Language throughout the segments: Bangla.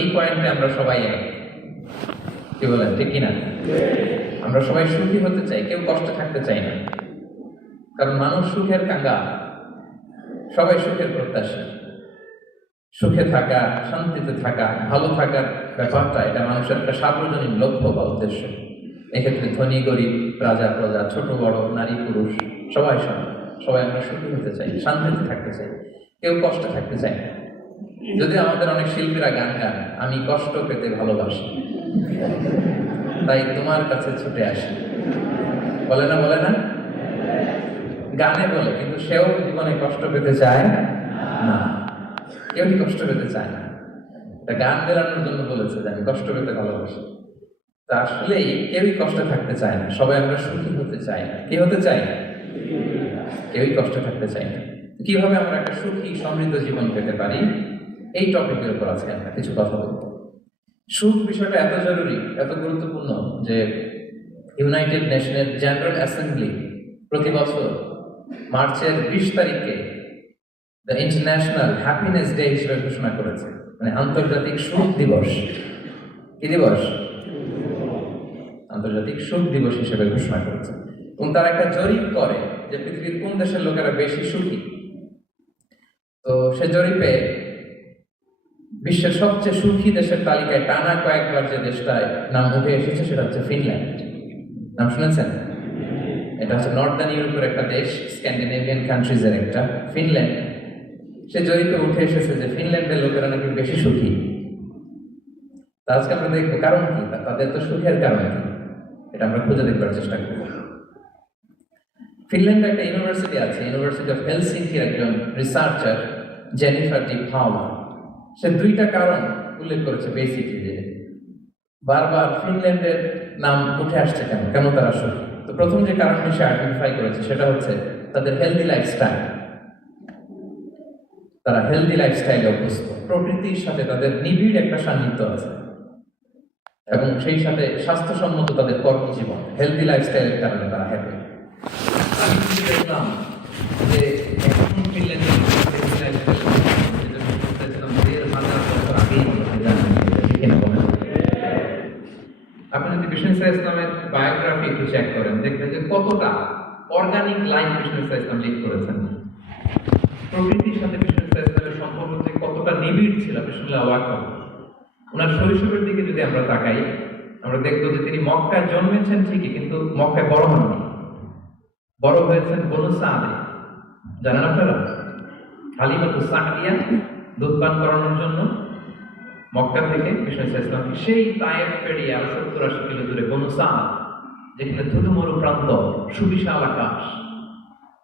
এই পয়েন্টে আমরা সবাই এক, কি বলেন ঠিক কিনা? আমরা সবাই সুখী হতে চাই, কেউ কষ্টে থাকতে চাই না, কারণ মানুষ সুখের কাঙ্গা, সবাই সুখের প্রত্যাশী। সুখে থাকা, শান্তিতে থাকা, ভালো থাকার ব্যাপারটা এটা মানুষের একটা সার্বজনীন লক্ষ্য বা উদ্দেশ্য। এক্ষেত্রে ধনী গরিব, রাজা প্রজা, ছোট বড়, নারী পুরুষ, সবাই সমান। সবাই আমরা সুখী হতে চাই, শান্তিতে থাকতে চাই, কেউ কষ্টে থাকতে চাই না। যদি আমাদের অনেক শিল্পীরা গান গান, আমি কষ্ট পেতে ভালোবাসি, তাই তোমার কাছে ছুটে আসি, বলে না? বলে না? গানে বলে, কিন্তু সেও জীবনে কষ্ট পেতে চায় না। কেউই কষ্ট পেতে চায় না। এটা গান বেরানোর জন্য বলেছে যে আমি কষ্ট পেতে ভালোবাসি। তা আসলেই কেউই কষ্টে থাকতে চায় না, সবাই আমরা সুখী হতে চাই। কি হতে চাই? কেউই কষ্টে থাকতে চাই না। কিভাবে আমরা একটা সুখী সমৃদ্ধ জীবন পেতে পারি, এই টপিকের উপর আজকে আমরা কিছু কথা বলবো। সুখ বিষয়টা এত জরুরি, এত গুরুত্বপূর্ণ যে ইউনাইটেড নেশনের জেনারেল অ্যাসেম্বলি প্রতি বছর মার্চের 20 তারিখে দ্য ইন্টারন্যাশনাল হ্যাপিনেস ডে হিসেবে ঘোষণা করেছে, মানে আন্তর্জাতিক সুখ দিবস। কি দিবস? আন্তর্জাতিক সুখ দিবস হিসেবে ঘোষণা করেছে। এবং তারা একটা জরিপ করে যে পৃথিবীর কোন দেশের লোকেরা বেশি সুখী। তো সে জরিপে বিশ্বের সবচেয়ে সুখী দেশের তালিকায় টানা কয়েকবার যে দেশটায় নাম উঠে এসেছে সেটা হচ্ছে ফিনল্যান্ড। নাম শুনেছেন? এটা হচ্ছে নর্দার্ন ইউরোপের একটা দেশ, স্ক্যান্ডিনেভিয়ান কান্ট্রিজের একটা, ফিনল্যান্ড। সে জরিপে উঠে এসেছে যে ফিনল্যান্ডের লোকেরা নাকি বেশি সুখী। তা আজকে আমরা দেখবো কারণ কি, তাদের তো সুখের কারণ কি, এটা আমরা খুঁজে দেখবার চেষ্টা করব। ফিনল্যান্ডে একটা ইউনিভার্সিটি আছে, ইউনিভার্সিটি অফ হেলসিঙ্কির একজন রিসার্চার জেনিফার ডি পাওলা। সে 2টা কারণ উল্লেখ করেছে বেসিকলি, যে বারবার ফিনল্যান্ডের নাম উঠে আসছে কেন, কেন তারা সুখী। তো প্রথম যে কারণটি সে আইডেন্টিফাই করেছে সেটা হচ্ছে তাদের হেলদি লাইফস্টাইল। তারা হেলদি লাইফস্টাইলে অভ্যস্ত, প্রকৃতির সাথে তাদের নিবিড় একটা সান্নিধ্য আছে, এবং সেই সাথে স্বাস্থ্যসম্মত তাদের কর্মজীবন। হেলদি লাইফস্টাইলের কারণে তারা হ্যাপি। আমি দেখলাম যে এখন ফিনল্যান্ডের আপনি যদি বিষ্ণু ইসলামের বায়োগ্রাফি একটু চেক করেন, দেখবেন যে কতটা অর্গানিক লাইফ বিষ্ণু ইসলাম লিড করেছেন। প্রকৃতির সাথে বিষ্ণু ইসলামের সম্পর্ক যে কতটা নিবিড় ছিল, আপনি শুনলে অবাক হবেন। ওনার শৈশবের দিকে যদি আমরা তাকাই, আমরা দেখবো যে তিনি মক্কায় জন্মেছেন ঠিকই, কিন্তু মক্কায় বড় হননি। বড় হয়েছেন বনু সাদে। জানেন আপনারা? হালিমাতু সাদিয়া দুধ পান করানোর জন্য মক্কা থেকে বিষ্ণু ইসলামকে সেই তায়েফ পেরিয়ে আরো 70-80 কিলো দূরে বনু সাদ, যেখানে ধুধুমরু প্রান্ত, সুবিশাল আকাশ,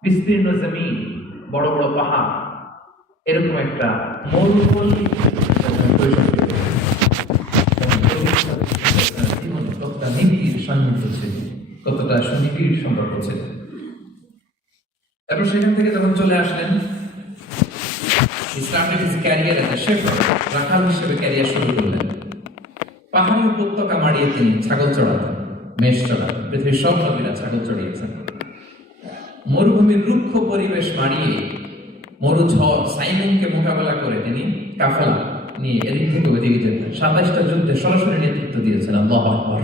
বিস্তীর্ণ জমিন, বড় বড় পাহাড়, এরকম একটা মরুভূমি জীবনে কতটা নিবিড় সান্নিধ্য ছিল, কতটা সুনিবিড় সম্পর্ক ছিল। তারপর সেখান থেকে যখন চলে আসলেন, রাখাল হিসেবে ক্যারিয়ার শুরু করলেন। পাহাড়ি উপত্যকা মাড়িয়ে তিনি ছাগল চড়াতেন, মেষ চড়াতেন। পৃথিবীর সব নবীরা ছাগল চড়িয়েছেন। মরুভূমির রুক্ষ পরিবেশ মাড়িয়ে মরুঝড় সাইমনকে মোকাবেলা করে তিনি কাফেলা নিয়ে এদিক থেকে ওইদিকে যেতেন। 27টা যুদ্ধে সরাসরি নেতৃত্ব দিয়েছেন। আল্লাহু আকবার।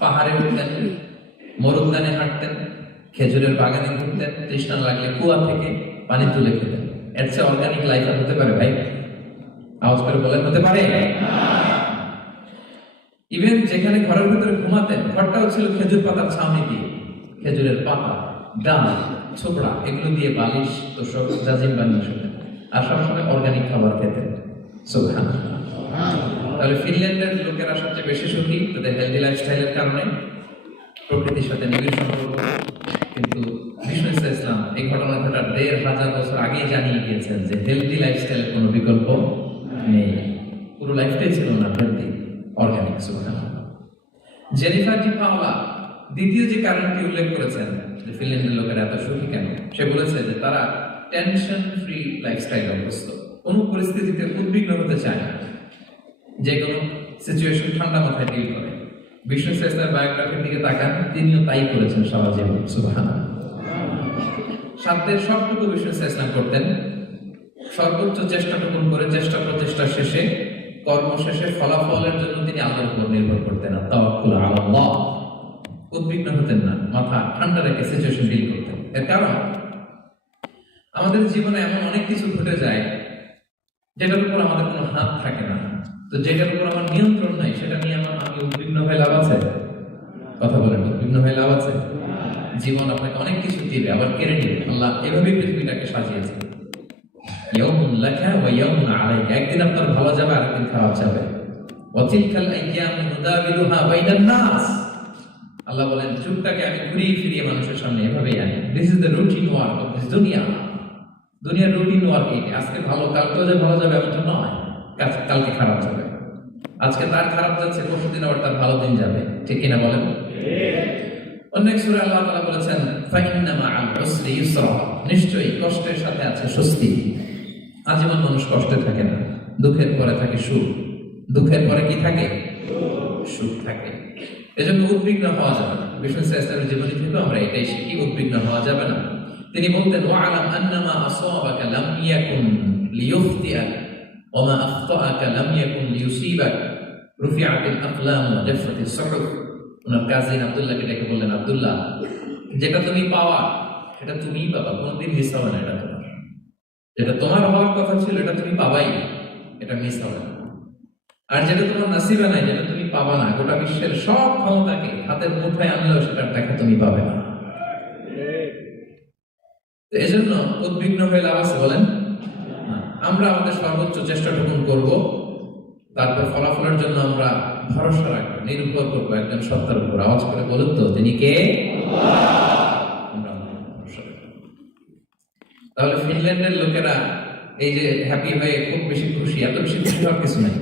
পাহাড়ে উঠতেন, মরুদ্যানে হাঁটতেন, খেজুরের বাগানে ঘুরতেন, তৃষ্ণা লাগলে কুয়া থেকে পানি তুলে খেতেন। এর চেয়ে অর্গানিক লাইফ আর হতে পারে ভাই? আওয়াজ করে বলেন, হতে পারে? ইভেন যেখানে ঘরের ভিতরে ঘুমাতেন, ঘরটাও ছিল খেজুর পাতার ছাউনি দিয়ে। খেজুরের পাতা, ডাল, ছোকড়া, এগুলো দিয়ে বালিশ, তোষক, জাজিম বানিয়ে শুতেন। আর সবসময় অর্গানিক খাবার খেতেন। সুবহানাল্লাহ। তাহলে ফিনল্যান্ডের লোকেরা সবচেয়ে বেশি সুখী তাদের হেলদি লাইফস্টাইলের কারণে, প্রকৃতির সাথে নিবিড় সম্পর্ক। কিন্তু বিষ্ণু ইসলাম এই ঘটনার 1500 বছর আগেই জানিয়ে গিয়েছেন যে হেলদি লাইফস্টাইলের কোনো বিকল্প নেই। পুরো লাইফটাই ছিল না হেলদি, অর্গানিক। সুবহানাল্লাহ। জেনিফার ডি পাওলা দ্বিতীয় যে কারণটি উল্লেখ করেছেন যে ফিনল্যান্ডের লোকেরা এত সুখী কেন, সে বলেছে যে তারা টেনশন ফ্রি লাইফস্টাইল অভ্যস্ত। কোনো পরিস্থিতিতে উদ্বিগ্ন হতে চায় না, যে কোনো সিচুয়েশন ঠান্ডা মাথায় ডিল করে। বিষ্ণু ইসলামের বায়োগ্রাফির দিকে তাকান, তিনিও তাই করেছেন সারা জীবন। সুবহানাল্লাহ। সাধ্যের সবটুকু বিষ্ণু ইসলাম করতেন, সর্বোচ্চ চেষ্টাটুকুন করে চেষ্টা প্রচেষ্টা শেষে কর্ম শেষে ফলাফলের জন্য তিনি আল্লাহর উপর নির্ভর করতেন না, তাওয়াক্কুল আলাল্লাহ। উদ্বিগ্ন হতেন না, মাথা ঠান্ডা রেখে সিচুয়েশন ডিল করতেন। এর কারণ আমাদের জীবনে এমন অনেক কিছু ঘটে যায় যেটার উপর আমাদের কোনো হাত থাকে না। তো যেটার উপর আমার নিয়ন্ত্রণ নাই সেটা নিয়ে আমি উদ্বিগ্ন হয়ে লাভ আছে? কথা বলেন, উদ্বিগ্ন হয়ে লাভ আছে? জীবন আপনাকে অনেক কিছু দিবে, আবার কেড়ে নিবে। আল্লাহ এভাবেই পৃথিবীটাকে সাজিয়েছে। ইয়াউমুন লাকা ওয়া ইয়াউমুন আলাইকা, একদিন আপনার ভালো যাবে, আরেকদিন খারাপ যাবে। ওয়া তিলকাল আইয়ামু নুদাবিলুহা বাইনান নাস, আল্লাহ বলেন যুগটাকে আমি ঘুরিয়ে ফিরিয়ে মানুষের সামনে এভাবেই আনি। This is the routine work of this দুনিয়া। দুনিয়ার রুটিন ওয়ার্ক এই, আজকে ভালো কালকেও যে ভালো যাবে এমনটা নয়, কালকে খারাপ যাবে। আজকে তার খারাপ যাচ্ছে, পরশুদিন আবার তার ভালো দিন যাবে। ঠিক কিনা বলেন? অনেক সূরা আল্লাহ তাআলা বলেছেন ফাইন্না মাআল উসরি ইউসরা, নিশ্চয়ই কষ্টের সাথে আছে স্বস্তি। আজীবন মানুষ কষ্টে থাকে না, দুঃখের পরে থাকে সুখ। দুঃখের পরে কি থাকে? সুখ থাকে। এজন্য উদ্বিগ্ন হওয়া যাবে না। বিষ্ণু ইসলামের জীবনী থেকে আমরা এটাই শিখি, উদ্বিগ্ন হওয়া যাবে না। তিনি বলতেন ওয়া'লাম আন্নামা আসাবাকা লাম ইয়াকুন লিয়ুখতিআক ওয়া মা আখতাআকা লাম ইয়াকুন লিয়ুসিবাক রুফিআতিল আকলাম ওয়া জাফফাতিস সুহুফ। ওনার কাজিন আব্দুল্লাহকে ডেকে বললেন, আব্দুল্লাহ, যেটা তুমি পাওয়া সেটা তুমিই পাবা, কোনোদিন মিস হবে না। এটা তোমার, যেটা তোমার হওয়ার কথা ছিল এটা তুমি পাবাই, এটা মিস হবে না। আর যেটা তোমার নসিবে নাই, যেটা তুমি পাবা না, গোটা বিশ্বের সব ক্ষমতাকে হাতের মুঠোয় আনলেও সেটার দেখা তুমি পাবে না। এজন্য উদ্বিগ্ন হয়ে লাভ আছে বলেন? আমরা আমাদের সর্বোচ্চ চেষ্টাটুকু করব, তারপর ফলাফলের জন্য আমরা ভরসা রাখবো, নির্ভর করবো একজন সত্তার উপর। আওয়াজ করে বলুন তো, তিনি কে? তাহলে ফিনল্যান্ডের লোকেরা এই যে হ্যাপি হয়ে খুব বেশি খুশি, এত বেশি খুশি হওয়ার কিছু নাই।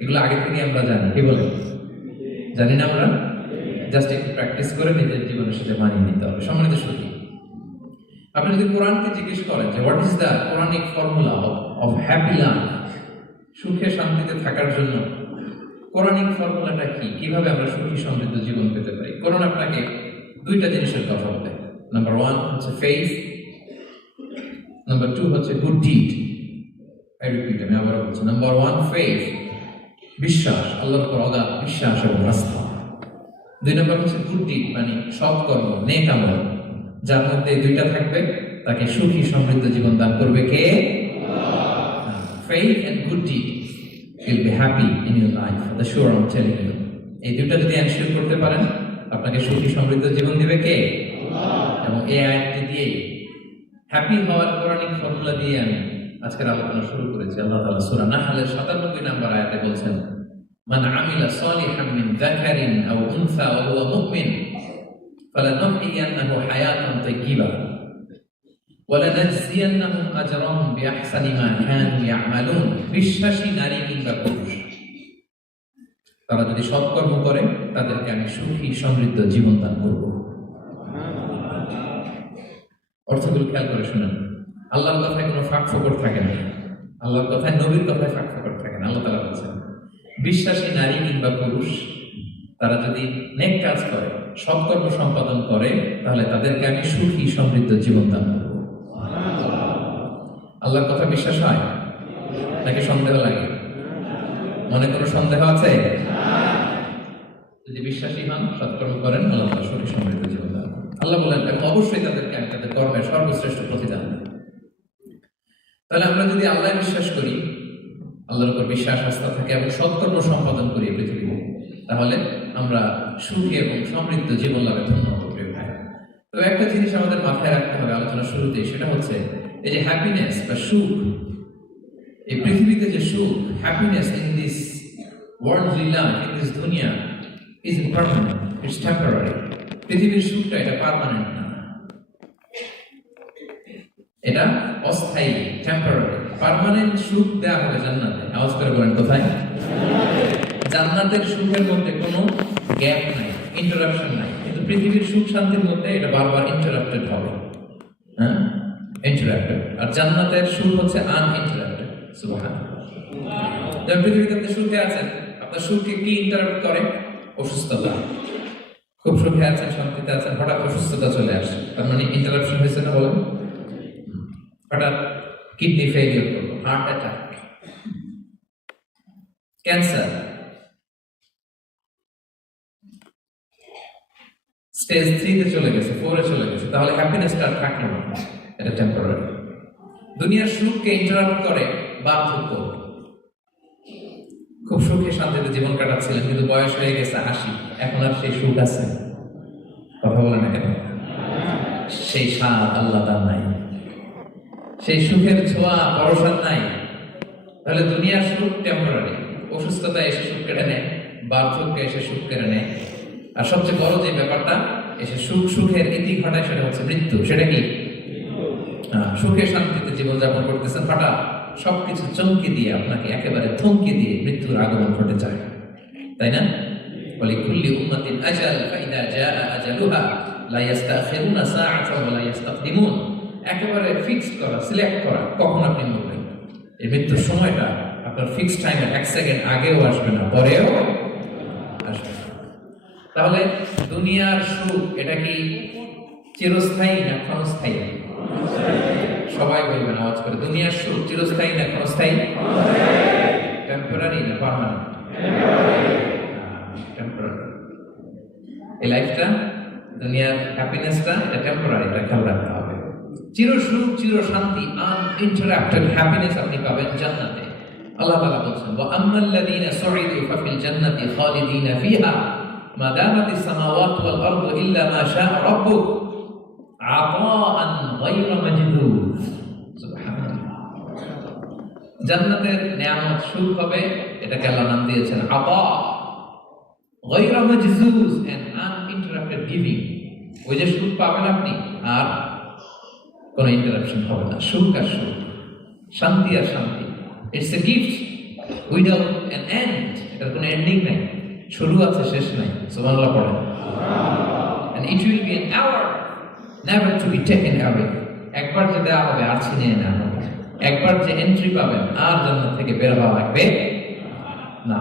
এগুলো আগে থেকে আমরা জানি, কি বলেন? জানি না আমরা? জাস্ট একটু প্র্যাকটিস করে নিজের জীবনের সাথে মানিয়ে নিতে হবে। সম্মানিত সুখী, আপনি যদি কোরআনকে জিজ্ঞেস করেন যে what is the Quranic formula of happy life, সুখে শান্তিতে থাকার জন্য কোরআনিক ফর্মুলাটা কি, কিভাবে আমরা সুখী সমৃদ্ধ জীবন পেতে পারি, কোরআন আপনাকে দুইটা জিনিসের কথা বলে। নাম্বার 1 হচ্ছে ফেইথ, নাম্বার 2 হচ্ছে গুড ডিড। আই রিপিট, আমি আবার বলছি, নাম্বার 1 ফেইথ, বিশ্বাস, আল্লাহর উপর অগাধ বিশ্বাস এবং আস্থা। 2 নম্বর হচ্ছে গুড ডিড, মানে সৎকর্ম, নেক আমল। যার মধ্যে এই দুইটা থাকবে তাকে সুখী সমৃদ্ধ জীবন দান করবে কে? Faith and good deed will be happy in your life. The sure I'm telling you. এই দুইটা যদি এনশিওর করতে পারেন, আপনাকে সুখী সমৃদ্ধ জীবন দিবে কে? এবং এই আয়াতটি দিয়ে, হ্যাপি হওয়ার কোরআনিক ফর্মুলা দিয়ে আমি আজকের আলোচনা শুরু করেছি। আল্লাহ তাআলা সূরা নাহলের 97 নম্বর আয়াতে বলছেন, মান আমিলা সালিহান মিন যাকারিন আও উনসা ওয়া হুয়া মুমিন ফালানুহইয়ান্নাহু হায়াতান তাইয়্যিবা ওয়া লানাজজিয়ান্নাহুম আজরাহুম বিআহসানি মা কানু ইয়ামালুন। বিশ্বাসী নারী কিংবা পুরুষ তারা যদি সৎকর্ম করে তাদেরকে আমি সুখী সমৃদ্ধ জীবন দান করব। অর্থগুলো খেয়াল করে শুনেন। আল্লাহর কথায় কোনো ফাঁক ফোকর থাকে না, আল্লাহর কথায়, নবীর কথায় ফাঁক ফোকর থাকে না। আল্লাহ তাআলা বলেছেন বিশ্বাসী নারী কিংবা পুরুষ তারা যদি নেক কাজ করে, সৎকর্ম সম্পাদন করে, তাহলে তাদেরকে আমি সুখী সমৃদ্ধ জীবন দান করব। আল্লাহর কথা বিশ্বাস হয় নাকি সন্দেহ লাগে? মনে কোনো সন্দেহ আছে? যদি বিশ্বাসী হন, সৎকর্ম করেন, আল্লাহ তাআলা সুখী সমৃদ্ধ জীবন দান করবেন। আল্লাহ বলেন এবং অবশ্যই তাদেরকে আমি তাদের কর্মের সর্বশ্রেষ্ঠ প্রতিদান দেব। তাহলে আমরা যদি আল্লাহ বিশ্বাস করি, আল্লাহর উপর বিশ্বাস আস্থা থাকে এবং সৎকর্ম সম্পাদন করি পৃথিবীতে, তাহলে আমরা সুখী এবং সমৃদ্ধ জীবন লাভে ধন্য হতে পারি। তো একটা জিনিস আমাদের মাথায় রাখতে হবে আলোচনা শুরুতে, সেটা হচ্ছে এই যে হ্যাপিনেস বা সুখ, এই পৃথিবীতে যে সুখ, happiness in this worldly life, in this দুনিয়া ইজ পার্মানেন্ট, ইটস টেম্পোরারি। পৃথিবীর সুখটা এটা পার্মানেন্ট না, এটা অস্থায়ী, টেম্পোরারি। পার্মানেন্ট সুখ দেয়া হবে জান্নাতে। আওয়াজ করে বলেন কোথায়? জান্নাতের সুখের মধ্যে কোনো গ্যাপ নাই, ইন্টারাপশন নাই। কিন্তু পৃথিবীর সুখ শান্তির মধ্যে এটা বারবার ইন্টারাপ্টেড হবে। হ্যাঁ, ইন্টারাপ্টেড। আর জান্নাতের সুখ হচ্ছে আনইন্টারাপ্টেড। সুবহানাল্লাহ। যেমন পৃথিবীতে আপনি সুখে আছেন, আপনার সুখকে কি ইন্টারাপ্ট করে? অসুস্থতা। খুব সুখে আছেন, শান্তিতে আছেন, হঠাৎ অসুস্থতা চলে আসে, তার মানে ইন্টারাপশন হয়েছে না? বলেন, হঠাৎ কিডনি ফেলিয়ার করলো, হার্ট অ্যাটাক, ক্যান্সার, স্টেজ 3 তে চলে গেছে, 4 এ চলে গেছে, তাহলে হ্যাপিনেসটা আর থাকলো না, এটা টেম্পোরারি। দুনিয়ার সুখকে ইন্টারাপ্ট করে বার্ধক্য। খুব সুখে শান্তিতে জীবন কাটাচ্ছিলেন, কিন্তু বয়স হয়ে গেছে 80, এখন আর সেই সুখ আছে? কথা বলে না কেন? সেই স্বাদ আল্লাহ তার নাই, সেই সুখের ছোঁয়া পরশার নাই। তাহলে দুনিয়ার সুখ টেম্পোরারি, অসুস্থতা এসে সুখ কেড়ে নেয়, বার্ধক্য এসে সুখ কেড়ে নেয়, আর সবচেয়ে বড় যে ব্যাপারটা এসে সুখের ইতি ঘটায় সেটা হচ্ছে মৃত্যু। সেটা কি? সুখে শান্তিতে জীবনযাপন করতেছেন, হঠাৎ সবকিছু চমকে দিয়ে আপনাকে একেবারে থমকে দিয়ে মৃত্যুর আগমন ঘটে যায়, তাই না? বলে কুল্লি উম্মাতিন আজাল ফাইদা জাআ আজালুহা লা ইস্তাখিরুনা সাআতান ওয়া লা ইস্তাকদিমুন। একেবারে ফিক্সড করা, সিলেক্ট করা কখন আপনি মরবেন। এই মৃত্যুর সময়টা আপনার ফিক্সড টাইমের 1 সেকেন্ড আগেও আসবে না, পরেও আসবে না। তাহলে দুনিয়ার সুখ এটা কি চিরস্থায়ী না ক্ষণস্থায়ী? সবাই বলবেন আওয়াজ করে, দুনিয়ার সুখ চিরস্থায়ী না ক্ষণস্থায়ী? টেম্পোরারি না পার্মানেন্ট? টেম্পোরারি। এই লাইফটা, দুনিয়ার হ্যাপিনেসটা, এটা টেম্পোরারি, এটা খেয়াল রাখতে হবে। চির সুখ, চির শান্তি, আনইন্টারাপ্টেড হ্যাপিনেস আপনি পাবেন জান্নাতে। আল্লাহ তাআলা বলছেন, ওয়া আম্মাল্লাযীনা সুইদু ফাফিল জান্নাতি খালিদিনা ফিহা মা দামাতিস সামাওয়াতু ওয়াল আরদু ইল্লা মা শাআ রাব্বুক আতাআন গায়রা মাজদুদ। সুবহানাল্লাহ। জান্নাতের নিয়ামত সুখ হবে, এটাকে আল্লাহ নাম দিয়েছেন আতা, গায়রা মাজদুদ, এন্ড আনইন্টারাপ্টেড গিভিং। ওই যে সুখ পাবেন আপনি, আর কোনো ইন্টারাপশন হবে না। সুখ আর সুখ, শান্তি আর শান্তি, it's a gift without an end. এটার কোনো এন্ডিং নাই, শুরু আছে শেষ নাই। সুবহানাল্লাহ পড়েন। And it will be an hour never to be taken away. একবার যে দেওয়া হবে আর ছিনিয়ে নেওয়া হবে, একবার যে এন্ট্রি পাবেন আর জান্নাত থেকে বের হওয়া লাগবে না।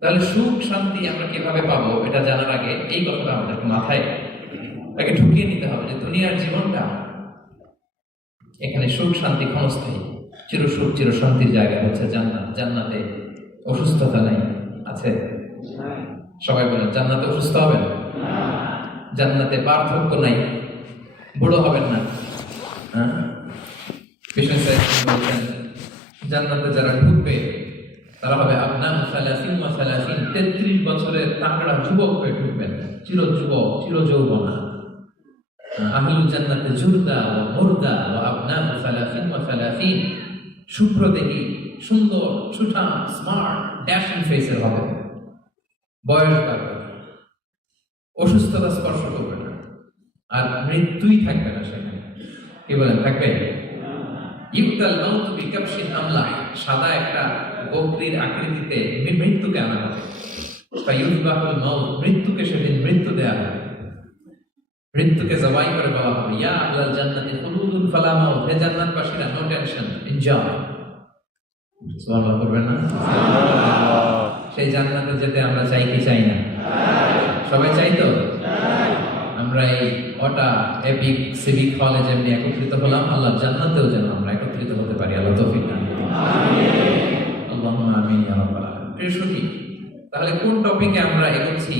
তাহলে সুখ শান্তি আমরা কিভাবে পাবো এটা জানার আগে এই কথাটা আমাদের মাথায় আগে ঢুকিয়ে নিতে হবে যে দুনিয়ার জীবনটা, এখানে সুখ শান্তি ক্ষণস্থায়ী, চির সুখ চির শান্তির জায়গা হচ্ছে জান্নাত। জান্নাতে অসুস্থতা নাই, আছে? সবাই বলেন, জান্নাতে অসুস্থ হবেন? জান্নাতে বার্ধক্য নাই, বুড়ো হবেন না। বিষ্ণু সাহেব বলছেন, জান্নাতে যারা ঢুকবে তারা হবে আপনার 33 বছরের তাগড়া যুবক হয়ে ঢুকবেন, চির যুবক, চির যৌবনা। আহলুল জান্নাতে জুরদা ওয়া মুরদা ওয়া আবনাউ 33 শুভ্র দেহী, সুন্দর, সুঠাম, স্মার্ট, ড্যাশিং ফেসের হবে। বয়স বাড়বে, অসুস্থতা স্পর্শ করবে না, আর মৃত্যুই থাকবে না সেখানে। কি বলেন, থাকবে? ইউতাল মাউতু বিকাবশিন আমলাহ, সাদা একটা বকরির আকৃতিতে মৃত্যুকে আনা হবে। ফায়ুযবাহুল মাউত, মৃত্যুকে সেদিন মৃত্যু দেয়া হবে, মৃত্যুকে জবাই করে বলা হবে, ইয়া আহলাল জান্নাতি খুলুদুন ফালা মাউত, হে জান্নাতবাসীরা, নো টেনশন, এনজয়। সুবহানাল্লাহ করবেন না? সেই জান্নাতে যেতে আমরা চাই কি চাই না? সবাই চাই তো? আমরা এই ওটা এপিক সিভিক হলে যেমনি একত্রিত হলাম, আল্লাহ জান্নাতেও যেন আমরা একত্রিত হতে পারি। আল্লাহ তৌফিক দান করুন। আল্লাহুম্মা আমিন ইয়া রাব্বাল আলামিন। প্রিয় সুধী, তাহলে কোন টপিকে আমরা এগোচ্ছি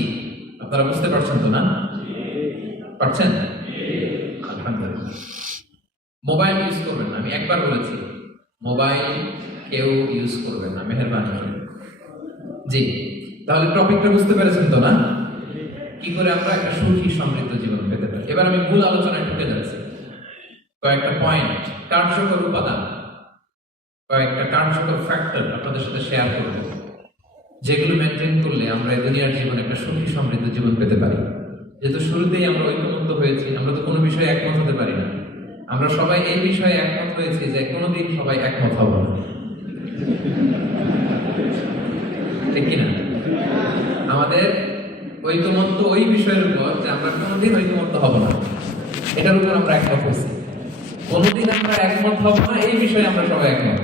আপনারা বুঝতে পারছেন তো না? পারছেন? আলহামদুলিল্লাহ। মোবাইল ইউজ করবেন না, আমি একবার বলেছি, মোবাইল কেউ ইউজ করবেন না, মেহেরবানি করে। জি, তাহলে টপিকটা বুঝতে পেরেছেন তো না? কি করে আমরা একটা সুখী সমৃদ্ধ জীবন পেতে পারি। এবার আমি মূল আলোচনায় ঢুকে যাচ্ছি। কয়েকটা পয়েন্ট, কার্যকর উপাদান, কয়েকটা কার্যকর ফ্যাক্টর আপনাদের সাথে শেয়ার করব, যেগুলো মেনটেন করলে আমরা এই দুনিয়ার জীবনে একটা সুখী সমৃদ্ধ জীবন পেতে পারি। যেহেতু শুরুতেই আমরা ঐক্যমত্য হয়েছি, আমরা তো কোনো বিষয়ে একমত হতে পারি না। আমরা সবাই এই বিষয়ে একমত হয়েছি যে কোনোদিন সবাই একমত হব না, ঠিক কিনা? আমাদের ঐকমত্য ওই বিষয়ের উপর যে আমরা কোনোদিন ঐকমত্য হব না, এটার উপর আমরা একমত হয়েছি। কোনোদিন আমরা একমত হব না এই বিষয়ে আমরা সবাই একমত,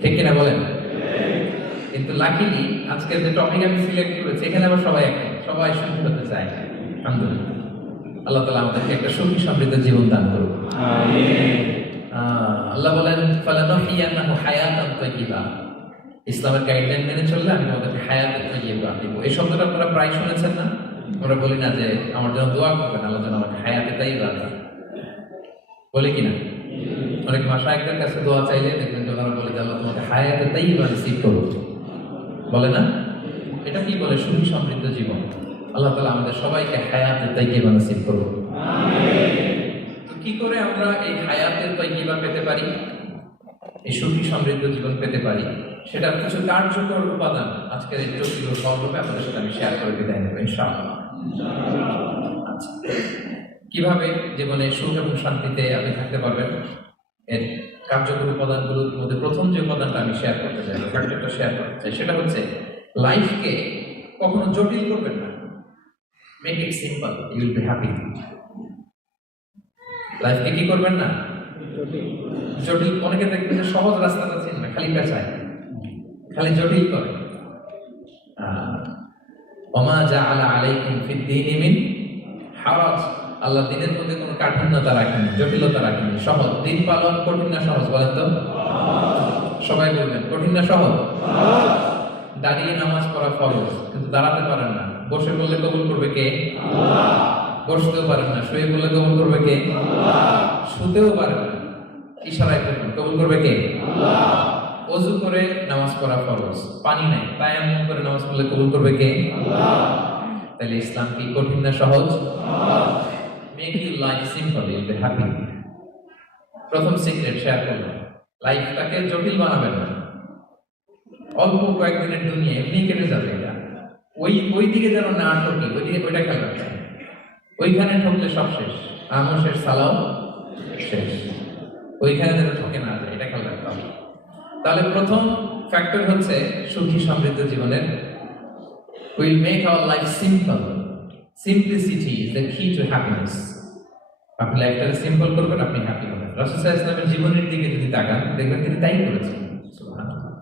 ঠিক কিনা বলেন? কিন্তু লাকিলি আজকের যে টপিক আমি সিলেক্ট করেছি এখানে আমরা সবাই একমত, সবাই সুখী হতে চাই। আলহামদুলিল্লাহ, আল্লাহ তাআলা আমাদেরকে একটা সুখী সমৃদ্ধ জীবন দান করুন। আমিন। আল্লাহ বলেন ফালানুহিয়ান্নাহু হায়াতান তাইয়্যিবা, ইসলামের গাইডলাইন মেনে চললে আমি তোমাদেরকে হায়াতুন তাইয়্যিবা দেব। এই শব্দটা আপনারা প্রায় শুনেছেন না? আমরা বলি না যে আমার জন্য দোয়া করবেন, আল্লাহ যেন আমাকে হায়াতে তাইয়্যিবা দেয়, বলি কিনা? অনেক মাশায়েখদের কাছে দোয়া চাইলে দেখবেন যে ওনারা বলে যে আল্লাহ তোমাকে হায়াতে তাইয়্যিবা নসিব করুন, বলে না? এটা কি বলে? সুখী সমৃদ্ধ জীবন। আল্লাহ তাআলা আমাদের সবাইকে হায়াতে তাইয়্যিবা নসিব করুন, আমিন। তো কি করে আমরা এই হায়াতে তাইয়্যিবা পেতে পারি, এই সুখী সমৃদ্ধ জীবন পেতে পারি, সেটার কিছু কার্যকর উপাদান আজকের এই জটিল স্বল্পে আপনাদের সাথে আমি শেয়ার করে বিদায় নেব ইনশাআল্লাহ। আচ্ছা, কিভাবে জীবনে সুখ এবং শান্তিতে আপনি থাকতে পারবেন, এর কার্যকর উপাদানগুলোর মধ্যে প্রথম যে উপাদানটা আমি শেয়ার করতে চাই, ফ্যাক্টরটা শেয়ার করতে চাই, সেটা হচ্ছে লাইফকে কখনো জটিল করবেন না। Make it simple, you will be happy. লাইফকে কি করবেন না? জটিল। অনেকে দেখবেন যে সহজ রাস্তাটা চিন না, খালি পেঁচায়, খালি জটিল করে। ওমা জাআলা আলাইকুম ফিদ-দীনি মিন হারাজ, আল্লাহ দিনের মধ্যে কোনো কাঠিন্যতা রাখেনি, জটিলতা রাখেনি, সহজ। দিন পালন কঠিন না সহজ বলেন তো? সবাই বলবেন কঠিন না সহজ? দাঁড়িয়ে নামাজ পড়া ফরজ, কিন্তু দাঁড়াতে পারেন না। বসে বললে কবুল করবে কে? আল্লাহ। বসতেও পারেন না, শুয়ে বললে কবুল করবে কে? আল্লাহ। শুতেও পারেন না, ইশারায় করবেন, কবুল করবে কে? আল্লাহ। ওযু করে নামাজ পড়া ফরজ, পানি নাই, তায়াম্মুম করে নামাজ পড়লে কবুল করবে কে? আল্লাহ। তাহলে ইসলাম কি কঠিন না সহজ? Make your life simple, you will be happy. প্রথম সিক্রেট শেয়ার করলাম, লাইফটাকে জটিল বানাবেন না। অল্প কয়েকদিনের দুনিয়া এমনি কেটে যাবে, এটা ওই দিকে যেন না ঠকি, ওইটা খেয়াল রাখবেন। ওইখানে ঠকলে সব শেষ, আমও শেষ, সালাও শেষ। ওইখানে যেন ঠকে না যায়, এটা খেয়াল রাখতে হবে। তাহলে প্রথম ফ্যাক্টর হচ্ছে সুখী সমৃদ্ধ জীবনের will make our life simple. Simplicity is the key to happiness. আপনি লাইফটাকে সিম্পল করবেন, আপনি হ্যাপি হবেন। রাসূল সাল্লাল্লাহু আলাইহি ওয়াসাল্লামের জীবনের দিকে যদি তাকান, দেখবেন তিনি তাই করেছেন। সুবহানাল্লাহ।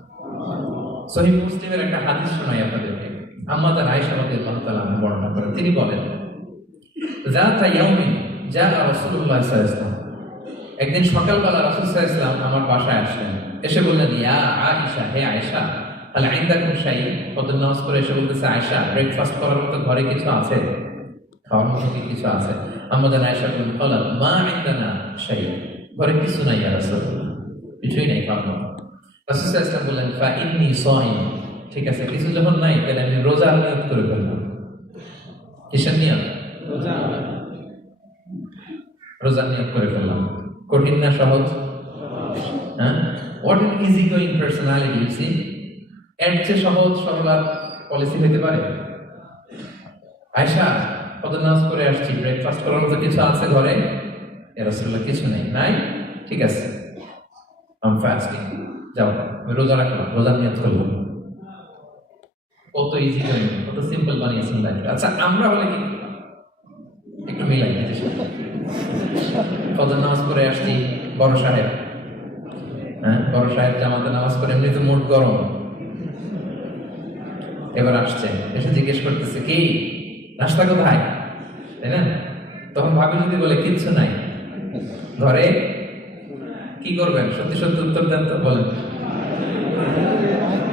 সহিহ মুসলিমের একটা হাদিস শোনাই আপনাদেরকে। আম্মা আয়েশা রাদিয়াল্লাহু তাআলা আনহা বর্ণনা করেন, তিনি বলেন, যাতা ইয়াউমিন জাআ রাসূলুল্লাহ সাল্লাল্লাহু আলাইহি ওয়াসাল্লাম, একদিন সকালবেলা রাসূল সাল্লাল্লাহু আলাইহি ওয়াসাল্লাম আমার বাসায় আসলেন। এসে বললেন, ইয়া আয়েশা, হে আয়েশা, হাল ইনদাকুম শাই? ফজর নামাজ পড়ে এসে বলতেছে, আয়েশা, ব্রেকফাস্ট করার মতো ঘরে কিছু আছে? খাওয়ার মতো কি কিছু আছে? আম্মা আয়েশা বলেন, ক্বালাত মা ইনদানা শাই, ঘরে কিছু নাই ইয়া রাসূলুল্লাহ, কিছুই নাই খাওয়ার মতো। রাসূল সাল্লাল্লাহু আলাইহি ওয়াসাল্লাম বললেন, ফা ইন্নী সাইম, ঠিক আছে, কিছু যখন নাই তাহলে আমি রোজার নিয়ত করে ফেললাম। কিসের নিয়ত? রোজার নিয়ত করে ফেললাম। কঠিন না সহজ? হ্যাঁ, what an easy going personality you see. এর চেয়ে সহজ সরল পলিসি হতে পারে? আয়েশা, ফজর নামাজ পড়ে আসছি, ব্রেকফাস্ট করার মতো কিছু আছে ঘরে? ইয়া রাসূলুল্লাহ, কিছু নেই। নাই? ঠিক আছে, আই এম ফাস্টিং, যাও আমি রোজা রাখলাম, রোজার নিয়ত করলাম। কত ইজি গোয়িং, কত সিম্পল বানিয়েছেন লাইফ। আচ্ছা, আমরা হলে কি একটু মিলাই দিতে? ফজর নামাজ পড়ে আসছি, বড় সাহেব, হ্যাঁ, বড় সাহেব জামাতে নামাজ পড়ে, এমনি তো মুড গরম, এবার আসছে, এসে জিজ্ঞেস করতেছে, কি নাস্তা কোথায়? তাই না? তখন ভাবি যদি বলে কিচ্ছু নাই ঘরে, কি করবেন? সত্যি সত্যি উত্তর দেন তো, বলেন।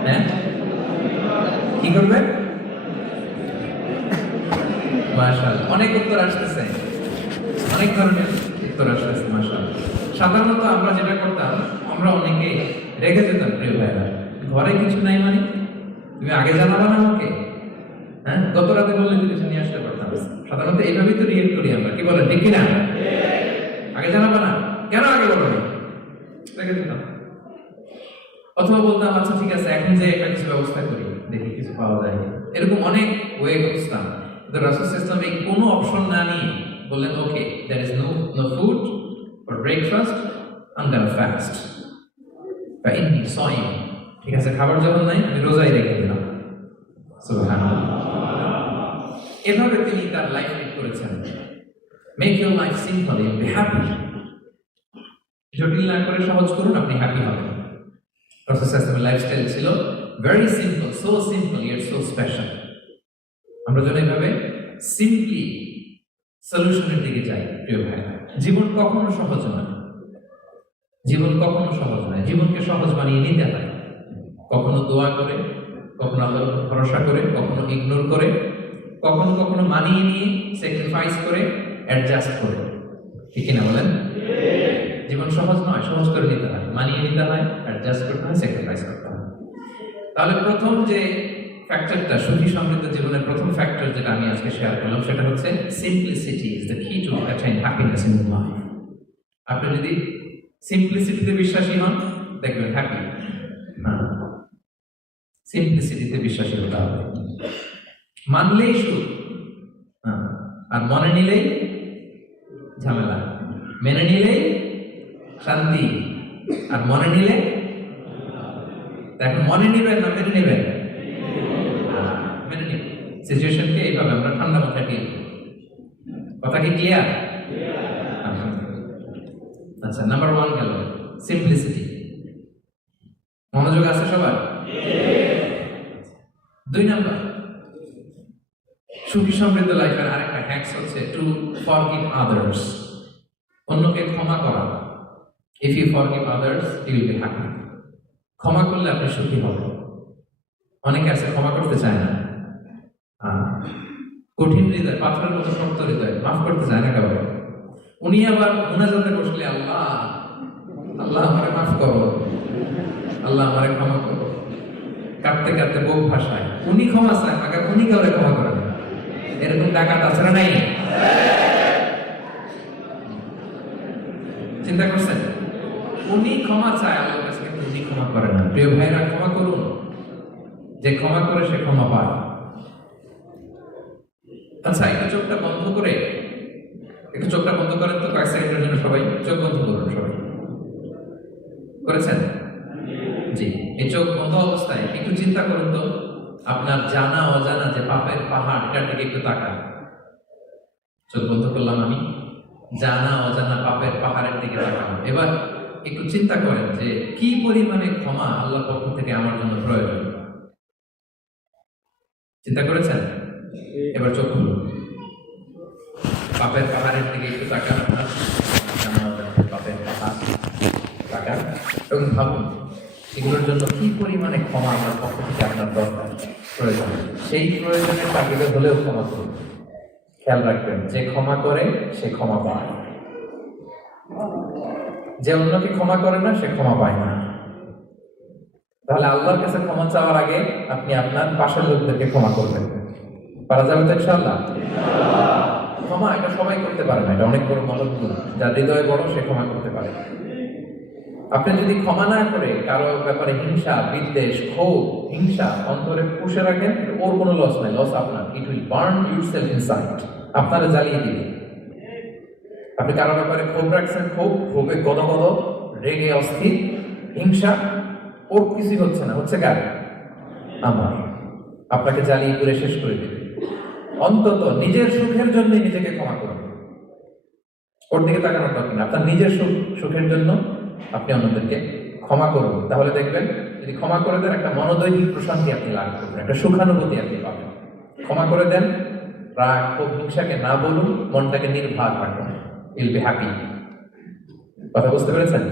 হ্যাঁ, কি করবেন? মাশাআল্লাহ, অনেক উত্তর আসতেছে, অনেক ধরনের উত্তর আসতেছে, মাশাআল্লাহ। সাধারণত আমরা যেটা করতাম, আমরা অনেকে রেগে যেতাম, প্রিয় ভাইরা, ঘরে কিছু নাই মানে তুমি আগে জানাবা না আমাকে? হ্যাঁ, গত রাতে বললে তো কিছু নিয়ে আসতে পারতাম। সাধারণত এইভাবেই তো রিয়েক্ট করি আমরা, কি বলেন, ঠিক কিনা? আগে জানাবা না কেন? আগে বলো না, রেগে যেতাম। অথবা বলতাম, আচ্ছা ঠিক আছে, এখন যে একটা কিছু ব্যবস্থা করি, দেখি কিছু পাওয়া যায়। এরকম অনেক ওয়ে করতাম। কিন্তু রাসূল সাল্লাল্লাহু আলাইহি ওয়াসাল্লাম এই কোনো অপশন না নিয়ে বললেন, okay, there is no food for breakfast, I am gonna fast, ফা ইন্নী সাইম, ঠিক আছে, খাবার যখন নাই আমি রোজাই রেখে দিলাম। সুবহানাল্লাহ। এভাবে তিনি তার লাইফ লিড করেছেন। Make your life simple, you will be happy. জটিল না করে সহজ করুন, আপনি হ্যাপি হবেন। রাসূল সাল্লাল্লাহু আলাইহি ওয়াসাল্লামের লাইফস্টাইল ছিল very simple, so simple yet so special. আমরা যেন এইভাবে সিম্পলি সলিউশনের দিকে যাই, প্রিয় ভাই। জীবন কখনো সহজ নয়, জীবন কখনো সহজ নয়, জীবনকে সহজ বানিয়ে নিতে হয়। কখনো দোয়া করে, কখনো আল্লাহর উপর ভরসা করে, কখনো ইগনোর করে, কখনো কখনো মানিয়ে নিয়ে, স্যাক্রিফাইস করে, অ্যাডজাস্ট করে। ঠিক কিনা বলেন? জীবন সহজ নয়, সহজ করে নিতে হয়, মানিয়ে নিতে হয়, অ্যাডজাস্ট করতে হয়, স্যাক্রিফাইস করতে হয়। তাহলে প্রথম যে ফ্যাক্টরটা, সুখী সমৃদ্ধ জীবনের প্রথম ফ্যাক্টর যেটা আমি আজকে শেয়ার করলাম, সেটা হচ্ছে simplicity is the key to attain happiness in life. আপনি যদি সিম্পলিসিটিতে বিশ্বাসী হন, দেখবেন হ্যাপি। সিম্পলিসিটিতে বিশ্বাসী হতে হবে। মানলেই সুখ, আর মনে নিলেই ঝামেলা। মেনে নিলেই শান্তি, আর মনে নিলে, এখন মনে নিবেন না মেনে নিবেন? মেনে নিবেন। সিচুয়েশনকে এইভাবে আমরা ঠান্ডা মাথায় ডিল করি। কথা কি ক্লিয়ার? আচ্ছা, নাম্বার 1 গেল সিম্পলিসিটি। মনোযোগ আছে সবার? 2 নাম্বার, সুখী সমৃদ্ধ লাইফের আরেকটা হ্যাকস হচ্ছে টু ফরগিভ আদার্স। অন্যকে ক্ষমা করা। If you forgive others you will be happy. ক্ষমা করলে আপনি সুখী হবেন। অনেকে আছে ক্ষমা করতে চায় না, কঠিন হৃদয়, পাথরের মতো শক্ত হৃদয়, মাফ করতে চায় না কাউকে। উনি আবার মুনাজাতে বসলে আল্লাহ আল্লাহ আমারে মাফ করো, আল্লাহ আমারে ক্ষমা করো, কাঁদতে কাঁদতে বুক ভাসায়। উনি ক্ষমা চায়, আগে উনি কাউরে ক্ষমা করেন। এরকম ডাকাত আছে না নাই? চিন্তা করছেন? উনি ক্ষমা চায় আল্লাহর কাছে, কিন্তু উনি ক্ষমা করে না। প্রিয় ভাইরা, ক্ষমা করুন। যে ক্ষমা করে সে ক্ষমা পায়। আচ্ছা, একটু চোখটা বন্ধ করে, একটু চোখটা বন্ধ করেন তো কয়েক সেকেন্ডের জন্য। সবাই চোখ বন্ধ করুন। সবাই করেছেন? জি। এই চোখ বন্ধ অবস্থায় একটু চিন্তা করুন তো, আপনার জানা অজানা যে পাপের পাহাড়, এটার দিকে একটু তাকান। চোখ বন্ধ করলাম আমি, জানা অজানা পাপের পাহাড়ের দিকে তাকান। এবার একটু চিন্তা করেন যে কি পরিমাণে ক্ষমা আল্লাহর পক্ষ থেকে আমার জন্য প্রয়োজন। চিন্তা করেছেন? এবার চোখ খুলুন, পাপের পাহাড়ের দিকে একটু তাকান। আপনার জানা অজানা পাপের পাহাড় তাকান এবং ভাবুন এগুলোর জন্য কি পরিমাণে ক্ষমা আমার পক্ষ থেকে আপনার দরকার, প্রয়োজন। সেই প্রয়োজনের তাগিদে হলেও ক্ষমা করুন। খেয়াল রাখবেন, যে ক্ষমা করে সে ক্ষমা পায়, যে অন্যকে ক্ষমা করে না সে ক্ষমা পায় না। তাহলে আল্লাহর কাছে ক্ষমা চাওয়ার আগে আপনি আপনার পাশের লোকদেরকে ক্ষমা করবেন। পারা যাবে তো ইনশাআল্লাহ? ক্ষমা এটা সবাই করতে পারে না, এটা অনেক বড় মহৎ গুণ। যার হৃদয় বড় সে ক্ষমা করতে পারে। আপনি যদি ক্ষমা না করে কারো ব্যাপারে হিংসা, বিদ্বেষ, ক্ষোভ, হিংসা অন্তরে পুষে রাখেন, ওর কোনো লস নাই, লস আপনার। It will burn yourself inside, আপনারা জ্বালিয়ে দিবে। আপনি কারো ব্যাপারে ক্ষোভ রাখছেন, ক্ষোভে গদগদ, রেগে অস্থির, হিংসা, ওর কিছুই হচ্ছে না, হচ্ছে কার? আমার। আপনাকে জ্বালিয়ে পুরে শেষ করে দিবে। অন্তত নিজের সুখের জন্য নিজেকে ক্ষমা করুন। ওর দিকে তাকানোর দরকার নেই। আপনার নিজের সুখের জন্য আপনি অন্যদেরকে ক্ষমা করুন। তাহলে দেখবেন, যদি ক্ষমা করে দেন, একটা মনোদৈহিক প্রশান্তি আপনি লাভ করবেন, একটা সুখানুভূতি আপনি পাবেন। ক্ষমা করে দেন, রাগ, ক্ষোভ, হিংসাকে না বলুন, মনটাকে নির্ভার রাখুন। ইল বি হ্যাপি। কথা বুঝতে পেরেছেন?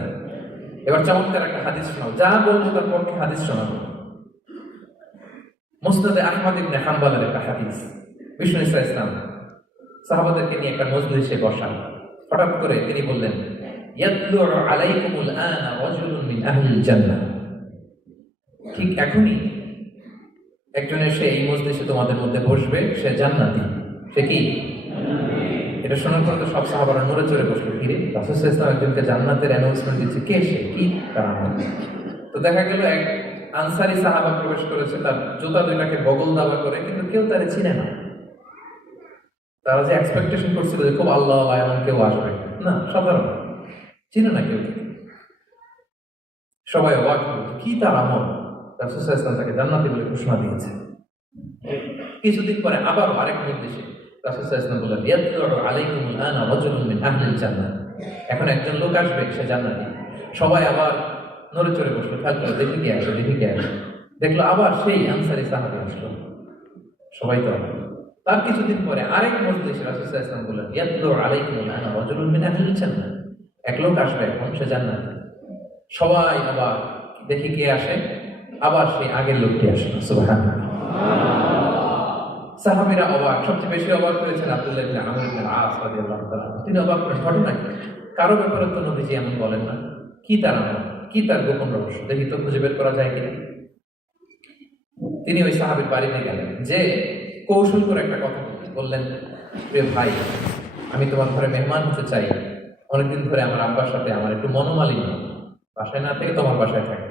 এবার চমৎকার একটা হাদিস শোনাও, যা বলবো তার পক্ষে হাদিস শোনাবো। মুসনাদে আহমদ ইবনে হাম্বলের একটা হাদিস। বিষ্ণু ইসলাম সাহাবাদেরকে নিয়ে একটা মজলিসে বসা। হঠাৎ করে তিনি বললেন, ইয়াতলু আলাইকুমুল আনা রাজুলুন মিন আহলিল জান্নাহ। ঠিক এখনই একজন এসে এই মজলিসে তোমাদের মধ্যে বসবে, সে জান্নাতি। সে কি? এটা শোনার পর তো সব সাহাবারা নড়ে চড়ে বসলো। ফিরে রাসূল সাল্লাল্লাহু আলাইহি ওয়াসাল্লাম একজনকে জান্নাতের অ্যানাউন্সমেন্ট দিচ্ছে, কে সে, কি তার আমল? তো দেখা গেল এক আনসারী সাহাবা প্রবেশ করেছে, তার জুতা দুইটাকে বগল দাবা করে, কিন্তু কেউ তারে চিনে না। তারা যে এক্সপেকটেশন করছিল যে খুব আল্লাহ এমন কেউ আসবে, না, সাধারণ, চিনে না কেউ। সবাই অবাক হল, কি তার আমল? রাসূল সাল্লাল্লাহু আলাইহি ওয়াসাল্লাম তাকে জান্নাতি বলে ঘোষণা দিয়েছে। কিছুদিন পরে আবার আরেক নির্দেশে রাসূল সাল্লাল্লাহু আলাইহি ওয়াসাল্লাম বললেন, ইয়াতলু আলাইকুমুল আনা রাজুলুন মিন আহলিল জান্নাহ। এখন একজন লোক আসবে, সে জান্নাতি। সবাই আবার নড়ে চড়ে বসলো, খেয়াল করে দেখি কে আসে, দেখি কে আসে। দেখলো আবার সেই আনসারী সাহাবী আসলো। সবাই তো তার কিছুদিন পরে আরেক মজলিসে রাসূল সাল্লাল্লাহু আলাইহি ওয়াসাল্লাম বললেন, ইয়াতলু আলাইকুমুল আনা রাজুলুন মিন আহলিল জান্নাহ। এক লোক আসবে এখন, সে জান্নাতি। সবাই আবার দেখি কে আসে, আবার সেই আগের লোকটি আসে। সুবহানাল্লাহ। সাহাবীরা অবাক, সবচেয়ে বেশি অবাক হয়েছেন আব্দুল্লাহ ইবনে আমর ইবনে আস রাদিয়াল্লাহু তাআলা। তিনি অবাক করে, ঘটনা কি? কারো ব্যাপারে তো নবীজি এমন বলেন না, কি তার আমল, কি তার গোপন রহস্য, দেখি তো খুঁজে বের করা যায় কিনা। তিনি ওই সাহাবীর বাড়িতে গেলেন, যে কৌশল করে একটা কথা বললেন, প্রিয় ভাই, আমি তোমার ঘরে মেহমান হতে চাই। অনেকদিন ধরে আমার আব্বার সাথে আমার একটু মনোমালিন্য, বাসায় না থেকে তোমার বাসায় থাকে।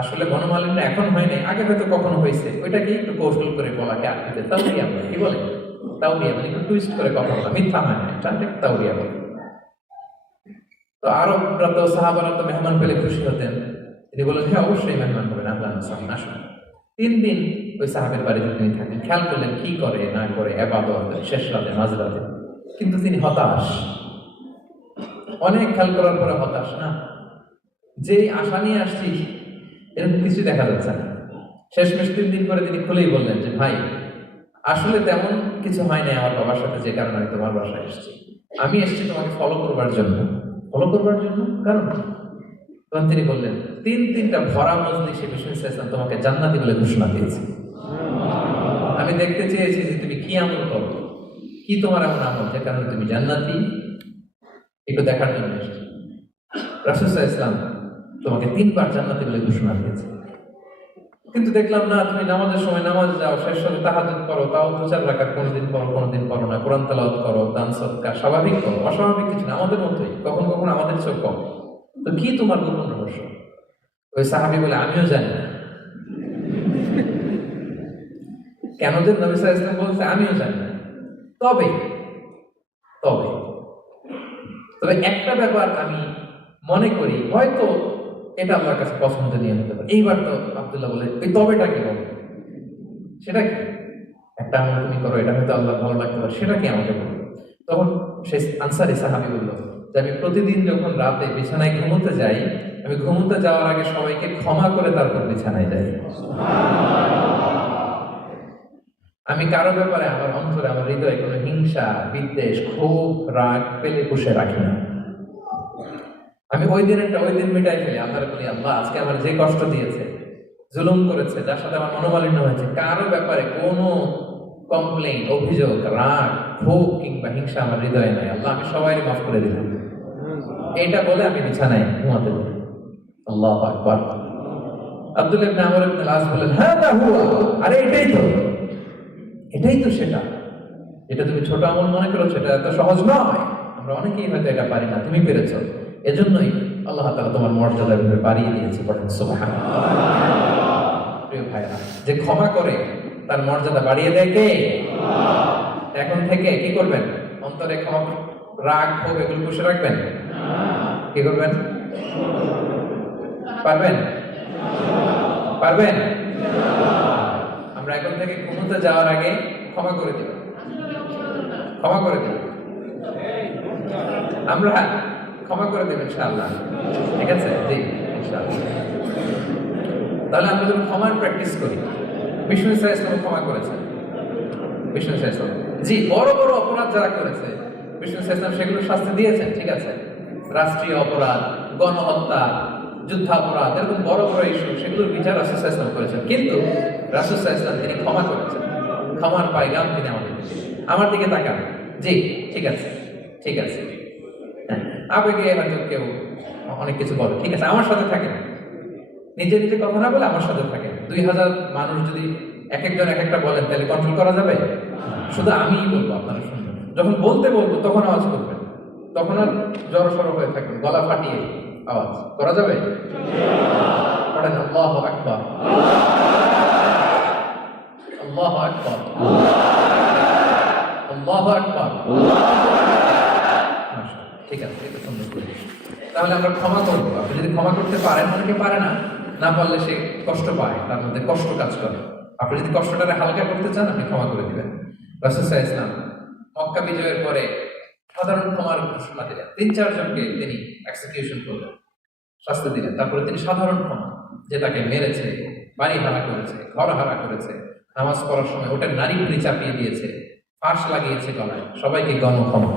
আসলে মনোমালিন্য এখন হয় নাই, আগে হয়তো কখনো হয়েছে, ওইটাকে একটু কৌশল করে বলাকে আটকে, তাওরিয়া বলে। কি বলে? তাওরিয়া মানে একটু টুইস্ট করে কথা বলা, মিথ্যা হয় না, এটা তাওরিয়া বলে। তো আরবরা তো, সাহাবারা তো মেহমান পেলে খুশি হতেন। তিনি বললেন, হ্যাঁ অবশ্যই মেহমান হবেন, আহলান ওয়াসাহলান, আসুন। 3 দিন ওই সাহাবের বাড়িতে তিনি থাকেন। খেয়াল করলেন কি করে না করে, ইবাদত, শেষ রাতে, মাঝরাতে। কিন্তু তিনি হতাশ, অনেক খেয়াল করার পরে হতাশ। না, যেই আশা নিয়ে আসছি এরকম কিছু দেখা যাচ্ছে না। শেষমেশ 3 দিন পরে তিনি খুলেই বললেন যে, ভাই আসলে তেমন কিছু হয় নাই আমার বাবার সাথে, যে কারণে আমি তোমার বাসায় এসেছি। আমি এসেছি তোমাকে ফলো করবার জন্য। ফলো করবার জন্য কারণ? তখন তিনি বললেন, 3টা ভরা মজলিসে বিষ্ণু ইসলাম তোমাকে জান্নাতি বলে ঘোষণা দিয়েছে। আমি দেখতে চেয়েছি যে তুমি কি আমল করো, কি তোমার এমন আমল যে কারণে তুমি জান্নাতি, একটু দেখার জন্য এসেছি। রাসূল সাল্লাল্লাহু আলাইহি ওয়াসাল্লাম তোমাকে 3বার জান্নাতি বলে ঘোষণা দিয়েছে, কিন্তু দেখলাম না তুমি নামাজের সময় নামাজে যাও, শেষ হলে তাহাজ্জুদ করো, তাও 2-4 রাকাত, কোনোদিন করো কোনোদিন করো না, কোরআন তেলাওয়াত করো, দান সদকা, স্বাভাবিক করো, অস্বাভাবিক কিছু না, আমাদের মতোই, কখন কখন আমাদের চোখ কম। তো কি তোমার গোপন রহস্য? ওই সাহাবী বলে, আমিও জানি না। কেন যে নবী সাল্লাল্লাহু আলাইহি ওয়াসাল্লাম বলছে আমিও জানি না। তবে তবে তবে একটা ব্যাপার আমি মনে করি, হয়তো এটা আল্লাহর কাছে পছন্দনীয় হতে পারে। এইবার তো আব্দুল্লাহ বলে, ওই তবেটা কি বলো, সেটা কি? একটা আমল তুমি করো, এটা হয়তো আল্লাহ ভালো লাগতে পারে, সেটা কি আমাকে বলো। তখন সে আনসারী সাহাবী বলল যে, আমি প্রতিদিন যখন রাতে বিছানায় ঘুমোতে যাই, আমি ঘুমোতে যাওয়ার আগে সবাইকে ক্ষমা করে তারপর বিছানায় যাই। আমি কারো ব্যাপারে আমার অন্তরে, আমার হৃদয়ে কোনো হিংসা, বিদ্বেষ, ক্ষোভ, রাগ পেলে পুষে রাখি না। আমি ওই দিনেরটা ওই দিন মিটাই ফেলি। আল্লাহর বলি, আল্লাহ আজকে আমার যে কষ্ট দিয়েছে, জুলুম করেছে, যার সাথে আমার মনোমালিন্য হয়েছে, কারো ব্যাপারে কোনো কমপ্লেইন, অভিযোগ, রাগ, ক্ষোভ কিংবা হিংসা আমার হৃদয়ে নাই। আল্লাহ আমি সবাই মাফ করে দিলাম। এইটা বলে আমি বিছানায় ঘুমাতে যাই। আল্লাহু আকবার। আব্দুল্লাহ ইবনে আমর ইবনে আস বলেন, হাদা হুয়া, আরে এটাই তো সেটা। এটা তুমি ছোট আমল মনে করো, সেটা এত সহজ নয়। আমরা অনেকেই হয়তো এটা পারি না, তুমি পেরেছো। এজন্যই আল্লাহ তাআলা তোমার মর্যাদা বাড়িয়ে দিয়েছে। পড়েন সুবহানাল্লাহ। প্রিয় ভাইরা, যে ক্ষমা করে তার মর্যাদা বাড়িয়ে দেয় কে? আল্লাহ। এখন থেকে কি করবেন? অন্তরে ক্ষমা, রাগ, ক্ষোভ এগুলো পুষে রাখবেন? কি করবেন? পারবেন? পারবেন? আমরা এখন থেকে ঘুমোতে যাওয়ার আগে ক্ষমা করে দেব, ক্ষমা করে দেব, আমরা ক্ষমা করে দেব ইনশাআল্লাহ। ঠিক আছে? জি ইনশাআল্লাহ। তাহলে আমরা যখন ক্ষমার প্র্যাকটিস করি, বিষ্ণু সাল্লাল্লাহু আলাইহি ওয়াসাল্লাম ক্ষমা করেছেন। বিষ্ণু সাল্লাল্লাহু আলাইহি ওয়াসাল্লাম জি বড় বড় অপরাধ যারা করেছে, বিষ্ণু সাল্লাল্লাহু আলাইহি ওয়াসাল্লাম সেগুলো শাস্তি দিয়েছেন। ঠিক আছে, রাষ্ট্রীয় অপরাধ, গণহত্যা, যুদ্ধাপরাধ, এরকম বড় বড় ইস্যু, সেগুলোর বিচার রাসূল সাল্লাল্লাহু আলাইহি ওয়াসাল্লাম করেছেন। কিন্তু রাসূল সাল্লাল্লাহু আলাইহি ওয়াসাল্লাম তিনি ক্ষমা করেছেন। ক্ষমার পায়গাম তিনি আমাদেরকে দিয়েছেন। আমার দিকে তাকান। জি ঠিক আছে, ঠিক আছে। আবেগে হয়তো কেউ অনেক কিছু বলে, ঠিক আছে, আমার সাথে থাকেন, নিজে নিজে কথা না বলে আমার সাথে থাকেন। 2000 মানুষ যদি এক একজন এক একটা বলেন, তাহলে কন্ট্রোল করা যাবে? শুধু আমিই বলবো, আপনারা শুনবেন। যখন বলতে বলবো তখন আওয়াজ করবেন, তখন আর জড়সড় হয়ে থাকবেন, গলা ফাটিয়ে আওয়াজ করা যাবে? পড়েন আল্লাহু আকবার, আল্লাহু আকবার, আল্লাহু আকবার। ঠিক আছে, এটা সুন্দর করে। তাহলে আমরা ক্ষমা করবো। আপনি যদি ক্ষমা করতে পারেন, অনেকে পারে না, না পারলে সে কষ্ট পায়, তার মধ্যে কষ্ট কাজ করে। আপনি যদি কষ্টটাকে হালকা করতে চান, আপনি ক্ষমা করে দিবেন। রাসূল সাল্লাল্লাহু আলাইহি ওয়াসাল্লাম মক্কা বিজয়ের পরে সাধারণ ক্ষমার ঘোষণা দিলেন। 3-4 জনকে তিনি এক্সিকিউশন করলেন, শাস্তি দিলেন। তারপরে তিনি সাধারণ ক্ষমা, যে তাকে মেরেছে, বাড়ি হারা করেছে, ঘর হারা করেছে, নামাজ পড়ার সময় ওটার নারী ভুড়ি চাপিয়ে দিয়েছে, ফাঁস লাগিয়েছে গলায়, সবাইকে গণক্ষমা।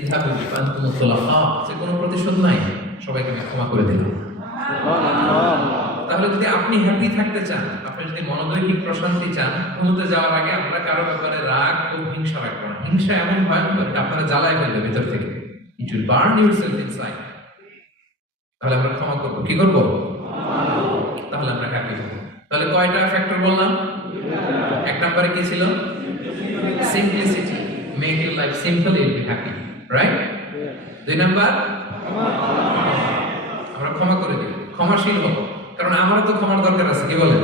ইযহাবু ফাআনতুমুত তুলাকা, যে কোনো প্রতিশোধ নাই, সবাইকে আমি ক্ষমা করে দিলাম। তাহলে যদি আপনি হ্যাপি থাকতে চান, আপনি যদি মনোদৈহিক প্রশান্তি চান, ঘুমোতে যাওয়ার আগে আপনারা কারো ব্যাপারে রাগ ও হিংসা রাখবেন না। হিংসা এমন ভয়ঙ্কর আপনারা জ্বালায় ফেলবে ভিতর থেকে। It will burn yourself inside. তাহলে আমরা ক্ষমা করব, কি করব? তাহলে আমরা হ্যাপি হব। তাহলে কয়টা ফ্যাক্টর বললাম? এক নম্বরে কি ছিল? Simplicity, make your life simple, you will be happy, right? দুই নাম্বার, আমরা ক্ষমা করে দিই, ক্ষমাশীল হব। কারণ আমারও তো ক্ষমার দরকার আছে, কি বলেন?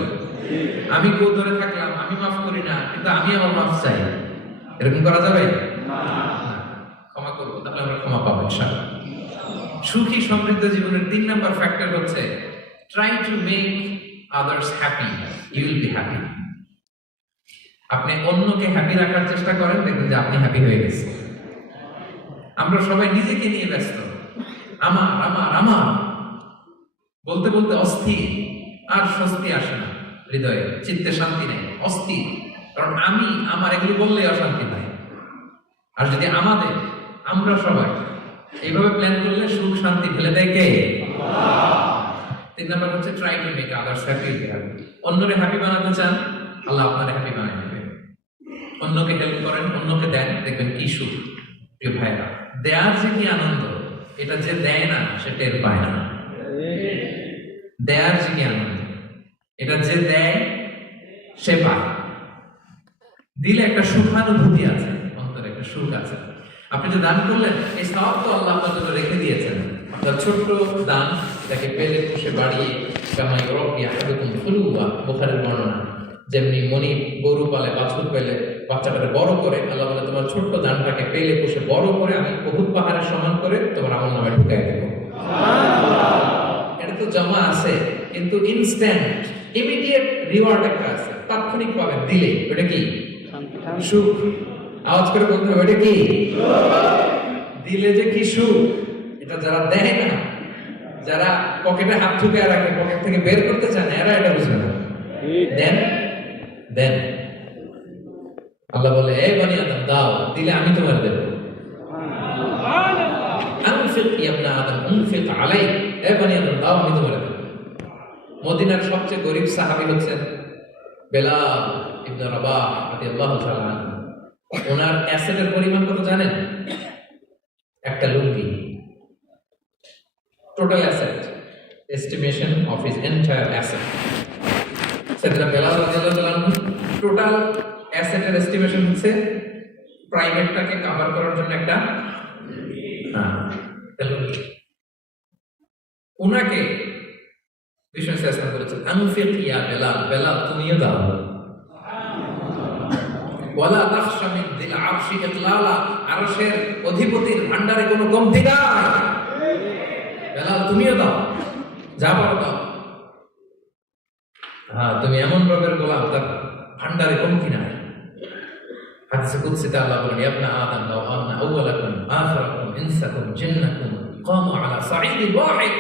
আমি কেউ ধরে থাকলাম, আমি মাফ করি না, কিন্তু আমি আমার মাফ চাই, এরকম করা যাবে না? ক্ষমা করবো, তাহলে আমরা ক্ষমা পাবো ইনশাআল্লাহ। সুখী সমৃদ্ধ জীবনের 3 নাম্বার ফ্যাক্টর হচ্ছে try to make others happy, you will be happy. আপনি অন্যকে হ্যাপি রাখার চেষ্টা করেন, দেখবেন যে আপনি হ্যাপি হয়ে গেছেন। আমরা সবাই নিজেকে নিয়ে ব্যস্ত, আমার আমার আমার বলতে বলতে অস্থির, আর স্বস্তি আসে না হৃদয়ে, চিত্তে শান্তি নেই, অস্থির। কারণ আমি আমার এগুলো বললে অশান্তি পাই। আর যদি আমাদের, আমরা সবাই এইভাবে প্ল্যান করলে সুখ শান্তি ঢেলে দেয় কে? 3 নাম্বার হচ্ছে try to make others happy. অন্যরে হ্যাপি বানাতে চান, আল্লাহ আপনার হ্যাপি বানায় দেবে। অন্যকে হেল্প করেন, অন্যকে দেন, দেখবেন কি সুখ। প্রিয় ভাইরা, দেয়ার যে কি আনন্দ, এটা যে দেয় না সে টের পায় না। দেয়ার যে কি আনন্দ, এটা যে দেয় সে পায়। দিলে একটা সুখানুভূতি আছে, অন্তরে একটা সুখ আছে। আপনি যে দান করলেন, এই সওয়াব তো আল্লাহ আপনার জন্য রেখে দিয়েছেন। আপনার ছোট্ট দান, এটাকে পেলে পুষে বাড়িয়ে, কামাই রব্বি আহাদুকুম ফুলুয়া, বুখারীর বর্ণনা, যেমনি মনি গরু পালে, বাছুর পেলে বাচ্চাটাকে বড় করে, আল্লাহ বলে তোমার ছোট্ট দানটাকে পেলে পুষে বড় করে আমি বহুত পাহাড়ের সমান করে তোমার আমলনামায় ঢুকাই দেব। এটা তো জমা আছে, কিন্তু ইনস্ট্যান্ট ইমিডিয়েট রিওয়ার্ড একটা আছে, তাৎক্ষণিক পাবেন দিলে। ওটা কি? সুখ। আওয়াজ করে বলতে হবে, এটা কি? দিলে যে কি সুখ, এটা যারা দেয় না, যারা পকেটে হাত ঢুকে রাখে, পকেট থেকে বের করতে চায় না, এরা এটা বুঝবে না। দেন দেন, আল্লাহ বলে এ বনি আদম দাও, দিলে আমি তোমার দেব। আনফিক ইয়া ইবনা আদম আনফিক আলাইক, এ বনি আদম দাও, আমি তোমার দেব। মদিনার সবচেয়ে গরীব সাহাবী হচ্ছেন বেলাল ইবনে রাবাহ রাদিয়াল্লাহু তাআলা আনহু। ওনার অ্যাসেটের পরিমাণ কত জানেন? একটা লুঙ্গি। Total asset, estimation of his entire asset. সেটা বেলাল রাদিয়াল্লাহু তাআলা আনহু টোটাল অ্যাসেটের এস্টিমেশন হচ্ছে প্রাইভেটটাকে কভার করার জন্য একটা লুঙ্গি। ওনাকে বিষ্ণু শাসন করেছেন, আনফিক ইয়া বেলাল, বেলাল তুমিও দাও। ওয়ালা তাখশা মিন যিল আরশি ইতলালা, আরশের অধিপতির ভান্ডারে কোনো কমতি নাই। বেলাল তুমিও দাও, যা পারো দাও। হ্যাঁ, তুমি এমন রবের গোলাম, তার ভান্ডারে কমতি নাই। হাদিসে কুদসিতে আল্লাহ বলেন, ইয়া ইবনা আদম লাউ আন্না আউওয়ালাকুম আখিরাকুম ইনসাকুম জিন্নাকুম কামু আলা সাঈদিন ওয়াহিদ।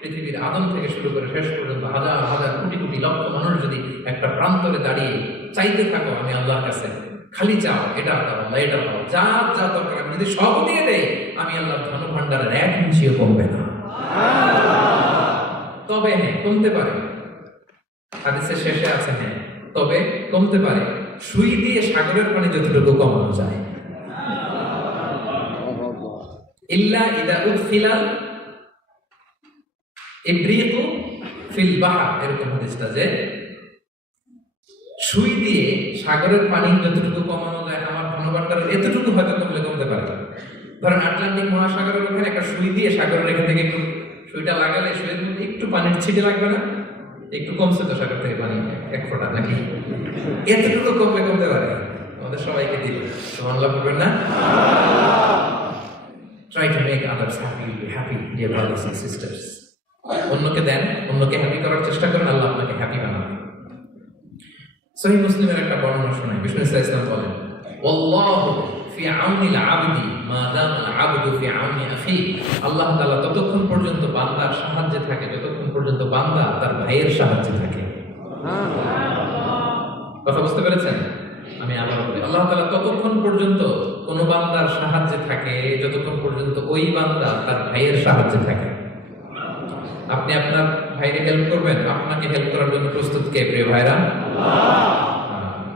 পৃথিবীর আদম থেকে শুরু করে শেষ পর্যন্ত হাজার হাজার কোটি কোটি লক্ষ মানুষ যদি একটা প্রান্তরে দাঁড়িয়ে চাইতে থাকো আমি আল্লাহর কাছে, খালি চাও এটা দাও, আল্লাহ এটা দাও, যা যা দরকার আমি যদি সব দিয়ে দেই, আমি আল্লাহর ধন ভান্ডারের 1 ইঞ্চিও কমবে না। তবে হ্যাঁ, কমতে পারে। হাদিসের শেষে আছে হ্যাঁ, তবে কমতে পারে সুই দিয়ে সাগরের পানি যতটুকু কমানো যায়। ইল্লা ইদা উদখিলাল ইব্রিকু ফিল বাহর, এরকম হাদিসটা যে সুই দিয়ে সাগরের পানি যতটুকু কমানো যায়, আমার ধনভাণ্ডারের এতটুকু হয়তো কমলে কমতে পারে। ধরেন আটলান্টিক মহাসাগরের ওখানে একটা সুই দিয়ে সাগরের এখান থেকে একটু সুইটা লাগালে সুইয়ের মধ্যে একটু পানির ছিটে লাগবে না? একটু কমছে তো সাগর থেকে পানি, 1 ফোঁটা নাকি? এতটুকু কমবে, কমতে পারে। আমাদের সবাইকে দিল, সুবহানাল্লাহ বলবেন না? Try to make others happy, be happy, dear brothers and sisters. অন্যকে দেন, অন্যকে হ্যাপি করার চেষ্টা করেন, আল্লাহ আপনাকে হ্যাপি বানাবে। সহিহ মুসলিমের একটা বর্ণনা শোনাই, বিষ্ণু ইসলাম বলেন, ওয়াল্লাহু ফি আউনিল আবদি মা দামাল আবদু ফি আউনি আখি। আল্লাহ তাআলা ততক্ষণ পর্যন্ত বান্দার সাহায্যে থাকে যতক্ষণ পর্যন্ত বান্দা তার ভাইয়ের সাহায্যে থাকে। কথা বুঝতে পেরেছেন? আমি আবার বলি, আল্লাহ তাআলা ততক্ষণ পর্যন্ত কোন বান্দার সাহায্যে থাকে যতক্ষণ পর্যন্ত ওই বান্দা তার ভাইয়ের সাহায্যে থাকে। আপনি আপনার ভাইকে হেল্প করবেন, আপনাকে হেল্প করার জন্য প্রস্তুত কে প্রিয় ভাইরা?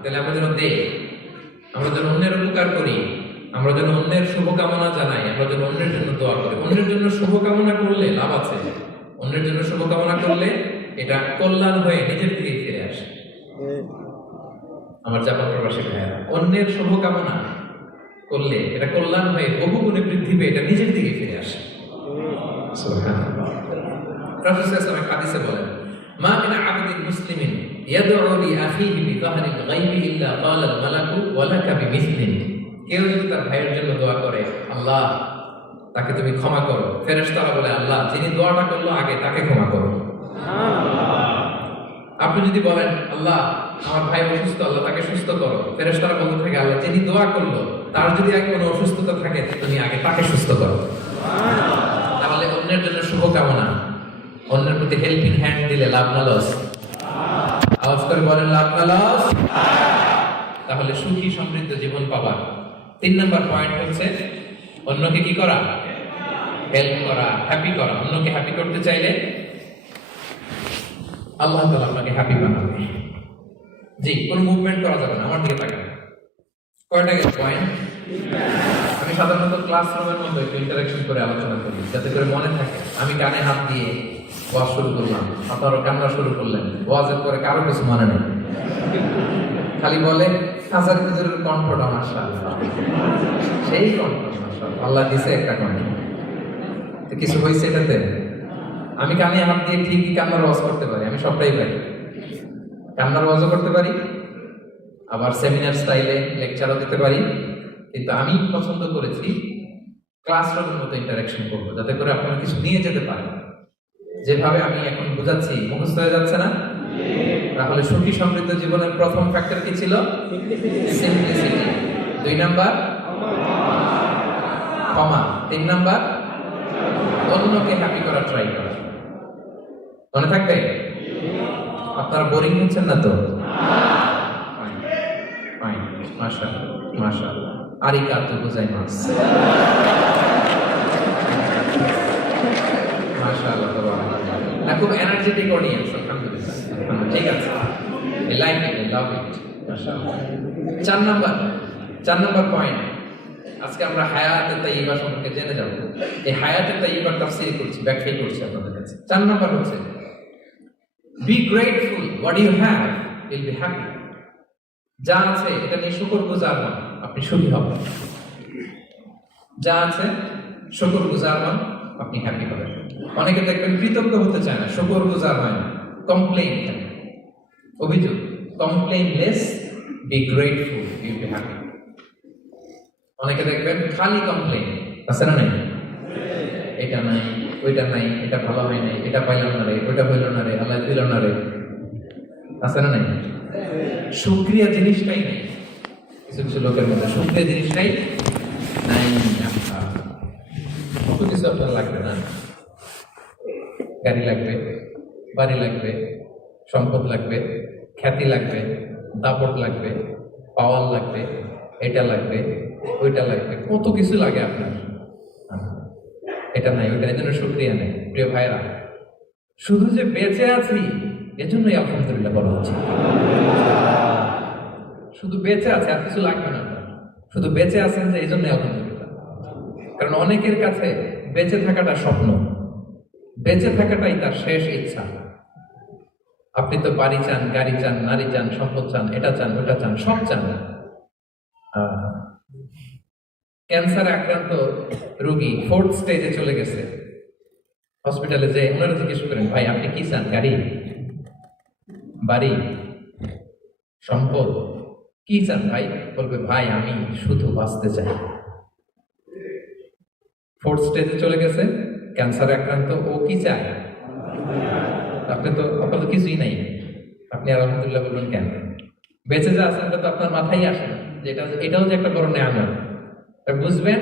তাহলে আমরা যেন দেই, আমরা যেন অন্যের উপকার করি, আমরা যেন অন্যের শুভকামনা জানাই, আমরা যেন অন্যের জন্য দোয়া করি। অন্যের জন্য শুভকামনা করলে লাভ আছে, অন্যের জন্য শুভকামনা করলে এটা কল্যাণ হয়ে নিজের দিকে ফিরে আসে। আমার জাপান প্রবাসী ভাইয়েরা, অন্যের শুভকামনা করলে এটা কল্যাণ হয়ে বহু গুণে বৃদ্ধি পেয়ে এটা নিজের দিকে ফিরে আসে। সুবহানাল্লাহ। রাসূল সাল্লাল্লাহু আলাইহি ওয়াসাল্লাম হাদিসে বলেন, মা মিন আবদিন মুসলিমিন ইয়াদউ লিআখিহি বিযাহরিল গায়বি ইল্লা ক্বালা আল মালাকু ওয়া লাকা বিমিসলিন। কেউ যদি তার ভাইয়ের জন্য দোয়া করে, আল্লাহ তাকে তুমি ক্ষমা করো, ফেরেশতারা বলে, আল্লাহ যিনি দোয়াটা করলো আগে তাকে ক্ষমা করো। আপনি যদি বলেন, আল্লাহ আমার ভাই অসুস্থ, আল্লাহ তাকে সুস্থ করো, ফেরেশতারা বলতে থাকে, আল্লাহ যিনি দোয়া করলো তার যদি আগে কোনো অসুস্থতা থাকে তুমি আগে তাকে সুস্থ করো। তাহলে অন্যের জন্য শুভকামনা, অন্যের প্রতি হেল্পিং হ্যান্ড দিলে লাভ না লস? আওয়াজ করে বলেন, লাভ না লস? তাহলে সুখী সমৃদ্ধ জীবন পাবার 3 নম্বর পয়েন্ট হচ্ছে অন্যকে কি করা? হেল্প করা, হ্যাপি করা। অন্যকে হ্যাপি করতে চাইলে আল্লাহ তাআলা আপনাকে হ্যাপি বানাবে। জি, কোনো মুভমেন্ট করা যাবে না। আমার দিকে তাকান। কয়টা গেল পয়েন্ট? আমি সাধারণত ক্লাসরুমের মতো একটু ইন্টারাকশন করে আলোচনা করি যাতে করে মনে থাকে। আমি কানে হাত দিয়ে ওয়াজ শুরু করলাম, আপনারা কান্না শুরু করলেন, ওয়াজের পরে কারো কিছু মনে নেই, খালি বলে হাজার হুজুরের কণ্ঠটা মাশাআল্লাহ, সেই কণ্ঠ মাশাআল্লাহ, আল্লাহ দিয়েছে একটা কণ্ঠ। তো কিছু হয়েছে এটাতে? আমি কানে হাত দিয়ে ঠিকই কান্নার ওয়াজ করতে পারি, আমি সবটাই পারি, কান্নার ওয়াজও করতে পারি, আবার সেমিনার স্টাইলে লেকচারও দিতে পারি। কিন্তু আমি পছন্দ করেছি ক্লাসরুমের মতো ইন্টারাকশন করবো যাতে করে আপনারা কিছু নিয়ে যেতে পারেন। যেভাবে আমি এখন বুঝাচ্ছি মুখস্থ হয়ে যাচ্ছে না? তাহলে সুখী সমৃদ্ধ জীবনের প্রথম ফ্যাক্টর কি ছিল? সিম্পলিসিটি। 2 নাম্বার ক্ষমা। 3 নাম্বার অন্যকে হ্যাপি করা ট্রাই করা। মনে থাকবে? আপনারা বোরিং হচ্ছেন না তো? ফাইন, মাশাআল্লাহ মাশাআল্লাহ, আরিগাতো গোজাইমাসু। মাশাআল্লাহ, তাবারাকাল্লাহ। খুব এনার্জেটিক অডিয়েন্স, আলহামদুলিল্লাহ। ঠিক আছে, I like it, I love it, মাশাআল্লাহ। 4 নাম্বার পয়েন্ট, আজকে আমরা হায়াতে তাইয়্যিবা সম্পর্কে জেনে যাব। এই হায়াতে তাইয়্যিবার তাফসীর করছি, ব্যাখ্যা করছি আপনাদের কাছে। 4 নাম্বার হচ্ছে be grateful, what you have will be happy. যা আছে এটা নিয়ে শুকরগুজার হন, আপনি সুখী হবেন। যা আছে শুকরগুজার হন, আপনি হ্যাপি হবেন। অনেকে দেখবেন কৃতজ্ঞ হতে চায় না, শুকরগুজার হয় না, কমপ্লেইন, অভিযোগ। Complain less, be grateful, you be happy. অনেকে দেখবেন খালি কমপ্লেইন, আছে না নাই? এটা নাই, ওইটা নাই, এটা ভালো হয় নাই, এটা পাইলাম না রে, ওইটা হইল না রে, আল্লাহ দিল না রে, আছে না নাই? শুকরিয়া জিনিসটাই নেই কিছু কিছু লোকের মধ্যে, শুকরিয়া জিনিসটাই নাই। কত কিছু আপনার লাগবে না? গাড়ি লাগবে, বাড়ি লাগবে, সম্পদ লাগবে, খ্যাতি লাগবে, দাপট লাগবে, পাওয়ার লাগবে, এটা লাগবে, ওইটা লাগবে, কত কিছু লাগে আপনার। এটা নাই, ওইটা, এই জন্য শুকরিয়া নেই। প্রিয় ভাইরা, শুধু যে বেঁচে আছি এজন্যই আলহামদুলিল্লাহ বলা হচ্ছে। শুধু বেঁচে আছে, আর কিছু লাগবে না। শুধু বেঁচে আছেন যে এই জন্যই আলহামদুলিল্লাহ। কারণ অনেকের কাছে বেঁচে থাকাটা স্বপ্ন, বেঁচে থাকাটাই তার শেষ ইচ্ছা। আপনি তো বাড়ি চান, গাড়ি চান, নারী চান, সম্পদ চান, এটা চান, ওটা চান, সব চান। ক্যান্সারে আক্রান্ত রোগী 4th স্টেজে চলে গেছে, হসপিটালে যে ওনারা জিজ্ঞেস করেন, ভাই আপনি কি চান? গাড়ি, বাড়ি, সম্পদ, কি চান ভাই? বলবে, ভাই আমি শুধু বাঁচতে চাই। 4th স্টেজে চলে গেছে, ক্যান্সারে আক্রান্ত, ও কি চায়? আপনার তো কিছুই নাই, আপনি আলহামদুলিল্লাহ বলবেন কেন? বেঁচে যা আছেন এটা তো আপনার মাথায় আসে না যে এটাও যে একটা বড় নেয়ামত। বুঝবেন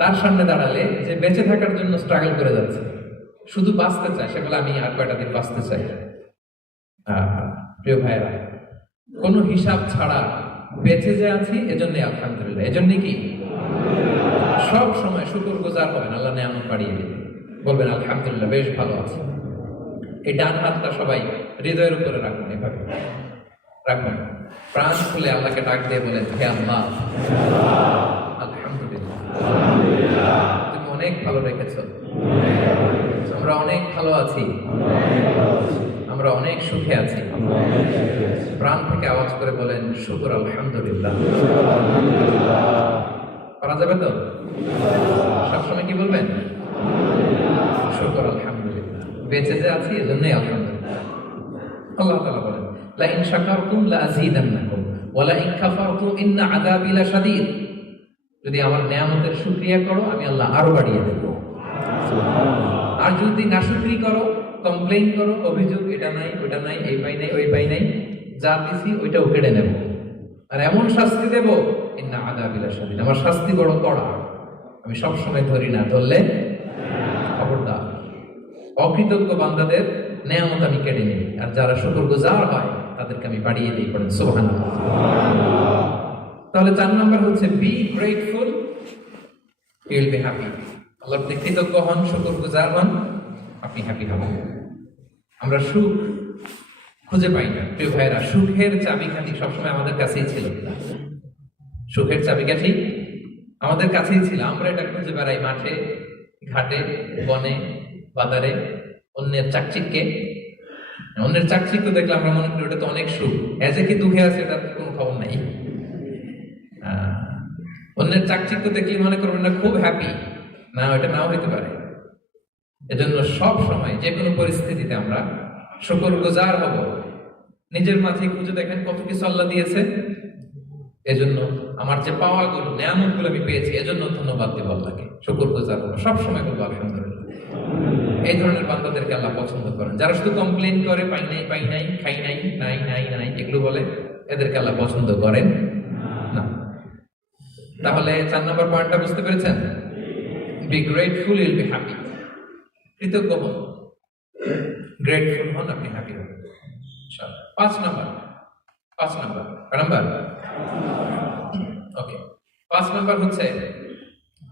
তার সামনে দাঁড়ালে যে বেঁচে থাকার জন্য স্ট্রাগল করে যাচ্ছে, শুধু বাঁচতে চায়, সে বলে আমি আর কয়টা দিন বাঁচতে চাই। প্রিয় ভাইরা, কোন হিসাব ছাড়া বেঁচে যে আছি এজন্য আলহামদুলিল্লাহ। এজন্য কি সব সময় শুকরগুজার হবেন, আল্লাহ নিয়ামত বাড়িয়ে দিবেন, বলবেন আলহামদুলিল্লাহ বেশ ভালো আছে। এই ডান হাতটা সবাই হৃদয়ের উপরে রাখুন, এভাবে রাখুন, প্রাণ খুলে আল্লাহকে ডাক দিয়ে বলেন, হে আল্লাহ আলহামদুলিল্লাহ, তুমি অনেক ভালো রেখেছো, আমরা অনেক ভালো আছি, আমরা অনেক সুখে আছি। প্রাণ থেকে আওয়াজ করে বলেন শুকর আলহামদুলিল্লাহ। পারা যাবে তো? সবসময় কি বলবেন? শুকর আলহামদুলিল্লাহ, বেঁচে যে আছি এজন্যই আলহামদুলিল্লাহ। আল্লাহ তাআলা বলেন লা ইন শাকারতুম লা আযীদান্নাকুম ওয়া লা ইন কাফারতুম ইন্না আযাবি লাশাদীদ। যদি আমার নিয়ামতের শুকরিয়া করো আমি আল্লাহ আরো বাড়িয়ে দেব, আর যদি নাশুকরি করো, কমপ্লেইন করো, অভিযোগ এটা নাই ওটা নাই, এই পাই নাই ওই পাই নাই, যা দিছি ওইটাও কেড়ে নেব, আর এমন শাস্তি দেব ইন্না আযাবি লাশাদীদ, আমার শাস্তি বড় কড়া। আমি সবসময় ধরি না, ধরলে খবরদার। অকৃতজ্ঞ বান্দাদের নেয়ামত আমি কেড়ে নিই, আর যারা শুকরগুজার হয় তাদেরকে আমি বাড়িয়ে দিই। পড়েন সুবহানাল্লাহ। তাহলে 4 নম্বর হচ্ছে be grateful, you will be happy. আল্লাহর প্রতি কৃতজ্ঞ হন, শুকরগুজার হন, আপনি হ্যাপি হবেন। আমরা সুখ খুঁজে পাই না প্রিয় ভাইরা, সুখের চাবিকাঠি সবসময় আমাদের কাছেই ছিল। সুখের চাবিকাঠি আমাদের কাছেই ছিল, আমরা এটা খুঁজে বেড়াই মাঠে ঘাটে বনে বাজারে, অন্যের চাকচিক্যে। অন্যের চাকচিক্য দেখলে আমরা মনে করি ওটা তো অনেক সুখ, এজে কি দুঃখে আছে তার কোনো খবর নাই। অন্যের চাকচিক্য দেখলে মনে করবেন না খুব হ্যাপি, না ওটা নাও হইতে পারে। এজন্য সব সময় যে কোনো পরিস্থিতিতে আমরা শুকরগুজার হব। নিজের মাঝে খুঁজে দেখেন কত কিছু আল্লাহ দিয়েছে, এজন্য আমার যে পাওয়াগুলো নিয়ামতগুলো আমি পেয়েছি এজন্য ধন্যবাদ দেব আল্লাহকে, শুকরগুজার হবো, সবসময় বলবো আলহামদুলিল্লাহ। এই ধরনের বান্দাদেরকে আল্লাহ পছন্দ করেন। যারা শুধু কমপ্লেইন করে পাই নাই পাই নাই, খাই নাই, নাই নাই নাই এগুলো বলে, এদেরকে আল্লাহ পছন্দ করেন না। তাহলে 4 নম্বর পয়েন্টটা বুঝতে পেরেছেন? Be grateful, you will be happy. কৃতজ্ঞ হন, গ্রেটফুল হন, আপনি হ্যাপি হবেন। 5 নম্বর ওকে, 5 নম্বর হচ্ছে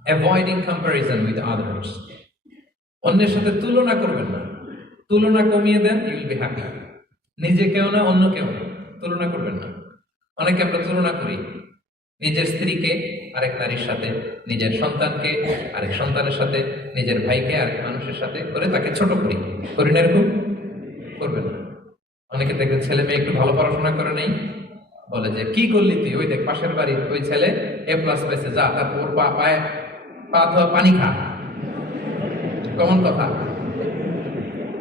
অ্যাভয়েডিং কম্প্যারিজন উইথ আদার্স। অন্যের সাথে তুলনা করবেন না, তুলনা কমিয়ে দেন, ইউ উইল বি হ্যাপি। নিজেকেও না অন্য কেউ না, তুলনা করবেন না। অনেকে আমরা তুলনা করি, নিজের স্ত্রীকে আরেক নারীর সাথে, নিজের সন্তানকে আরেক সন্তানের সাথে, নিজের ভাইকে আরেক মানুষের সাথে করে তাকে ছোট করি না, এরকম করবেন না। অনেকে দেখবেন ছেলে মেয়ে একটু ভালো পড়াশোনা করে নেই, বলে যে কি করলি তুই, ওই দেখ পাশের বাড়ির ওই ছেলে A+ পেয়েছে, যা তারপর পায়ে পা ধোয়া পানি খা। কমন কথা,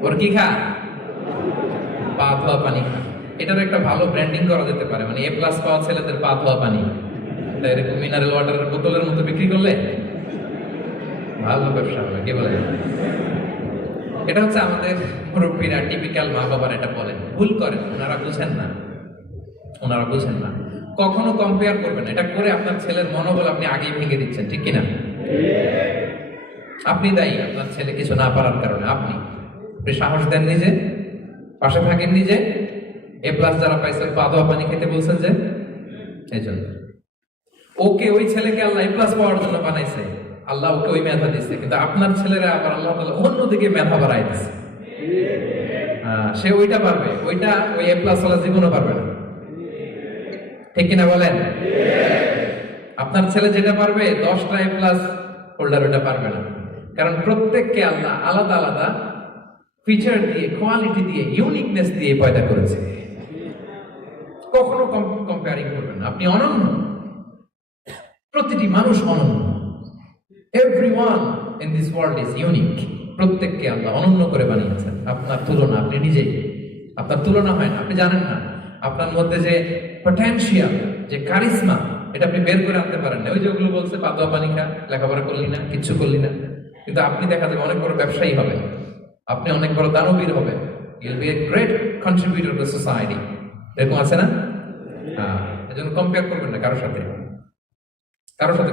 ওর কি খা? পা ধোয়া পানি খা। এটার একটা ভালো ব্র্যান্ডিং করা যেতে পারে, মানে A+ পাওয়া ছেলেদের পা ধোয়া পানি, তাই এরকম মিনারেল ওয়াটারের বোতলের মতো বিক্রি করলে ভালো ব্যবসা হবে, কি বলে? এটা হচ্ছে আমাদের মুরব্বীরা, টিপিক্যাল মা বাবার এটা বলেন, ভুল করেন, ওনারা বুঝেন না। কখনো কম্পেয়ার করবেন না, এটা করে আপনার ছেলের মনোবল আপনি আগেই ভেঙে দিচ্ছেন, ঠিক কিনা? আপনি দায়ী আপনার ছেলে কিছু না পারার কারণে। আপনি সাহস দেন নিজে, পাশে থাকেন নিজে। A+ যারা পাইছে পা ধোয়া পানি খেতে বলছেন যে, এই জন্য ওকে, ওই ছেলেকে আল্লাহ A+ পাওয়ার জন্য বানাইছে, আল্লাহ ওকে ওই মেধা দিচ্ছে, কিন্তু আপনার ছেলেরা আবার আল্লাহ তাআলা অন্যদিকে মেধা বাড়াই দিচ্ছে। সে ওইটা পারবে, ওইটা ওই A+ ওয়ালা জীবনও পারবে না, ঠিক কিনা বলেন? আপনার ছেলে যেটা পারবে 10টা A+ হোল্ডার ওটা পারবে না, কারণ প্রত্যেককে আল্লাহ আলাদা আলাদা ফিচার দিয়ে, কোয়ালিটি দিয়ে, ইউনিকনেস দিয়ে পয়দা করেছে। কখনো কম্পেয়ারিং করবেন না, আপনি অনন্য, প্রতিটি মানুষ অনন্য। Everyone in this world is unique. প্রত্যেককে আল্লাহ অনন্য করে বানিয়েছেন। আপনার তুলনা আপনি নিজেই, আপনার তুলনা হয় না, আপনি জানেন না আপনার মধ্যে যে পটেনশিয়াল, যে কারিশমা, এটা আপনি বের করে আনতে পারেন না। ওই যে ওগুলো বলছে পা ধোয়া পানি খা, লেখাপড়া করলি না, কিচ্ছু করলি না, কিন্তু আপনি দেখা যাবে অনেক বড় ব্যবসায়ী হবে, আপনি অনেক বড় দানবীর হবে, you will be a great contributor to society. এরকম আছে না? এজন্য কম্পেয়ার করবেন না কারোর সাথে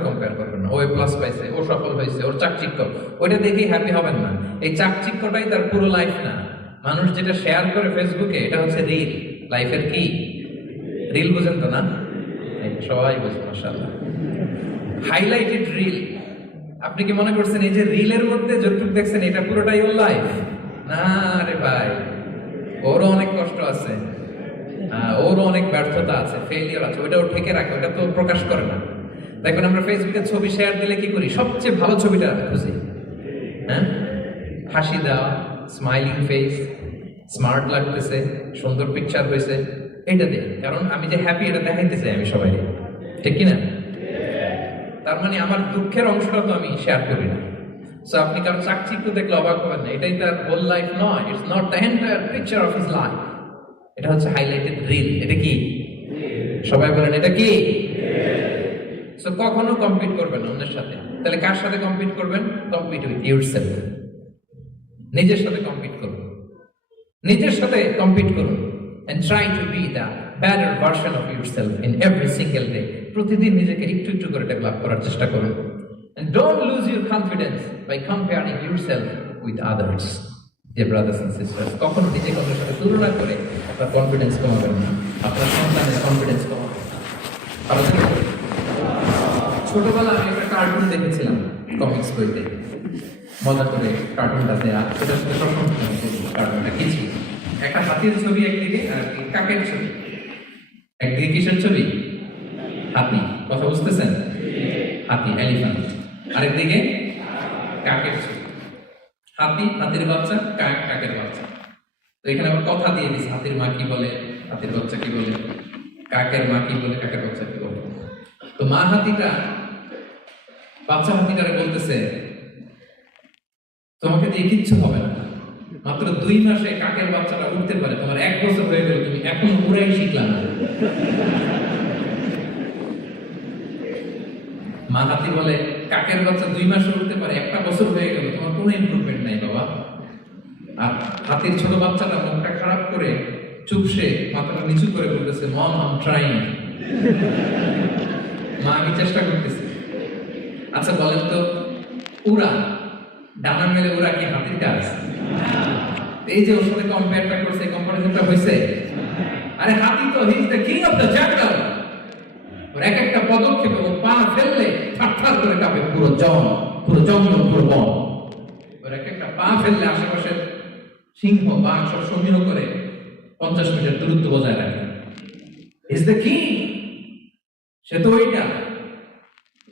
কম্পেয়ার করবেন না। ও A+ পাইছে, ও সফল হয়েছে, ওর চাকচিক্য, ওইটা দেখেই হ্যাপি হবেন না। এই চাকচিক্যটাই তার পুরো লাইফ না। মানুষ যেটা শেয়ার করে ফেসবুকে, এটা হচ্ছে রিল। লাইফের কি রিল বুঝেন তো না? সবাই বুঝে, মাশাআল্লাহ। Highlighted reel. আপনি কি মনে করছেন এই যে রিলের মধ্যে যতটুকু দেখছেন এটা পুরোটাই ওর লাইফ? না রে ভাই, ওরও অনেক কষ্ট আছে, ওরও অনেক ব্যর্থতা আছে, ফেলিয়ার আছে, ওটাও ঠেকে রাখে, ওটা তো প্রকাশ করে না। দেখবেন আমরা ফেসবুকে ছবি শেয়ার দিলে কি করি? সবচেয়ে ভালো ছবিটা খুঁজি, হ্যাঁ, হাসি দেওয়া, স্মাইলিং ফেস, স্মার্ট লাগতেছে, সুন্দর পিকচার হয়েছে, এটা দিই, কারণ আমি যে হ্যাপি এটা দেখাইতে চাই আমি সবাই, ঠিক কিনা? তার মানে আমার দুঃখের অংশটা তো আমি শেয়ার করি না। সো আপনি কারো চাকচিক্য দেখলে অবাক হবেন না, এটাই তার হোল লাইফ নয়, it's not the entire picture of his life. এটা হচ্ছে হাইলাইটেড রিল। এটা কি? সবাই বলেন এটা কি? সো কখনো কম্পিট করবেন না অন্যের সাথে। তাহলে কার সাথে কম্পিট করবেন? Compete with yourself. নিজের সাথে কম্পিট করুন, নিজের সাথে কম্পিট করুন, and try to be the better version of yourself in every single day. প্রতিদিন নিজেকে একটু একটু করে ডেভেলপ করার চেষ্টা করুন। And don't lose your confidence by comparing yourself with others. Dear brothers and sisters, কখনো নিজেকে অন্যের সাথে তুলনা করে আপনার কনফিডেন্স কমাবেন না, আপনার সন্তানের কনফিডেন্স কমাবেন। ভালো থাকবেন। ছোটবেলায় আমি একটা কার্টুন দেখেছিলাম কমিক্স বইতে, মজা করে কার্টুনটা দেয়া, সেটার সাথে প্রশংসা করি। কার্টুনটা কি ছিল? একটা হাতির ছবি একদিকে আর কাকের ছবি। একদিকে কিসের ছবি? হাতি। কথা বুঝতেছেন? হাতি, এলিফ্যান্ট। আরেকদিকে কাকের ছবি। হাতি, হাতির বাচ্চা, কাক, কাকের বাচ্চা। তো এখানে আবার কথা দিয়ে দিচ্ছে, হাতির মা কি বলে, হাতির বাচ্চা কি বলে, কাকের মা কি বলে, কাকের বাচ্চা কি বলে। তো মা হাতিটা বাচ্চা হাতিটারে বলতেছে, তোমাকে দিয়ে কিচ্ছু হবে না, মাত্র 2 মাসে কাকের বাচ্চাটা উঠতে পারে, তোমার 1 বছর হয়ে গেল, তুমি এখনো উড়াই শিখলা না। মা হাতি বলে, কাকের বাচ্চা 2 মাসে উঠতে পারে, 1 বছর হয়ে গেল, তোমার কোনো ইমপ্রুভমেন্ট নাই বাবা। আর হাতির ছোট বাচ্চাটা মুখটা খারাপ করে চুপসে মাথাটা নিচু করে বলতেছে, মম আই এম ট্রাইং। মা, আমি চেষ্টা করতেছি। আচ্ছা বলেন তো, উড়া, ডানা মেলে উড়া কি হাতির কাজ? এই যে ওর সাথে কম্পেয়ারটা করছে, কম্পারিজনটা হয়েছে। আরে হাতি তো he is the king of the jungle. ওর এক একটা পদক্ষেপে ও পা ফেললে থারথার করে কাঁপে পুরো জঙ্গল, পুরো বন। ওর এক একটা পা ফেললে আশেপাশে সিংহ, বাঘ সব সমীহ করে 50 মিটার দূরত্ব বজায় রাখে। Is the king. সে তো ওইটা।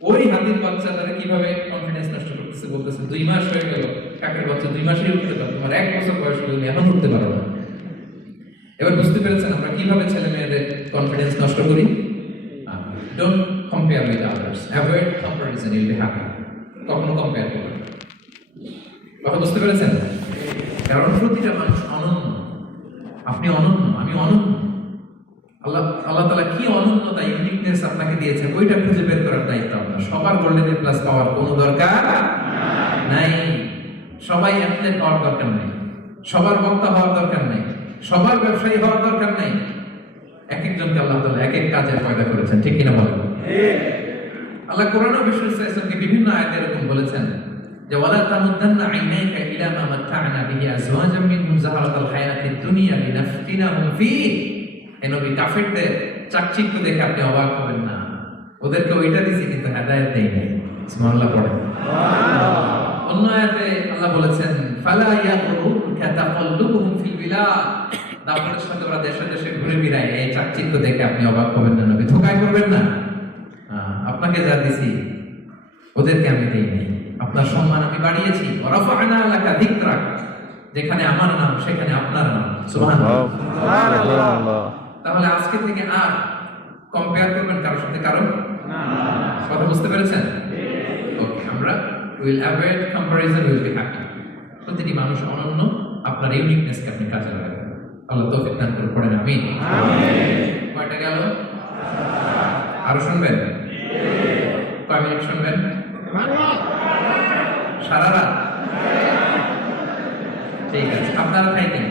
ওই হাতির বাচ্চা তারা কিভাবে কনফিডেন্স নষ্ট করতেছে, বলতেছে 2 মাস হয়ে গেল, কাকের বাচ্চা 2 মাসেই উঠতে পারো, তোমার 1 বছর বয়স হলে তুমি এখন উঠতে পারো না। এবার বুঝতে পেরেছেন আমরা কিভাবে ছেলে মেয়েদের কনফিডেন্স নষ্ট করি? Don't compare with others, avoid comparison, you'll be happy. কখনো কম্পেয়ার করবেন না। কথা বুঝতে পেরেছেন? কারণ প্রতিটা মানুষ অনন্য। আপনি অনন্য, আমি অনন্য। আল্লাহ তাআলা কি অনন্যতা, ইউনিকনেস আপনাকে দিয়েছেন, ওইটা খুঁজে বের করার দায়িত্ব আপনার। সবার গোল্ডেন এ প্লাস পাওয়ার কোনো দরকার নাই। সবাই অ্যাথলেট হওয়ার দরকার নেই, সবার বক্তা হওয়ার দরকার নেই, সবার ব্যবসায়ী হওয়ার দরকার নেই। এক একজনকে আল্লাহ তাআলা এক এক কাজে পয়দা করেছেন, ঠিক কিনা বলেন? আল্লাহ কোরআনে বিশ্বকে বিভিন্ন আয়াতে এরকম বলেছেন যে ওয়ালা তামুদ্দান্না আইনাইকা ইলা মা মাত্তা'না বিহি আজওয়াজাম মিনহুম যাহারাতাল হায়াতিদ দুনিয়া লিনাফতিনাহুম ফীহি। এই নবী, কাফেরদের চাকচিক্য দেখে আপনি অবাক হবেন না, ওদেরকে ওইটা দিয়েছি কিন্তু হেদায়েত দেই নাই। সুবহানাল্লাহ পড়েন। অন্য আয়াতে আল্লাহ বলেছেন ফালা ইয়াগরুরকা তাকাল্লুবুহুম ফিল বিলাদ। দাপটের সাথে ওরা দেশে দেশে ঘুরে বেড়ায়, এই চাকচিক্য দেখে আপনি অবাক হবেন না নবী, ধোঁকায় পড়বেন না। আপনাকে যা দিছি ওদেরকে আমি দেই নাই। আপনার সম্মান আমি বাড়িয়েছি। ওয়ারাফা'না লাকা যিকরাক, যেখানে আমার নাম সেখানে আপনার নাম। সুবহানাল্লাহ। তাহলে আজকে থেকে আর কম্পেয়ার করবেন কারোর সাথে কারো না। কথা বুঝতে পেরেছেন? ওকে, আমরা will avoid comparison, will be happy. প্রতিটি মানুষ অনন্য, আপনার ইউনিকনেসকে আপনি কাজে লাগাবেন। আল্লাহ তৌফিক দান করুন, পড়েন আমিন। কয়টা গেল? আরো শুনবেন? কয় মিনিট শুনবেন? সারা রাত? ঠিক আছে, আপনারা থাকেন।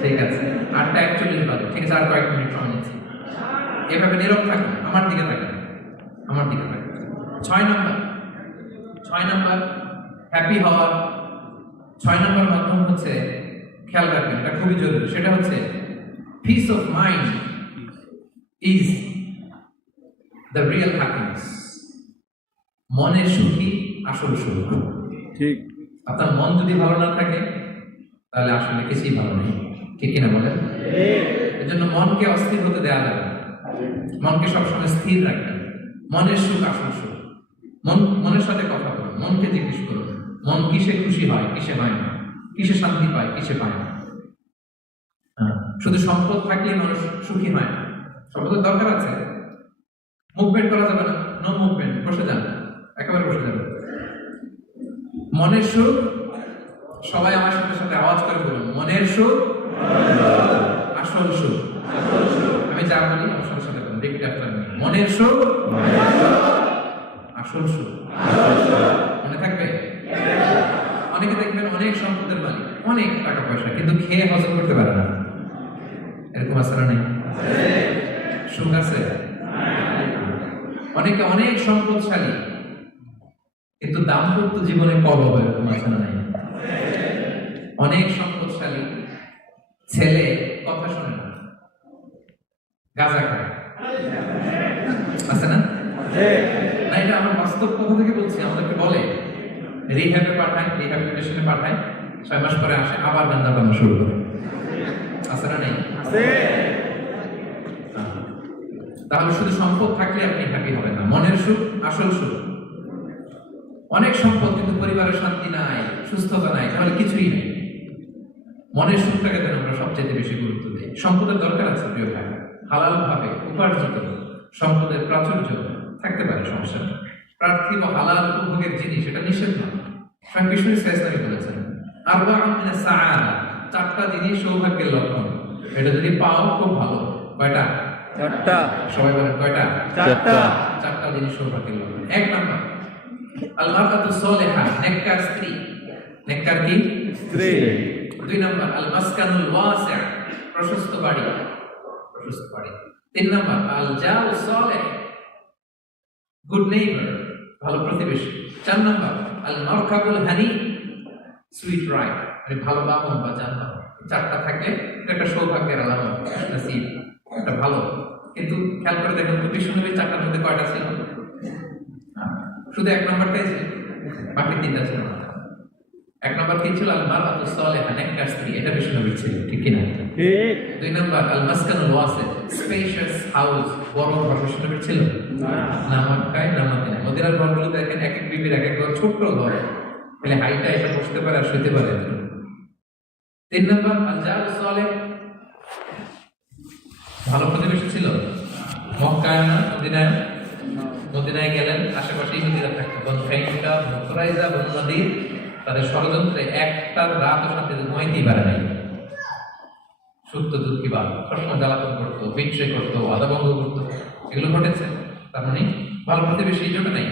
ঠিক আছে, 8:41 বাজে। ঠিক আছে, আর কয়েক মিনিট সময় নিচ্ছি। এভাবে নীরব থাকুন, আমার দিকে থাকুন, আমার দিকে থাকুন। 6 নাম্বার হ্যাপি হওয়ার 6 নাম্বার মাধ্যম হচ্ছে, খেয়াল রাখবেন, এটা খুবই জরুরি। সেটা হচ্ছে piece of mind is the real happiness. মনের সুখই আসল সুখ। ঠিক। আপনার মন যদি ভালো না থাকে তাহলে আসলে কিছুই ভালো নেই, ঠিক কিনা বলেন? এজন্য মনকে অস্থির হতে দেওয়া যাবে না, মনকে সবসময় স্থির রাখবেন। মনের সুখ আসল সুখ। মনের সাথে কথা বলুন, মনকে জিজ্ঞেস করুন মন কিসে খুশি হয়, কিসে হয় না, কিসে শান্তি পায়, কিসে পায় না। শুধু সম্পদ থাকলে মানুষ সুখী হয় না, সম্পদের দরকার আছে। মুভমেন্ট করা যাবে না, নো মুভমেন্ট, বসে যান, একেবারে বসে যাবে। মনের সুখ, সবাই আমার সাথে সাথে আওয়াজ করে বলুন, মনের সুখ আসল সুখ। আমি যা বলি আমার সাথে সাথে বলুন, রিপিট আফটার মি, মনের সুখ আসল সুখ। মনে থাকবে? অনেকে দেখবেন অনেক সম্পদের মালিক, অনেক টাকা পয়সা, কিন্তু খেয়ে হজম করতে পারে না। এরকম আছে না? নেই? সুখ আছে? অনেকে অনেক সম্পদশালী, কিন্তু দাম্পত্য জীবনে কলহ, এরকম আছে না? নাই? অনেক সম্পদশালী ছেলে কথা শোনে না, গাঁজা খায়, আছে না? না, এটা আমার বাস্তব কথা থেকে বলছি। আমাদেরকে বলে রিহ্যাবে পাঠায়, রিহ্যাবিলিটেশনে পাঠায়, 6 মাস পরে আসে আবার গাঁজা খাওয়া শুরু করে। আছে না? নেই? তাহলে শুধু সম্পদ থাকলে আপনি হ্যাপি হবেন না। মনের সুখ আসল সুখ। অনেক সম্পদ কিন্তু পরিবারের শান্তি নাই, সুস্থতা নাই, তাহলে কিছুই নেই। মনের সুখটাকে যেন আমরা সবচেয়ে বেশি গুরুত্ব দিই। সম্পদের দরকার আছে প্রিয় ভাই, হালাল ভাবে উপার্জিত সম্পদের প্রাচুর্য থাকতে পারে, সমস্যা নেই। পার্থিব হালাল উপভোগের জিনিস, এটা নিষেধ নয়। স্বয়ং বিষ্ণু ইসলাম বলেছেন, আরবাউন মিনাস সাআদা, 4টা জিনিস সৌভাগ্যের লক্ষণ। এটা যদি পাও খুব ভালো। কয়টা? 4টা। সবাই বলেন কয়টা? 4টা। 4টা জিনিস সৌভাগ্যের লক্ষণ। 1 নাম্বার আল মারআতু সালিহা, নেককার স্ত্রী। নেককার কি? স্ত্রী। 2 নাম্বার আল মাসকানুল ওয়াসি', প্রশস্ত বাড়ি, প্রশস্ত বাড়ি। 3 নাম্বার আল জাউ সালিহ, গুড নেইবার, ভালো প্রতিবেশী। 4 নাম্বার আল মারকাবুল হানি, সুইট রাইড, মানে ভালো বাহন বা যানবাহন। 4টা থাকলে এটা একটা সৌভাগ্যের আলামত, নসিব, এটা ভালো। কিন্তু খেয়াল করে দেখুন তো, বিষ্ণুনবীর 4টার মধ্যে কয়টা ছিল? শুধু 1 নাম্বারটাই ছিল, বাকি 3টা ছিল না। 1 নাম্বার কি ছিল? আল মারআতু সালিহা, নেককার স্ত্রী, এটা বিষ্ণুনবীর ছিল, ঠিক কি না? ঠিক। 2 নাম্বার আল মাসকানুল ওয়াসি', স্পেশিয়াস হাউস, বড় ঘর, বিষ্ণুনবীর ছিল না? মক্কায় না মদিনায়? মদিনার ঘরগুলো দেখেন এক এক বিবির এক এক ঘর, ছোট্ট ঘর, তাহলে হাইটা এসে বসতে পারে আর শুতে পারে। 3 নাম্বার আল জাউ সালিহ, ভালো প্রতিবেশী ছিল। মক্কায় না মদিনায়? মদিনায় গেলেন, আশেপাশে ইহুদিরা থাকতো, বনু কাইনুকা, বনু কুরাইজা, বনু নাদির। তাদের ষড়যন্ত্রে একটা রাতও শান্তিতে ঘুমাইতেই পারে নাই। সত্য দুধ কি বাদ, সবসময় জ্বালাতন করতো, বিট্রে করতো, আদাভঙ্গ করতো, এগুলো ঘটেছে। তার মানে ভালো প্রতিবেশী জন্য নাই।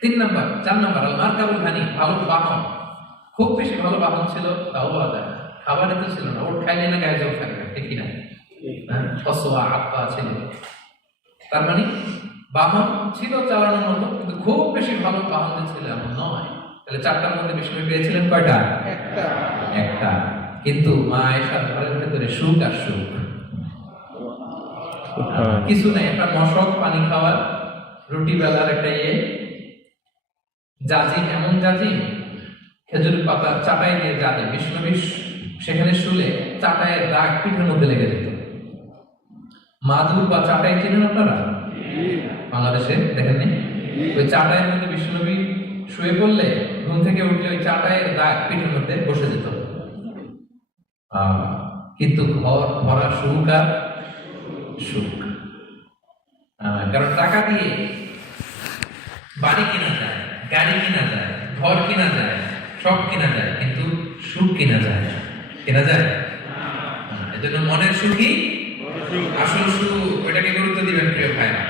4 নাম্বার আল মারকাবুল হানি, ভালো বাহন। খুব বেশি ভালো বাহন ছিল তাও বলা যায় না, খাবারে তো ছিল না, ওট খাইলে না গায়ে জল থাকবে, ঠিক কিনা? ফসোয়া আপ্পা ছিল। তার মানে বাহন ছিল চালানোর মতো, কিন্তু খুব বেশি ভালো বাহন ছিল এমন নয়। তাহলে 4টার মধ্যে বিষ্ণু পেয়েছিলেন কয়টা? একটা। কিন্তু মা আয়েশার ঘরের ভেতরে সুখ আর সুখ, কিছু নেই। একটা মশক, পানি খাওয়ার, রুটি বেলার একটা জাজিম, এমন জাজিম, খেজুর পাতা চাটাই দিয়ে জাজিম, বিষ্ণু সেখানে শুলে চাটাইয়ের দাগ পিঠের মধ্যে লেগে যেত। মাদুর বা চাটাই চিনেন আপনারা? বাংলাদেশে দেখেননি? ওই চাটাইয়ের মধ্যে বিষ্ণুনবী শুয়ে পড়লে ঘুম থেকে উঠলে ওই চাটাইয়ের দাগ পিঠের মধ্যে বসে যেত। কিন্তু ঘর ভরা সুখ আর সুখ। কারণ টাকা দিয়ে বাড়ি কিনা যায়, গাড়ি কিনা যায়, ঘর কিনা যায়, সব কিনা যায়, কিন্তু সুখ কিনা যায়? কেনা যায়? এজন্য মনের সুখই আসল সুখ, ওইটাকে গুরুত্ব দিবেন প্রিয় ভাইরা।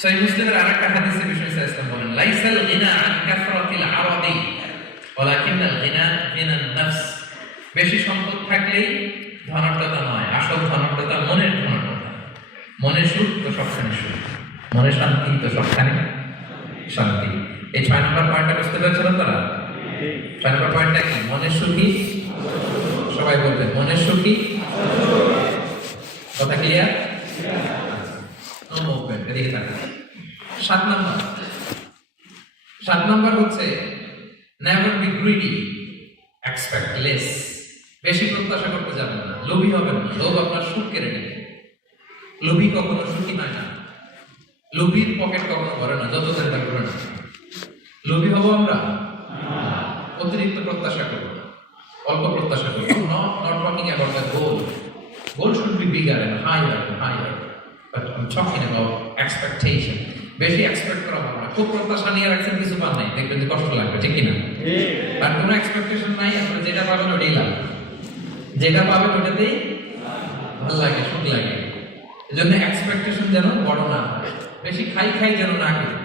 সহিহ মুসলিমের আরেকটা হাদিসে বিষ্ণু ইসলাম বলেন, লাইসাল গিনা আন কাসরাতিল আরাদি ওয়ালাকিনাল গিনা মিনান নাফস। বেশি সম্পদ থাকলেই ধনাঢ্যতা নয়, আসল ধনাঢ্যতা মনের ধনাঢ্যতা। মনের সুখ তো সবখানে সুখ, মনের শান্তি তো সবখানে শান্তি। এই 6 নম্বর পয়েন্টটা বুঝতে পেরেছেন আপনারা? 6 নম্বর পয়েন্টটা কি? মনের সুখী। সবাই বলবেন মনের সুখী। কথা ক্লিয়ার? নো মুভমেন্ট, এদিকে তাকান। 7 নাম্বার হচ্ছে never be greedy, expect less. বেশি প্রত্যাশা করতে যাবেন না, লোভী হবেন না। লোভ আপনার সুখ কেড়ে নেবে। লোভী কখনো সুখী হয় না, লোভীর পকেট কখনো ভরে না, যত চেষ্টা করে না। লোভী হবো আমরা, অতিরিক্ত প্রত্যাশা করবো না, অল্প প্রত্যাশা করবো। Not talking about the goal, goal should be bigger and higher, but I am talking about expectation. বেশি এক্সপেক্ট করা ভালো না। খুব প্রত্যাশা নিয়ে রাখছেন, কিছু পান নাই, দেখবেন যে কষ্ট লাগবে, ঠিক কিনা? আর কোনো এক্সপেকটেশন নাই, আপনি যেটা পাবেন ওটাই লাভ। যেটা পাবেন ওটাতেই ভালো লাগে, সুখ লাগে। এই জন্য এক্সপেকটেশন যেন বড় না হয়, বেশি খাই যেন না করি।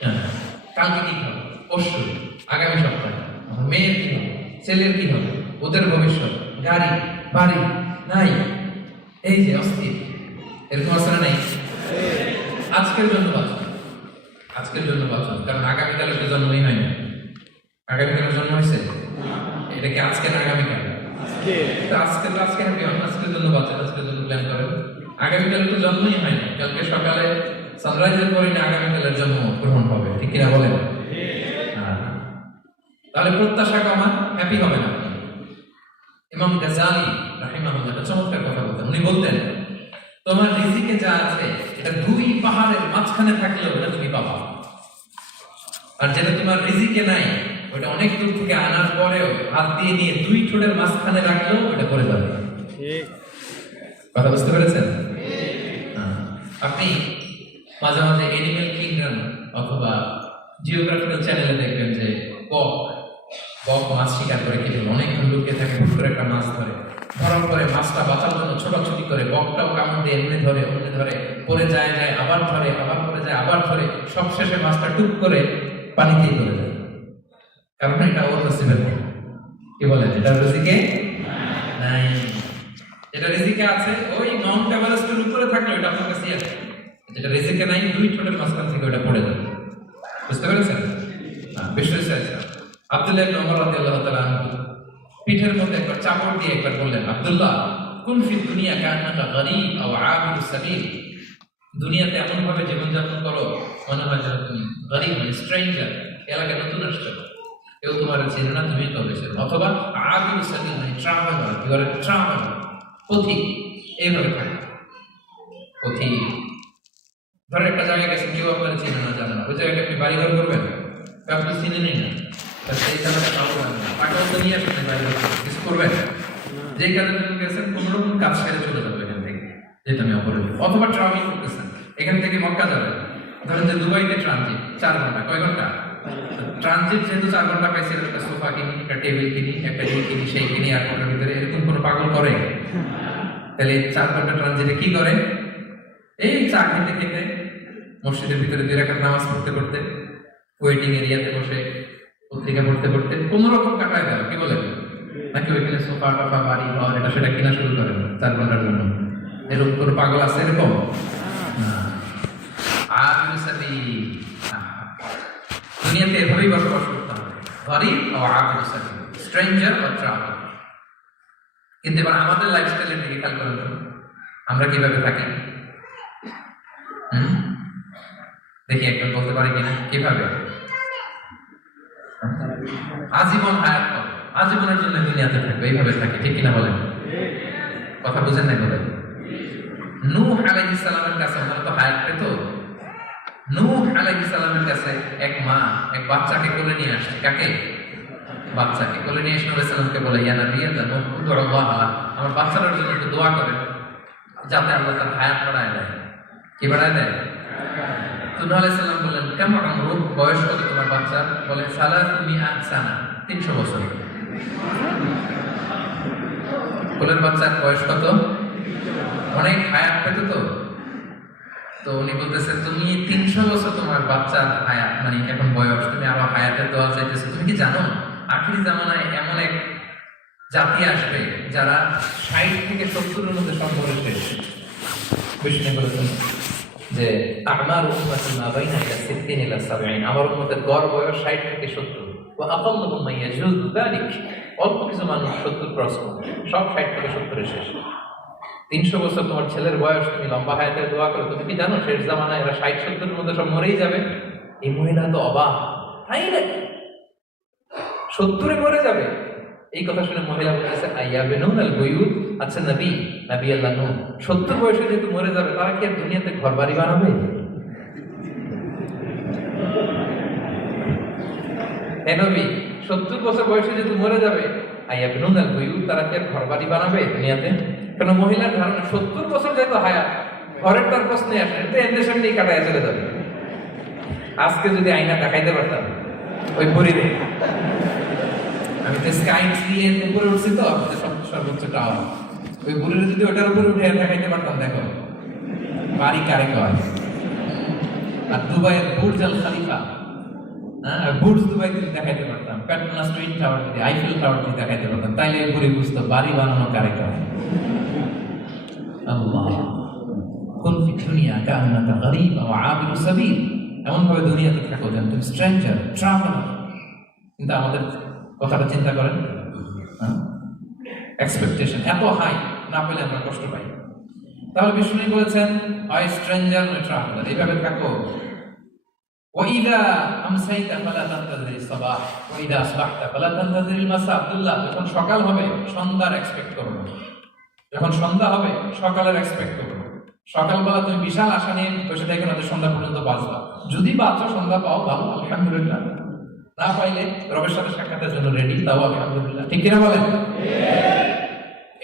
হ্যাঁ, কালকে কি হবে, পরশু, আগামী সপ্তাহে আমার মেয়ের কি হবে, ছেলের কি হবে, ওদের ভবিষ্যৎ, গাড়ি বাড়ি নাই, এই যে অস্থির, এরকম আসলে নাই। আজকের জন্য বাঁচুন, আজকের জন্য বাঁচুন, কারণ আগামীকালের তো জন্মই হয় না। আগামীকালের জন্ম হয়েছে, এটা কি আজকে না আগামীকাল? আজকে তো আজকে হ্যাপি হন, আজকের জন্য বাঁচেন, আজকের জন্য প্ল্যান করেন। আগামীকালের তো জন্মই হয় না, কালকে সকালে সানরাইজের পরে না আগামীকালের জন্ম গ্রহণ হবে, ঠিক কিনা বলেন? তাহলে প্রত্যাশা কমান, হ্যাপি হবেন আপনি। ইমাম গাজ্জালি রাহিমাহুল্লাহ একটা চমৎকার কথা বলতেন। উনি বলতেন, তোমার রিজিকে যা আছে এটা 2 পাহাড়ের মাঝখানে থাকলেও ওটা তুমি পাবা, আর যেটা তোমার রিজিকে নাই ওটা অনেক দূর থেকে আনার পরেও হাত দিয়ে নিয়ে 2 ঠোঁটের মাঝখানে রাখলেও ওটা পড়ে যাবে। কথা বুঝতে পেরেছেন? আপনি মাঝে মাঝে এনিম্যাল কিংডম অথবা জিওগ্রাফিক্যাল চ্যানেলে দেখবেন যে বক মাছ শিকার করে খেতে অনেকক্ষণ লুকিয়ে থাকে, হুট করে একটা মাছ ধরে, ধরার পরে মাছটা বাঁচার জন্য ছোটাছুটি করে, বকটাও কামড় দিয়ে এমনি ধরে পরে যায়, আবার ধরে, আবার পরে যায়, আবার ধরে, সব শেষে মাছটা টুক করে পানিতেই পড়ে যায়। কারণ এটা ওর নসিবের নেই। কি বলেন, এটা রিজিকে নাই। যেটা রিজিকে আছে ওই মাউন্ট এভারেস্টের উপরে থাকলে ওটা আপনার কাছে আছে, যেটা রিজিকে নাই 2 ঠোঁটের মাঝখান থেকে ওটা পড়ে যাবে। বুঝতে পেরেছেন? বিশ্বাস আব্দুল্লাহ ইবনে ওমর রাদিয়াল্লাহু তাআলা আনহু পিঠের মধ্যে একবার চাপড় দিয়ে একবার বললেন, আব্দুল্লাহ কুন ফি দুনিয়া কান্নাকা গরীব আও আবিদুস সাবিল। দুনিয়াতে এমন ভাবে জীবনযাপন করো মনে হয় যেন তুমি গরীব, মানে স্ট্রেঞ্জার, এলাকায় নতুন আসছো, কেউ তোমার চেনে না, তুমি তবে চেনো। অথবা আবিদুস সাবিল, মানে traveller, you are a traveller, পথিক। এইভাবে থাকে পথিক। ধরেন একটা জায়গায় গেছেন, কেউ আপনার চেনে না, জানে না, ওই জায়গায় আপনি বাড়ি ঘর করবেন, আপনি চিনেনই না, সেই জায়গাটা কাউকে না, টাকাও তো নিয়ে আসবেন, বাড়ি ঘর কিছু করবেন। যে কাজে তুমি গেছেন কোনো রকম কাজ সেরে চলে যাবে এখান থেকে, যেটা আমি অপরাধী। অথবা ট্রাভেল করতেছেন, এখান থেকে মক্কা যাবেন, ধরেন যে দুবাইতে ট্রানজিট 4 ঘন্টা, কয় ঘন্টা ট্রানজিট, যেহেতু 4 ঘন্টা পাইছে, একটা সোফা কিনি, একটা টেবিল কিনি, একটা এই কিনি, সেই কিনি, এয়ারপোর্টের ভিতরে, এরকম কোনো পাগল করে? তাহলে 4 ঘন্টা ট্রানজিটে কি করে? এই চা খেতে খেতে, মসজিদের ভিতরে 2 রাকাত নামাজ পড়তে, ওয়েটিং এরিয়াতে বসে পত্রিকা পড়তে কোনো রকম কাটায় দেয়। কি বলে? নাকি ওইখানে সোফা টোফা বাড়ি ঘর এটা সেটা কিনা শুরু করেন 4 ঘন্টার জন্য? এরকম কোনো পাগল আছে এরকম? দুনিয়াতে এভাবেই বসবাস করতে হবে, গরীব ও আবিদু সাবিল, স্ট্রেঞ্জার ও ট্রাভেলার। কিন্তু এবার আমাদের লাইফস্টাইলের দিকে খেয়াল করেন, আমরা কিভাবে থাকি? দেখি একবার বলতে পারি কিনা কিভাবে? আজীবন হায়াত পাবে, আজীবনের জন্য দুনিয়াতে থাকবে, এইভাবে থাকে, ঠিক কিনা বলেন? কথা বুঝেন নাই বলেন? নূহ আলাইহিস সালামের কাছে ওনারা তো হায়াত পেত। নূহ আলাইহিস সালামের কাছে এক মা এক বাচ্চাকে কোলে নিয়ে আসে। কাকে? বাচ্চাকে কোলে নিয়ে এসে নবী সাল্লাল্লাহু বলে, ইয়া নবী আল্লাহ, উদুল্লাহ, আমার বাচ্চাটার জন্য একটু দোয়া করেন যাতে আল্লাহ তার হায়াত বাড়ায় দেয়। কি বাড়ায় দেয়? তো নূহ আলাইহিস সালাম বললেন, কেমন আমরুক, বয়স কত তোমার বাচ্চা? বলে 300 সানা, 300 বছর। কোলের বাচ্চার বয়স কত? অনেক হায়াত পেত তো উনি বলতেছেন, তুমি 300 বছর তোমার বাচ্চার হায়াত, মানে এখন বয়স, তুমি আরো হায়াতের দোয়া চাইতেছো। তুমি কি জানো আখিরি জামানায় এমন এক জাতি আসবে যারা 60 থেকে 70-এর মধ্যে সম্পর্কে শেষ। বিষ্ণু বলেছেন যে আমার উম্মাতুন মা বাইনা ইলা 60 ইলা 70, আমার উম্মতের গড় বয়স 60 থেকে 70। ওয়া আকাল্লুহুম মান ইয়াজুযু যালিক, অল্প কিছু মানুষ 70 ক্রস করে, সব 60 থেকে 70-এ শেষ। 300 বছর তোমার ছেলের বয়স, তুমি লম্বা হায়াতের দোয়া করো, তুমি কি জানো শেষ জামানায় এরা 60-70 মধ্যে সব মরেই যাবে? এই মহিলা তো অবাক, তাই নাকি 70-এ মরে যাবে? এই কথা শুনে মহিলা বলেছে আইয়া বেনুন আল বুয়ুত, আচ্ছা নবী আল্লাহ নূহ 70 বয়সে যেহেতু মরে যাবে, তারা কি আর দুনিয়াতে ঘর বাড়ি বানাবে? হে নবী, 70 বছর বয়সে যেহেতু মরে যাবে, আইয়া বেনুন আল বুয়ুত, তারা কি আর ঘর বাড়ি বানাবে দুনিয়াতে? কেন মহিলার ধারণা 70 বছর যেহেতু হায়াত, ঘরের তার প্রশ্নে আসে, এটা এদের সামনেই কাটায় চলে যাবে। আজকে যদি আয়না দেখাইতে পারতাম ওই বুড়িরে, আমি তো স্কাই ট্রি এর উপরে উঠছি, তো আপনাদের সর্বোচ্চ টাওয়ার, ওই বুড়িরে যদি ওটার উপরে উঠে দেখাইতে পারতাম, দেখো বাড়ি কারে কয়। আর দুবাইয়ের বুর্জ আল খলিফা, বুর্জ দুবাই যদি দেখাইতে পারতাম, পেট্রোনাস টুইন টাওয়ার যদি, আইফেল টাওয়ার যদি দেখাইতে পারতাম, তাইলে এই বুড়ি বুঝতো বাড়ি বানানো কারে কয়। আল্লাহ কুন ফি দুনিয়া কান্নাকা গরীব ওয়া আবিরু সাবিল, এমন ভাবে দুনিয়াতে থাকো যেন তুমি স্ট্রেঞ্জার, ট্রাভেলার। কিন্তু আমাদের কথাটা চিন্তা করেন, এক্সপেকটেশন এত হাই, না পেলে আমরা কষ্ট পাই। তাহলে বিষ্ণু বলেছেন হয় স্ট্রেঞ্জার নয় ট্রাভেলার, এইভাবে থাকো। ওয়াইদা আমসাইতা ফালা তানতাযির সাবাহ ওয়াইদা আসবাহতা ফালা তানতাযির মাসা। আব্দুল্লাহ, যখন সকাল হবে সন্ধ্যার এক্সপেক্ট করো না, যখন সন্ধ্যা হবে সকালের এক্সপেক্ট করো। সকালবেলা তুমি বিশাল আশা নিয়ে বসে থেকে না সন্ধ্যা পর্যন্ত বাঁচবা, যদি বাঁচো সন্ধ্যা পাও ভালো, আলহামদুলিল্লাহ। না পাইলে রবের সাথে সাক্ষাতের জন্য রেডি, তাও আলহামদুলিল্লাহ। ঠিক কিনা বলেন?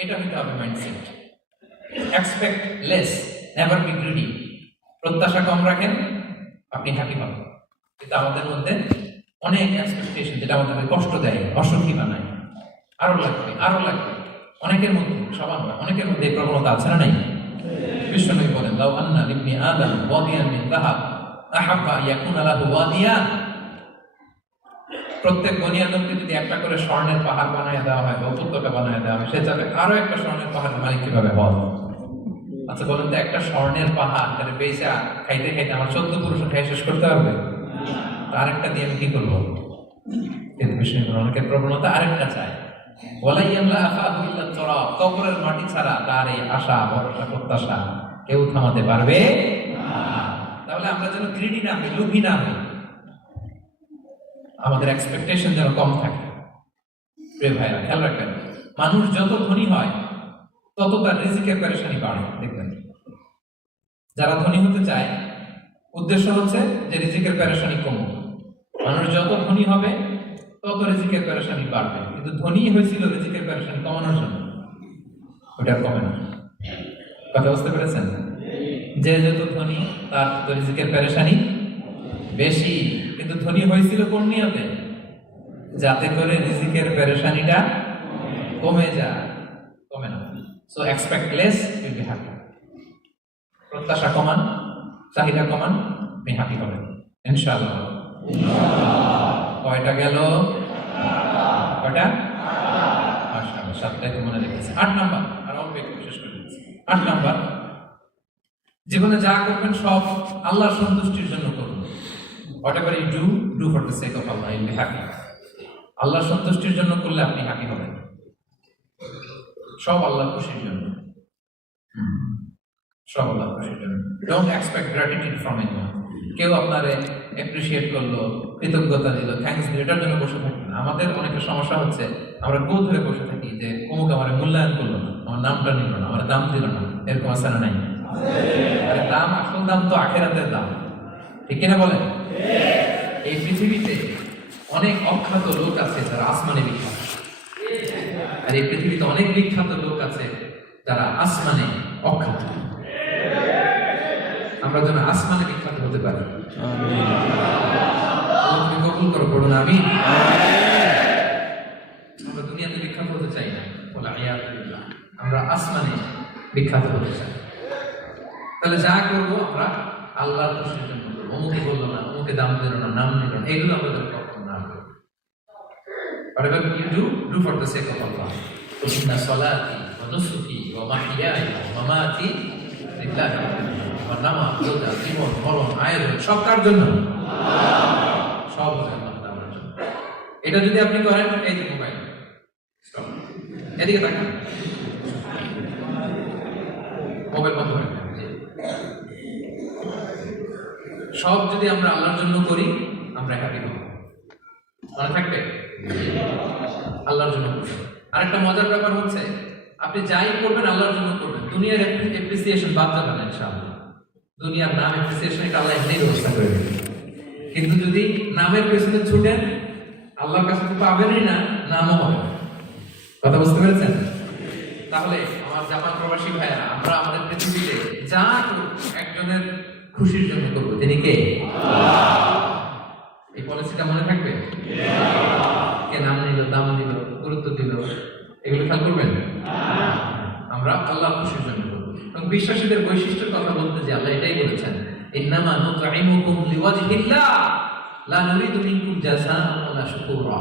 এটা হইতে হবে mindset. Expect less, never be greedy. প্রত্যাশা কম রাখেন, আপনি হ্যাপি হবেন। কিন্তু আমাদের মধ্যে অনেক এক্সপেকটেশন, যেটা আমাদের কষ্ট দেয়, অসুখী বানায়, আরো লাগবে আরো লাগবে। অনেকের মধ্যে, সবার নয়, অনেকের মধ্যে এই প্রবণতা আছে না নাই? বিশ্বনবী বলেন লাউ আন্না লিবনি আদম ওয়াদিয়ান মিন যাহাব আহাব্বা ইয়াকুনা লাহু ওয়াদিয়ান। প্রত্যেক বনি আদমকে যদি একটা করে স্বর্ণের পাহাড় বানায় দেওয়া হয় বা উপত্যকা বানায় দেওয়া হয়, সে চাবে আরো একটা স্বর্ণের পাহাড় মালিক কিভাবে হওয়া। আচ্ছা বলেন তো, একটা স্বর্ণের পাহাড় তাহলে বেচা খাইতে খাইতে আমার 14 পুরুষ খাই শেষ করতে পারবে? আরেকটা দিয়ে আমি কি করবো? কিন্তু বিষ্ণু অনেকের প্রবণতা আরেকটা চায়। কবরের মাটি ছাড়া তার এই আশা, ভরসা, প্রত্যাশা কেউ থামাতে পারবে না। তাহলে আমরা যেন গ্রিডি না হই, লোভী না হই, আমাদের এক্সপেকটেশন যেন কম থাকে। প্রিয় ভাইরা, খেয়াল রাখবেন, মানুষ যত ধনী হয় তত তার রিজিকের পেরেশানি বাড়ে। দেখবেন, যারা ধনী হতে চায় উদ্দেশ্য হচ্ছে যে রিজিকের পেরেশানি কমুক। মানুষ যত ধনী হবে তত রিজিকের পেরেশানি বাড়বে, কিন্তু ধনী হয়েছিল রিজিকের পেরেশানি কমানোর জন্য, ওটা কমে না। কথা বুঝতে পেরেছেন? যে যত ধনী তার রিজিকের পেরেশানি বেশি, কিন্তু ধনী হয়েছিল কোন নিয়তে? যাতে করে রিজিকের পেরেশানিটা কমে যায়, কমে না। So expect less, will be happy. প্রত্যাশা কমান, চাহিদা কমান, আপনি হ্যাপি হবেন ইনশাআল্লাহ। কয়টা গেল? কয়টা? মাশাআল্লাহ, 7টাই তো মনে রেখেছে। 8 নাম্বার, আর অল্প একটু শেষ করে দিচ্ছি। 8 নাম্বার, জীবনে যা করবেন সব আল্লাহর সন্তুষ্টির জন্য করুন। Whatever you do for the sake of Allah, you'll be happy. আল্লাহর সন্তুষ্টির জন্য করলে আপনি হ্যাপি হবেন, সব আল্লাহর খুশির জন্য, সব আল্লাহর খুশির জন্য। Don't expect gratitude from anyone. কেউ আপনারে অ্যাপ্রিশিয়েট করলো, কৃতজ্ঞতা দিল, থ্যাঙ্কস দিল, এটার জন্য বসে থাকবেন না। আমাদের অনেকের সমস্যা হচ্ছে আমরা গো ধরে বসে থাকি যে অমুক আমার মূল্যায়ন করলো না, আমার নামটা নিল না, আমার দাম দিল না। এরকম আছে না নাই? আরে দাম, আসল দাম তো আখিরাতের দাম। ঠিক কিনা বলেন? এই পৃথিবীতে অনেক অখ্যাত লোক আছে যারা আসমানে বিখ্যাত, আর এই পৃথিবীতে অনেক বিখ্যাত লোক আছে যারা আসমানে অখ্যাত। আমরা যেন আসমানে বিখ্যাত হতে পারি। তুমি কবুল করো, পড়ুন আমিন। আমরা দুনিয়াতে বিখ্যাত হতে চাই না, বলে আয়াতুল্লাহ, আমরা আসমানে বিখ্যাত হতে চাই। তাহলে যা করবো আমরা আল্লাহর খুশির জন্য করবো। অমুকে বললো না, অমুকে দাম দিল না, নাম দিল না, এগুলো আমাদের কখনো না করবো। Whatever you do for the sake of Allah. Inna salati wa nusuki wa mahyaya wa mamati lillahi rabbil alamin. আমার নামাজ, রোজা, জীবন, মরণ, আয়োজন সব কার জন্য? সব আল্লাহ তাআলার জন্য। এটা যদি আপনি করেন, এই যে মোবাইল, এদিকে তাকান, মোবাইল বন্ধ করে দেন। সব যদি আমরা আল্লাহর জন্য করি আমরা হ্যাপি হব, মনে থাকবে আল্লাহর জন্য করবেন। আরেকটা মজার ব্যাপার হচ্ছে আপনি যাই করবেন আল্লাহর জন্য করবেন, দুনিয়ার অ্যাপ্রিসিয়েশন বাদ যাবে না ইনশাআল্লাহ। দুনিয়ার নাম অ্যাপ্রিসিয়েশন এটা আল্লাহ এমনি ব্যবস্থা করে দেবে, কিন্তু যদি নামের পেছনে ছুটেন আল্লাহর কাছে তো পাবেনই না, নামও হবে না। কথা বুঝতে পেরেছেন? তাহলে আমার জাপান প্রবাসী ভাইয়েরা, আমরা আমাদের পৃথিবীতে যা করব একজনের খুশির জন্য করবো, তিনি কে? এই পলিসিটা মনে থাকবে? কে নাম নিল, দাম দিল, গুরুত্ব দিল, এগুলো খেয়াল করবেন? আমরা আল্লাহ খুশির জন্য করবো। এবং বিশ্বাসীদের বৈশিষ্ট্যের কথা বলতে যে আল্লাহ এটাই বলেছেন, ইন্নামা নুতঈমুকুম লিওয়াজহিল্লাহ লা নুরিদু মিনকুম জাযাআন ওয়ালা শুকুরা।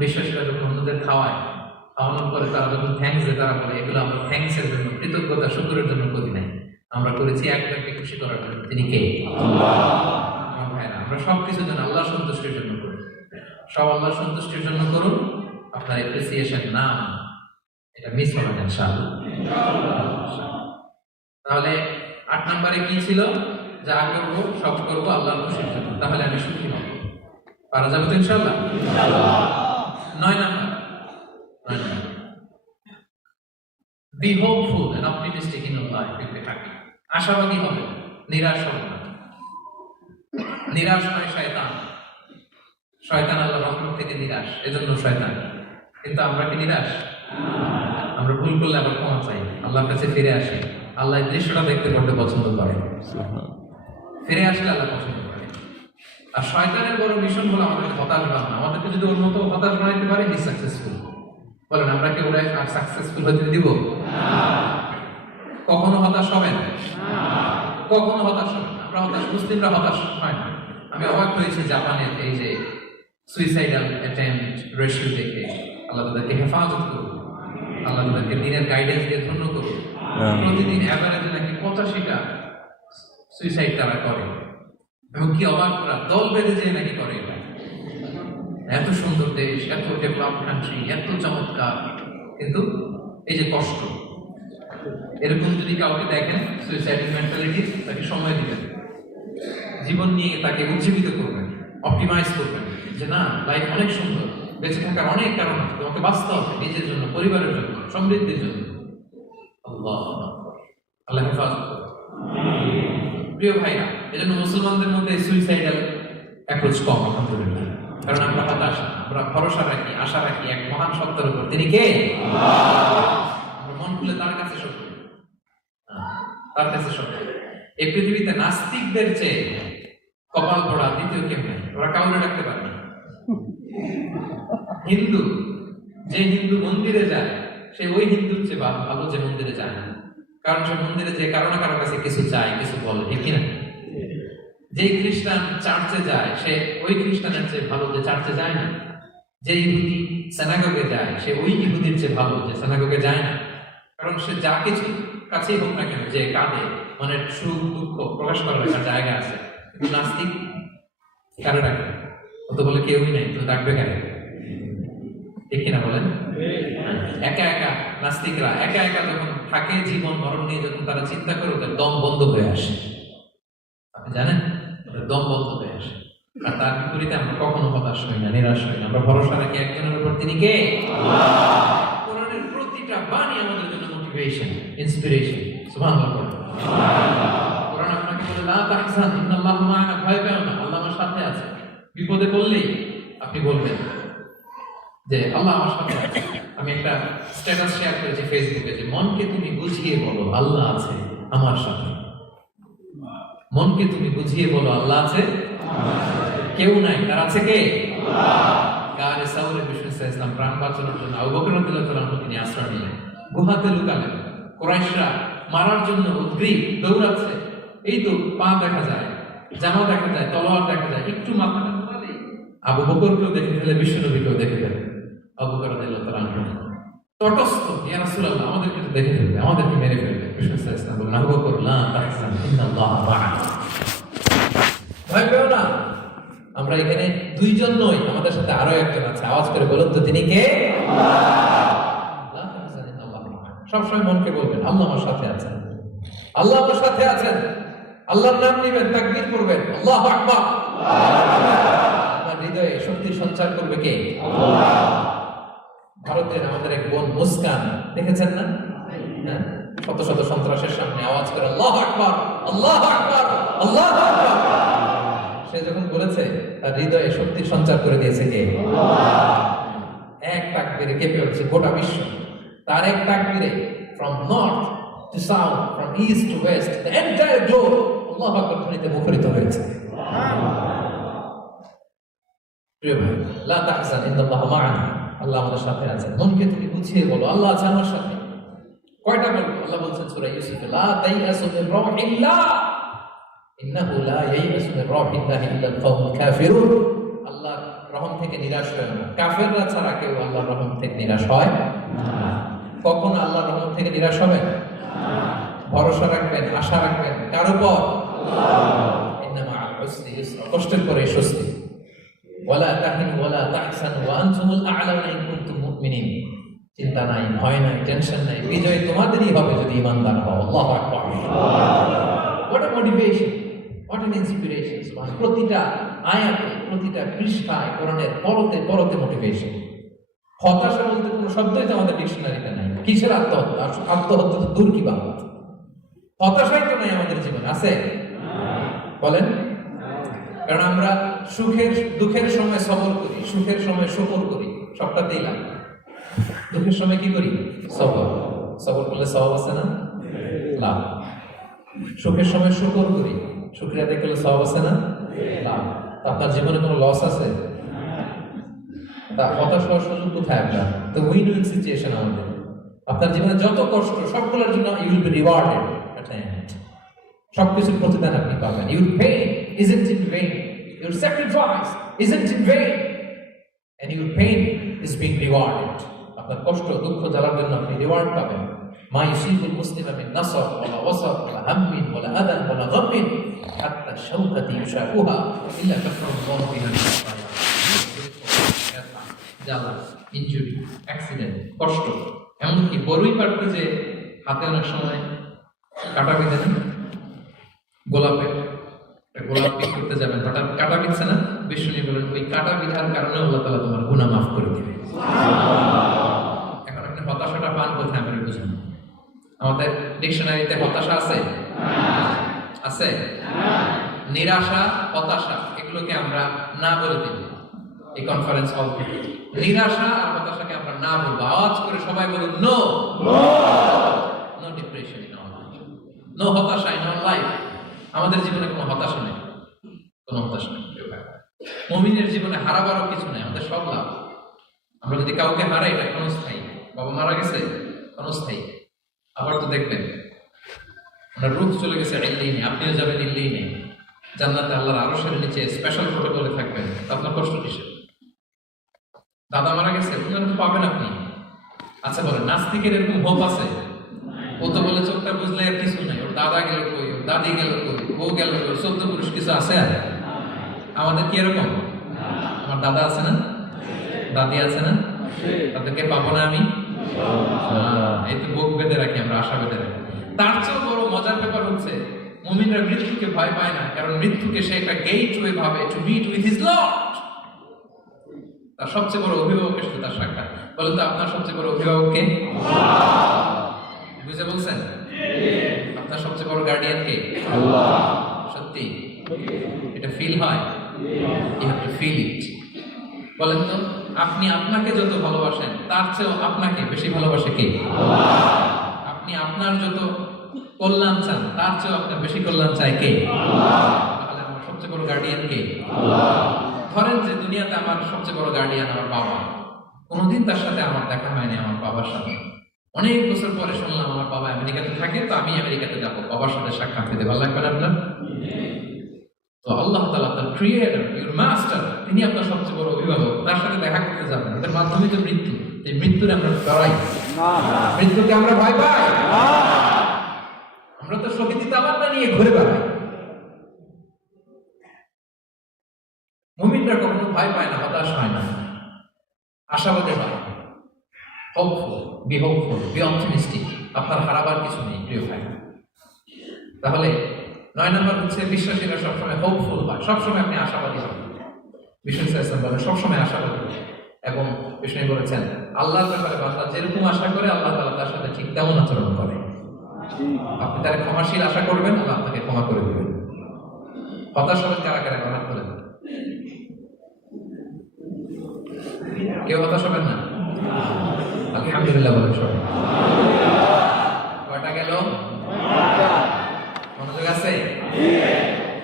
বিশ্বাসীরা যখন অন্যদের খাওয়ানোর পরে তারা যখন থ্যাঙ্কস দেয়, তারা বলে এগুলো আমরা থ্যাঙ্কসের জন্য, কৃতজ্ঞতা শুকরের জন্য করি নাই, আমরা করেছি একজনকে খুশি করার জন্য, তিনি কে? আল্লাহ। আমার ভাইরা, আমরা সবকিছুর জন্য আল্লাহ সন্তুষ্টির জন্য করি, সব আল্লাহ সন্তুষ্টির জন্য করুন। আপনার অ্যাপ্রিসিয়েশন নাম এটা মিস হবে না ইনশাআল্লাহ। তাহলে 8 নম্বরে কি ছিল? যা করবো সব করবো আল্লাহর খুশির জন্য, তাহলে আমি সুখী হব। পারা যাবে তো ইনশাআল্লাহ? 9 নম্বর, be hopeful and optimistic in life. আশাবাদী হবে, নিরাশ হবে না। নিরাশ হয় শয়তান, শয়তান আল্লাহর রহমত থেকে নিরাশ, এজন্য শয়তান। কিন্তু আমরা কি নিরাশ? আমরা ভুল করলে আবার ক্ষমা চাই, আল্লাহর কাছে ফিরে আসি। আল্লাহ এই দৃশ্যটা দেখতে বড্ড পছন্দ করে, ফিরে আসলে আল্লাহ পছন্দ করে। আর শয়তানের বড় মিশন হলো আমাদেরকে হতাশ বানানো। আমাদেরকে যদি ওর মতো হতাশ বানাইতে পারে, হি সাকসেসফুল। বলেন আমরা কি ওরা সাকসেসফুল হতে দিব? কখনো হতাশ হবেন? কখনো হতাশ হবেন? আমরা হতাশ, মুসলিমরা হতাশ হয় না। আমি অবাক হয়েছি জাপানের এই যে সুইসাইডাল অ্যাটেম্পট রেশিও দেখে। আল্লাহ তাদেরকে হেফাজত করুন, আল্লাহ তাদেরকে দিনের গাইডেন্স দিয়ে ধন্য করুন। প্রতিদিন অ্যাভারেজে নাকি 85টা সুইসাইড তারা করে, এবং কি অবাক করা, দল বেঁধে যেয়ে নাকি করে। এটা এত সুন্দর দেশ, এত ডেভেলপ কান্ট্রি, এত চমৎকার, কিন্তু এই যে কষ্ট। এরকম যদি কাউকে দেখেন সুইসাইডাল মেন্টালিটি, তাকে সময় দিবেন, জীবন নিয়ে তাকে উজ্জীবিত করবেন, অপটিমাইজ করবেন যে না, লাইফ অনেক সুন্দর, বেঁচে থাকার অনেক কারণ আছে, তোমাকে বাঁচতে হবে নিজের জন্য, পরিবারের জন্য, সমৃদ্ধির জন্য। আল্লাহ আল্লাহ হেফাজত করুন। প্রিয় ভাইরা, এজন্য মুসলমানদের মধ্যে সুইসাইডাল অ্যাপ্রোচ কম, আলহামদুলিল্লাহ। কারণ আমরা হতাশ, আমরা ভরসা রাখি, আশা রাখি এক মহান সত্তার উপর, তিনি কে? আমরা মন খুলে তার কাছে সত্য, তার কাছে সত্য। এই পৃথিবীতে নাস্তিকদের চেয়ে কপাল পড়া দ্বিতীয় কেউ নেই, ওরা কাউরে রাখতে পারে না। হিন্দু, যে হিন্দু মন্দিরে যায়, সে ওই হিন্দুর চেয়ে ভালো যে মন্দিরে যায় না। কারণ সে মন্দিরে যে কারো না কারো কাছে কিছু চায়, কিছু বলে, ঠিক কিনা? যে খ্রিস্টান চার্চে যায়, সে ওই খ্রিস্টানের চেয়ে ভালো যে চার্চে যায় না। যে ইহুদি সিনাগোগে যায়, সে ওই ইহুদির চেয়ে ভালো যে সিনাগোগে যায় না। কারণ সে যা কিছু কাছেই হোক না কেন, যে কাঁদে, মনের সুখ দুঃখ প্রকাশ করার একটা জায়গা আছে। কিন্তু নাস্তিক কারে রাখে? ও তো বলে কেউই নাই, তো ডাকবে কারে? ঠিক কিনা বলেন? একা একা নাস্তিকরা একা একা যখন থাকে, জীবন মরণ নিয়ে যখন তারা চিন্তা করে, ওদের দম বন্ধ হয়ে আসে। আপনি জানেন, ওদের দম বন্ধ হয়ে আসে। আর তার বিপরীতে আমরা কখনো হতাশ হই না, নিরাশ হই না। আমরা ভরসা রাখি একজনের উপর, তিনি কে? কোরআনের প্রতিটা বাণী আমাদের জন্য মোটিভেশন, ইন্সপিরেশন। সুবহানাল্লাহ। কোরআন আপনাকে বলে লা তাহজান ইন্নাল্লাহা মা'ানা, ভয় পেও না, আল্লাহ আমার সাথে আছে। বিপদে পড়লেই আপনি বলবেন যে আল্লাহ আমার সাথে আছে। আমি একটা স্ট্যাটাস শেয়ার করেছি ফেসবুকে যে মনকে তুমি বুঝিয়ে বলো আল্লাহ আছে আমার সাথে। মনকে তুমি বুঝিয়ে বলো আল্লাহ আছে, কেউ নাই, তার আছে কে? গারে সাউরে বিষ্ণু ইসলাম প্রাণ বাঁচানোর জন্য আবু বকর রাদিয়াল্লাহু তাআলা তিনি আশ্রয় নিলেন, গুহাতে লুকালেন। কুরাইশরা মারার জন্য উদ্গ্রীব, দৌড়াচ্ছে। এই তো পা দেখা যায়, জামা দেখা যায়, তলোয়ার দেখা যায়, একটু মাথাটা ঘুরালেই আবু বকরকেও দেখে ফেলে, বিশ্ব নবীকেও দেখে ফেলে। আবু বকর রাদিয়াল্লাহু তাআলা তটস্থ, ইয়া রাসূলুল্লাহ আমাদেরকে তো দেখে ফেলবে, আমাদেরকে মেরে ফেলবে। বিষ্ণু ইসলাম বললেন আবু বকর লা তাহজান ইন্নাল্লাহা মা'ানা, ভয় পেও না, আমরা এখানে দুইজন নই, আমাদের সাথে আরো একজন আছে। আওয়াজ করে বলুন তো, তিনি কে? আল্লাহ। সবসময় মনকে বলবেন আল্লাহ আমার সাথে আছেন। আল্লাহ আমার সাথে আছেন, আল্লাহর নাম নিবেন, তাকবীর করবেন, আল্লাহু আকবার। আপনার হৃদয়ে শক্তি সঞ্চার করবে কে? ভারতের আমাদের এক বোন মুস্কান, দেখেছেন না? হ্যাঁ, শত শত সন্ত্রাসের সামনে আওয়াজ করে আল্লাহু আকবার, আল্লাহু আকবার, আল্লাহু আকবার। সে যখন বলেছে, তার হৃদয়ে শক্তি সঞ্চার করে দিয়েছে কে? এক তাকবীরে কেঁপে উঠছে গোটা বিশ্ব। তার এক তাকবীরে from north to south, from east to west, the entire globe আল্লাহু আকবার ধ্বনিতে মুখরিত হয়েছে। প্রিয় ভাই, লা তাহজান ইন্নাল্লাহা মা'ানা, আল্লাহ আমাদের সাথে আছেন। মনকে তুমি বুঝিয়ে বলো আল্লাহ আছে আমার সাথে। কয়টা বলবো? আল্লাহ বলছেন সূরা ইউসুফে, লা তাইয়াসু মির রাহিল্লাহ ইন্নাহু লা ইয়াইয়াসু মির রাহিল্লাহি ইল্লাল কওমুল কাফিরুন। আল্লাহর রহম থেকে নিরাশ হয় না, কাফেররা ছাড়া কেউ আল্লাহর রহম থেকে নিরাশ হয় না। কখন আল্লাহর রহম থেকে নিরাশ হবে? ভরসা রাখবেন, আশা রাখবেন কার উপর? আল্লাহ। ইন্না মা'আল উসরি ইউসরা, কষ্টের পরে স্বস্তি। ওয়ালা তাহিনু ওয়ালা তাহসানু ওয়া আনতুমুল আ'লাউনা ইন কুনতুম মুমিনিন। চিন্তা নাই, ভয় নাই, টেনশন নাই, বিজয় তোমাদেরই হবে যদি ঈমানদার হও। আল্লাহু আকবার। What a motivation, what an inspiration. প্রতিটা আয়াতে, প্রতিটা পৃষ্ঠায় কোরআনের পরতে পরতে মোটিভেশন। হতাশা বলতে কোনো শব্দই তো আমাদের ডিকশনারিতে নাই। কিসের আত্মহত্যা? আত্মহত্যা তো দূর কি বাদ, হতাশাই তো নাই আমাদের জীবনে, আছে? বলেন। কারণ আমরা সুখের দুঃখের সময় সবর করি, সুখের সময় শুকর করি, সবটাতেই লাভ। দুঃখের সময় কি করি? সবর। সবর করলে সওয়াব আছে না? লাভ। সুখের সময় শুকর করি, শুকরিয়া আদায় করলে সওয়াব আছে না? লাভ। আপনার জীবনে কোনো লস আছে? তা হতাশ হওয়ার সুযোগ কোথায় আপনার? তো উইন উইন সিচুয়েশন আমাদের। আপনার জীবনে যত কষ্ট, সবগুলোর জন্য you will be rewarded at the end. সবকিছুর প্রতিদান আপনি পাবেন। Your pain isn't in vain, your sacrifice isn't in vain, and your pain is being rewarded. আপনার কষ্ট, দুঃখ জ্বালার জন্য আপনি রিওয়ার্ড পাবেন। মা ইউসিবুল মুসলিমা মিন নাসব ওয়ালা ওয়াসাব ওয়ালা হাম্মিন ওয়ালা আদান ওয়ালা গাম্মিন হাত্তা শাওকাতি ইউশাকুহা ইল্লা কাফারাল্লাহু বিহা জ্বালা, ইনজুরি, অ্যাক্সিডেন্ট, কষ্ট, এমনকি বড়ই পারতে যে হাতে অনেক সময় কাটা বিঁধে না, গোলাপের গোলাপ পিক করতে যাবেন, হঠাৎ কাটা বিঁধছে না, বিষ্ণু বলেন ওই কাটা বিধার কারণে আল্লাহ তাআলা তোমার গুনাহ মাফ করে দিবে। এখন আপনি হতাশাটা পান কোথায় আপনি বুঝুন। আমাদের ডিকশনারিতে হতাশা আছে? আছে? নিরাশা, হতাশা এগুলোকে আমরা না বলে দিব এই কনফারেন্স হল থেকে। নিরাশা আর হতাশাকে আমরা না বলবো, আওয়াজ করে সবাই বলুন no, no depression in our life, no হতাশা ইন আওয়ার লাইফ। আমাদের জীবনে কোনো হতাশা নেই, কোনো হতাশা নেই। মুমিনের জীবনে হারাবারও কিছু নেই, আমাদের সব লাভ। আমরা যদি কাউকে হারাই এটা ক্ষণস্থায়ী, বাবা মারা গেছে ক্ষণস্থায়ী, আবার তো দেখবেন আপনার রূপ চলে গেছে ইল্লিনে, আপনিও যাবেন ইল্লিনে, জান্নাতে আল্লাহর আরশের নিচে স্পেশাল প্রটোকলে থাকবেন। আপনার কষ্ট কিসের? দাদা মারা গেছে, ওনারা তো পাবেন আপনি। আচ্ছা বলেন, নাস্তিকের এরকম হোপ আছে? ও তো বলে চোখটা বুঝলে আর কিছু নাই, ওর দাদা গেল কই, ওর দাদি গেল কই, ও গেল কই, 14 পুরুষ কিছু আছে আর? আমাদের কি এরকম? আমার দাদা আছে না, দাদি আছে না, তাদেরকে পাবো না আমি? এই তো বুক বেঁধে রাখি আমরা, আশা বেঁধে রাখি। তার চেয়েও বড় মজার ব্যাপার হচ্ছে মুমিনরা মৃত্যুকে ভয় পায় না, কারণ মৃত্যুকে সে একটা গেটওয়ে ভাবে to meet with his lord. তার সবচেয়ে বড় অভিভাবকের সাথে তার সাক্ষাৎ। বলেন তো আপনার সবচেয়ে বড় অভিভাবক কে? বুঝে বলছেন? আপনার সবচেয়ে বড় গার্ডিয়ান কে? আল্লাহ। সত্যি এটা ফিল হয়? You have to feel it. বলেন তো, আপনি আপনাকে যত ভালোবাসেন তার চেয়েও আপনাকে বেশি ভালোবাসে কে? আল্লাহ। আপনি আপনার যত কল্যাণ চান তার চেয়েও আপনার বেশি কল্যাণ চায় কে? আল্লাহ। তাহলে আমার সবচেয়ে বড় গার্ডিয়ান কে? আল্লাহ। ধরেন যে দুনিয়াতে আমার সবচেয়ে বড় গার্ডিয়ান আমার বাবা, কোনোদিন তার সাথে আমার দেখা হয়নি আমার বাবার সাথে। অনেক বছর পরে শুনলাম আমার বাবা আমেরিকাতে থাকে, তো আমি আমেরিকাতে যাবো, বাবার সাথে সাক্ষাৎ দিতে ভালো লাগবে না আপনার? তো আল্লাহ তাআলা তার ক্রিয়েটর, ইউর মাস্টার, তিনি আপনার সবচেয়ে বড় অভিভাবক, তার সাথে দেখা করতে যাবেন। এর মাধ্যমে তো মৃত্যু, এই মৃত্যুর আমরা ডরাই, মৃত্যুকে আমরা ভয় পাই। আমরা তো শহীদি তামান্না নিয়ে ঘুরে বেড়াই। মুমিনরা কখনো ভয় পায় না, হতাশ হয় না, আশাবাদী হয়। Hopeful, be hopeful, be optimistic. আপনার হারাবার কিছু নেই প্রিয় ভাই। তাহলে 9 নম্বর হচ্ছে বিশ্বাসীরা সবসময় হোপফুল হয়, সবসময় আপনি আশাবাদী হন। বিষ্ণু ইসলাম বলেন সবসময় আশাবাদী হন। এবং বিষ্ণু বলেছেন আল্লাহর ব্যাপারে বান্দা যেরকম আশা করে আল্লাহ তাআলা তার সাথে ঠিক তেমন আচরণ করে। আপনি তার ক্ষমাশীল আশা করবেন, আল্লাহ আপনাকে ক্ষমা করে দেবেন। হতাশ হবেন কারা কারা হাত তোলেন? কেউ হতাশ হবেন না? আলহামদুলিল্লাহ বলেন সবাই। কয়টা গেল? মনোযোগ আছে?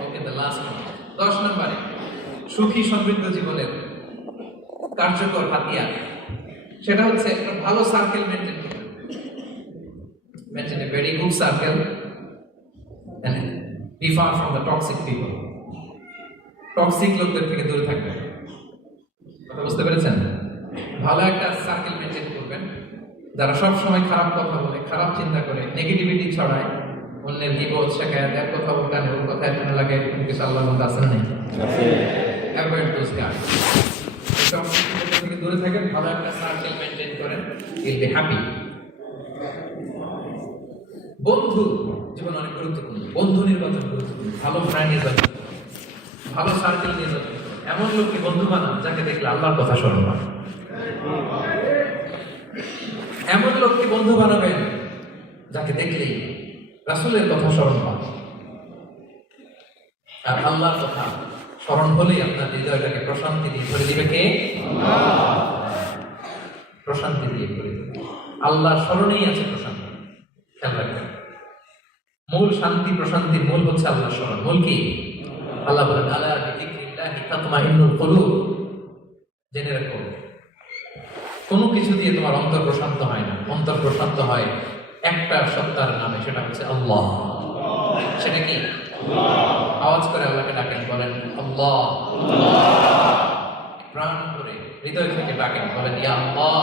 ওকে, দ্য লাস্ট 10 নম্বরে সুখী সমৃদ্ধ জীবনের কার্যকর হাতিয়ার, সেটা হচ্ছে একটা ভালো সার্কেল মেনটেন করবে। Maintain a very good circle and be far from the toxic people. Toxic লোকদের থেকে দূরে থাকবেন। কথা বুঝতে পেরেছেন? ভালো একটা সার্কেল মেনটেন করবেন, যারা সব সময় খারাপ কথা বলে, খারাপ চিন্তা করে, নেগেটিভিটি ছড়ায়, অন্যের বিপদ শেখায়, এক কথা বলতে ওর কথা এখানে লাগে, এরকম কিছু আল্লাহর মধ্যে আছে না? নেই? Avoid those guys. টক্সিক লোকদের থেকে দূরে থাকেন, ভালো একটা সার্কেল মেনটেন করেন, ইউল বি হ্যাপি। বন্ধু জীবন অনেক গুরুত্বপূর্ণ। বন্ধু নির্বাচন গুরুত্বপূর্ণ। ভালো ফ্রেন্ড নির্বাচন করুন, ভালো সার্কেল নির্বাচন করুন। এমন লোককে বন্ধু বানান যাকে দেখলে আল্লাহর কথা স্মরণ হয়। এমন লোককে বন্ধু বানাবেন যাকে দেখলেই রাসূলের কথা স্মরণ হয়। আর আল্লাহর কথা স্মরণ হলেই আপনার হৃদয়টাকে প্রশান্তি দিয়ে ভরে দিবে কে? প্রশান্তি দিয়ে ভরে দিবে। আল্লাহর স্মরণেই আছে প্রশান্তি। খেয়াল রাখবেন, মূল শান্তি প্রশান্তির মূল হচ্ছে আল্লাহর স্মরণ। মূল কি? আল্লাহ বলেন আলা বিযিকরিল্লাহি তাতমাইন্নুল কুলুব। জেনে রাখো, কোনো কিছু দিয়ে তোমার অন্তর প্রশান্ত হয় না। অন্তর প্রশান্ত হয় একটা সত্তার নামে, সেটা হচ্ছে আল্লাহ। সেটা কি? আওয়াজ করে আল্লাহকে ডাকেন, বলেন আল্লাহ। প্রাণ করে হৃদয় থেকে ডাকেন, বলেন ইয়া আল্লাহ,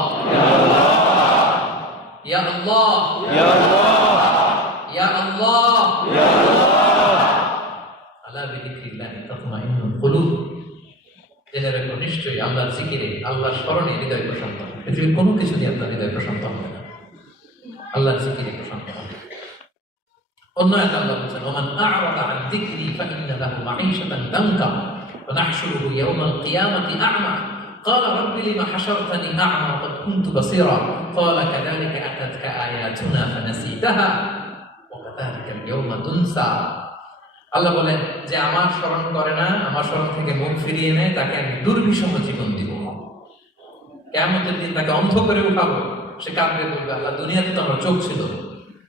ইয়া আল্লাহ, ইয়া আল্লাহ। আলা বিযিকরিল্লাহি তাতমাইন্নুল কুলুব। জেনে রাখো, নিশ্চয়ই আল্লাহর জিকিরে, আল্লাহর স্মরণে হৃদয় প্রশান্ত হয়। পৃথিবীর কোনো কিছু দিয়ে আপনার হৃদয় প্রশান্ত হবে না, আল্লাহর জিকিরে প্রশান্ত হবে। অন্য একটা আল্লাহ বলছেন ওমান আ'রাদা আন যিকরি ফাইন্না লাহু মাঈশাতান দানকা ওয়া নাহশুরুহু ইয়াওমাল কিয়ামাতি আ'মা ক্বালা রাব্বি লিমা হাশারতানি আ'মা ওয়া ক্বাদ কুনতু বাসীরা ক্বালা কাযালিকা আতাতকা আয়াতুনা ফানাসিতাহা ওয়া কাযালিকাল ইয়াওমা তুনসা। আল্লাহ বলেন যে আমার স্মরণ করে না, আমার স্মরণ থেকে মুখ ফিরিয়ে নেয়, তাকে আমি দুর্বিষহ জীবন দিব। কিয়ামতের দিন তাকে অন্ধ করে উঠাবো। সে কাঁদবে, বলবে আল্লাহ দুনিয়াতে তো আমার চোখ ছিল,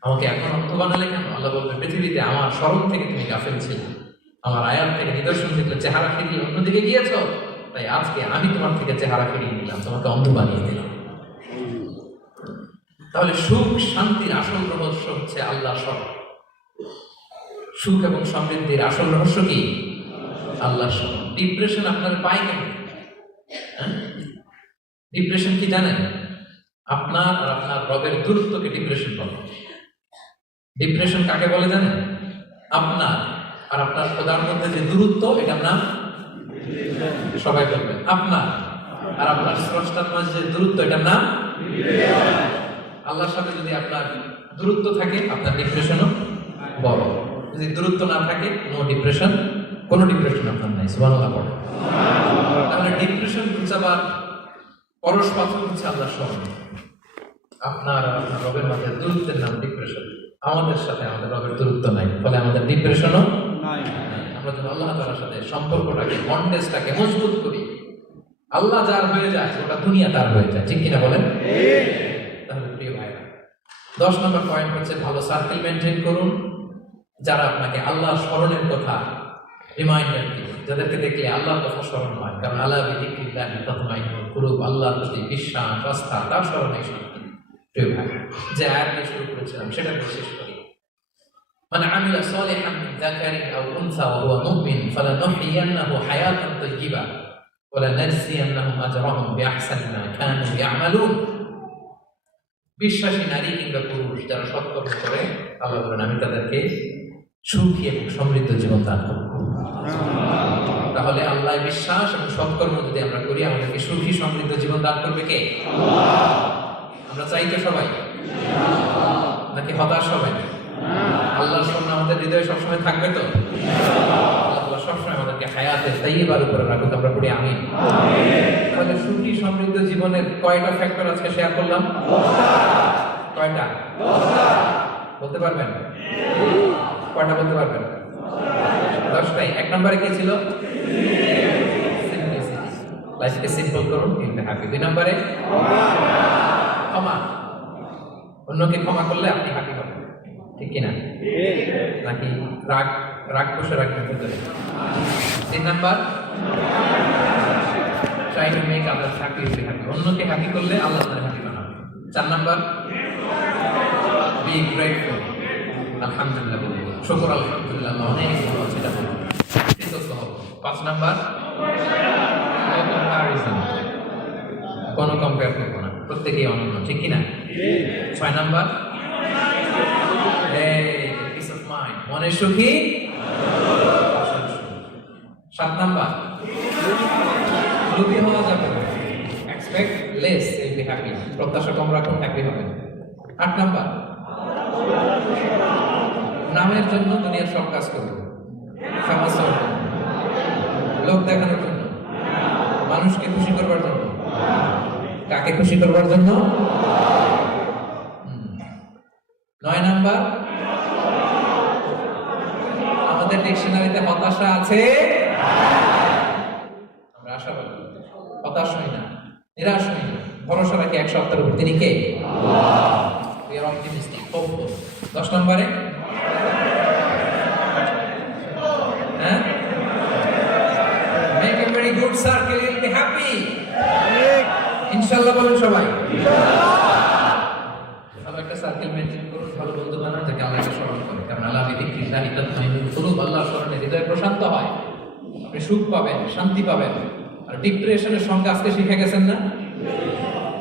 আমাকে এখন অন্ধ বানালে কেন? আল্লাহ বলবে পৃথিবীতে আমার স্মরণ থেকে তুমি গাফেল ছিলে, আমার আয়াত থেকে নিদর্শন থেকে চেহারা ফিরিয়ে অন্যদিকে গিয়েছ, তাই আজকে আমি তোমার থেকে চেহারা ফিরিয়ে নিলাম, তোমাকে অন্ধ বানিয়ে দিলাম। তাহলে সুখ শান্তির আসল রহস্য হচ্ছে আল্লাহর স্মরণ। সুখ এবং সমৃদ্ধির আসল রহস্য কি? আল্লাহর স্মরণ। ডিপ্রেশন আপনার পায় কেন? ডিপ্রেশন কি জানেন? আপনার আর আপনার রবের দূরত্বকে ডিপ্রেশন বলে। ডিপ্রেশন কাকে বলে জানেন? আপনার আর আপনার খোদার মধ্যে যে দূরত্ব, এটার নাম, সবাই বলবেন, আপনার আর আপনার স্রষ্টার মাঝে যে দূরত্ব, এটার নাম। আল্লাহর সাথে যদি আপনার দূরত্ব থাকে, আপনার ডিপ্রেশনও বড়। যদি দূরত্ব না থাকে, নো ডিপ্রেশন, কোনো ডিপ্রেশন আপনার নাই। সুবহানাল্লাহ পড়ে। তাহলে ডিপ্রেশন ঘুচাবার পরশ পাথর হচ্ছে আল্লাহর স্মরণ। আপনার আর আপনার রবের মাঝে দূরত্বের নাম ডিপ্রেশন। আমাদের সাথে আমাদের রবের দূরত্ব নাই, ফলে আমাদের ডিপ্রেশনও নাই। আমরা যখন আল্লাহ তাআলার সাথে সম্পর্কটাকে, বন্ডেজটাকে মজবুত করি, আল্লাহ যার হয়ে যায়, ওটা দুনিয়া তার হয়ে যায়। ঠিক কিনা বলেন? তাহলে প্রিয় ভাইরা, 10 নম্বর পয়েন্ট হচ্ছে ভালো সার্কেল মেনটেন করুন, যারা আপনাকে আল্লাহর স্মরণের কথা রিমাইন্ডার দিবে, যাদেরকে দেখলে আল্লাহর কথা স্মরণ হয়। কারণ আলা বিযিকরিল্লাহি তাতমাইন্নুল কুলুব, আল্লাহর প্রতি বিশ্বাস, আস্থা, তার স্মরণে শান্তি। প্রিয় ভাই, যে আয়াত দিয়ে শুরু করেছিলাম সেটা শেষ করি। মান আমিলা সালিহান মিন যাকারিন আও উনসা ওয়া হুয়া মুমিন ফালানুহইয়ান্নাহু হায়াতান তাইয়্যিবা ওয়া লানাজজিয়ান্নাহুম আজরাহুম বিআহসানি মা কানু ইয়ামালুন। বিশ্বাসী নারী কিংবা পুরুষ যারা সৎকর্ম করে, আল্লাহ বলেন আমি তাদেরকে সুখী এবং সমৃদ্ধ জীবন দান করব। তাহলে আল্লাহ বিশ্বাস এবং সৎকর্ম যদি আমরা করি, আমাদেরকে সুখী সমৃদ্ধ জীবন দান করবে কে? আমরা চাই তো সবাই, নাকি হতাশ হবেন? আল্লাহর স্মরণ আমাদের হৃদয়ে সবসময় থাকবে তো? আল্লাহ তাআলা সবসময় আমাদেরকে হায়াতে তাইয়্যিবার উপরে রাখুক, আমরা পড়ি আমিন। তাহলে সুখী সমৃদ্ধ জীবনের কয়টা ফ্যাক্টর আজকে শেয়ার করলাম? কয়টা বলতে পারবেন? কয়টা বলতে পারবেন? 10টাই। 1 নম্বরে কি ছিল? লাইফকে সিম্পল করুন, ইউ উইল হ্যাপি। 2 নম্বরে ক্ষমা, অন্যকে ক্ষমা করলে আপনি হ্যাপি হবেন, ঠিক কিনা? নাকি রাগ রাগ বসে রাখবেন ভিতরে? 3 number try to make others happy, you will happy, অন্যকে হ্যাপি করলে আল্লাহ আপনাকে হ্যাপি বানাবে। 4 নাম্বার বি গ্রেটফুল, আলহামদুলিল্লাহ বলবো, শুকর আলহামদুলিল্লাহ, আল্লাহ অনেক ভালো আছে এটা বলবো, কৃতজ্ঞ হব। 5 নাম্বার কোনো কম্পেয়ার করবো না, প্রত্যেকেই অনন্য, ঠিক কিনা? 6 নাম্বার পিস অফ মাইন্ড, মনের সুখী। 7 নাম্বার লোভী হওয়া যাবে না, expect less, will be happy, প্রত্যাশা কম রাখুন, হ্যাপি হবেন। 8 নাম্বার নামের জন্য দুনিয়ার সব কাজ করবে, সমাজ লোক দেখানোর জন্য, মানুষকে খুশি করবার জন্য। কাকে খুশি করবার জন্য? 9 নাম্বার আমাদের ডিকশনারিতে হতাশা আছে, আমরা আশাবাদী, হতাশ হই না, নিরাশ হই না, ভরসা রাখি এক সপ্তাহের উপর, তিনি কে? We are optimistic, hopeful. 10 নম্বরে make a very good circle, you'll be happy. ইনশাআল্লাহ বলেন সবাই। ভালো একটা সার্কেল মেনটেন করুন, ভালো বন্ধু বানান যাকে আল্লাহকে স্মরণ করে, কারণ আল্লাহ বিযিকরিল্লাহি তাতমাইন্নুল কুলুব, আল্লাহর স্মরণে হৃদয় প্রশান্ত হয়, আপনি সুখ পাবেন, শান্তি পাবেন। আর ডিপ্রেশনের সংজ্ঞা আজকে শিখে গেছেন না?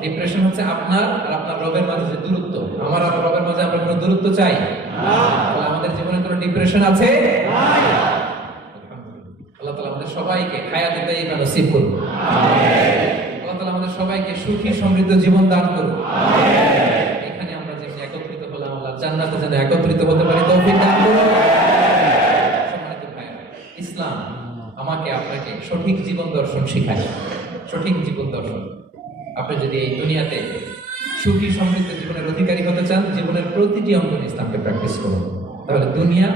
ডিপ্রেশন হচ্ছে আপনার আর আপনার রবের মাঝে যে দূরত্ব। আমার আর রবের মাঝে আমরা কোনো দূরত্ব চাই না। তাহলে আমাদের জীবনে কোনো ডিপ্রেশন আছে? আল্লাহ তাআলা আমাদের সবাইকে হায়াতে তাইয়্যিবা নসিব করুন। আল্লাহ তাআলা আমাদের সবাইকে সুখী সমৃদ্ধ জীবন দান করুন। এখানে আমরা যেমন একত্রিত হলাম, আল্লাহ জান্নাতে যেন একত্রিত হতে পারি, তৌফিক দান করুন। সম্মানিত ভাইরা, ইসলাম আমাকে আপনাকে সঠিক জীবন দর্শন শেখায়, সঠিক জীবন দর্শন। আপনি যদি এই দুনিয়াতে সুখী সমৃদ্ধ জীবনের অধিকারী হতে চান, জীবনের প্রতিটি অঙ্গনে ইসলামকে প্র্যাকটিস করুন, তাহলে দুনিয়া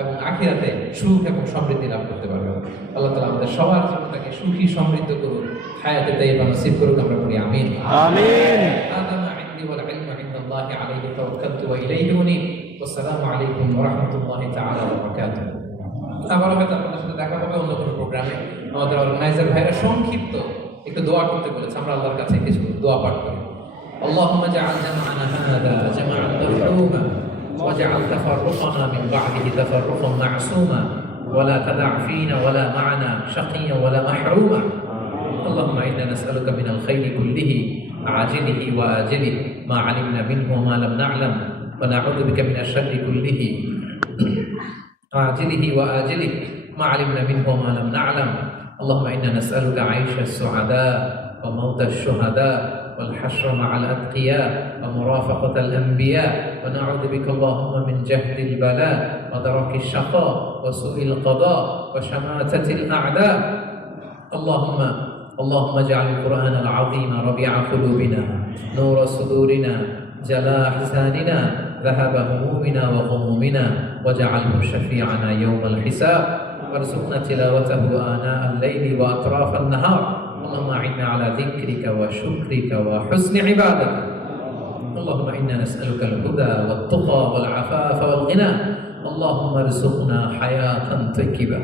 এবং আখিরাতে সুখ এবং সমৃদ্ধি লাভ করতে পারবেন। আল্লাহ তাআলা আমাদের সবার জীবনটাকে সুখী সমৃদ্ধ করুন, হায়াতে তাইয়্যিবা নসিব করুন, আমরা বলি আমিন। আমিন। আদামা ইনদি ওয়াল ইলমু ইনদাল্লাহি আলাইহি তাওয়াক্কালতু ওয়া ইলাইহি উনীব। আসসালামু আলাইকুম ওয়া রাহমাতুল্লাহি তাআলা ওয়া বারাকাতুহু। আবার হয়তো আপনাদের সাথে দেখা হবে অন্য কোনো প্রোগ্রামে। আমাদের অর্গানাইজার ভাইরা সংক্ষিপ্ত একটু দোয়া করতে বলেছে, আমরা আল্লাহর কাছে কিছু দোয়া পাঠ করি। আল্লাহুম্মা জাআল জামআনা হাযা জামআন মারহুমা ওয়াজআল তাফাররুকানা মিন বা'দিহি তাফাররুকান মা'সুমা ওয়ালা তাদা' ফীনা ওয়ালা মা'না শাকিয়্যা ওয়ালা মাহরুমা। اللهم إنا نسألك من الخير كله عاجله وآجله ما علمنا منه وما لم نعلم ونعوذ بك من الشر كله عاجله وآجله ما علمنا منه وما لم نعلم. اللهم إنا نسألك عيش السعداء وموت الشهداء والحشر مع الأتقياء ومرافقة الأنبياء، ونعوذ بك اللهم من جهد البلاء ودرك الشقاء وسوء القضاء وشماتة الأعداء. اللهم اجعل القرآن العظيم ربيع قلوبنا، نور صدورنا، جلاء أحزاننا، ذهب همومنا وغمومنا، واجعله شفيعنا يوم الحساب، وارزقنا تلاوته آناء الليل وأطراف النهار. اللهم أعنا على ذكرك وشكرك وحسن عبادتك. اللهم إنا نسألك الهدى والتقى والعفاف والغنى. اللهم ارزقنا حياة طيبة،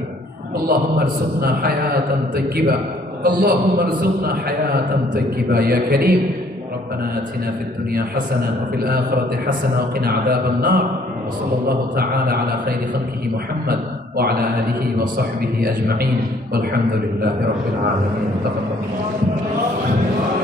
اللهم ارزقنا حياة طيبة، اللهم ارزقنا حياة طيبة يا كريم. ربنا آتنا في الدنيا حسنة وفي الآخرة حسنة وقنا عذاب النار. وصلى الله تعالى على خير خلقه محمد وعلى آله وصحبه أجمعين، والحمد لله رب العالمين. تقبل الله.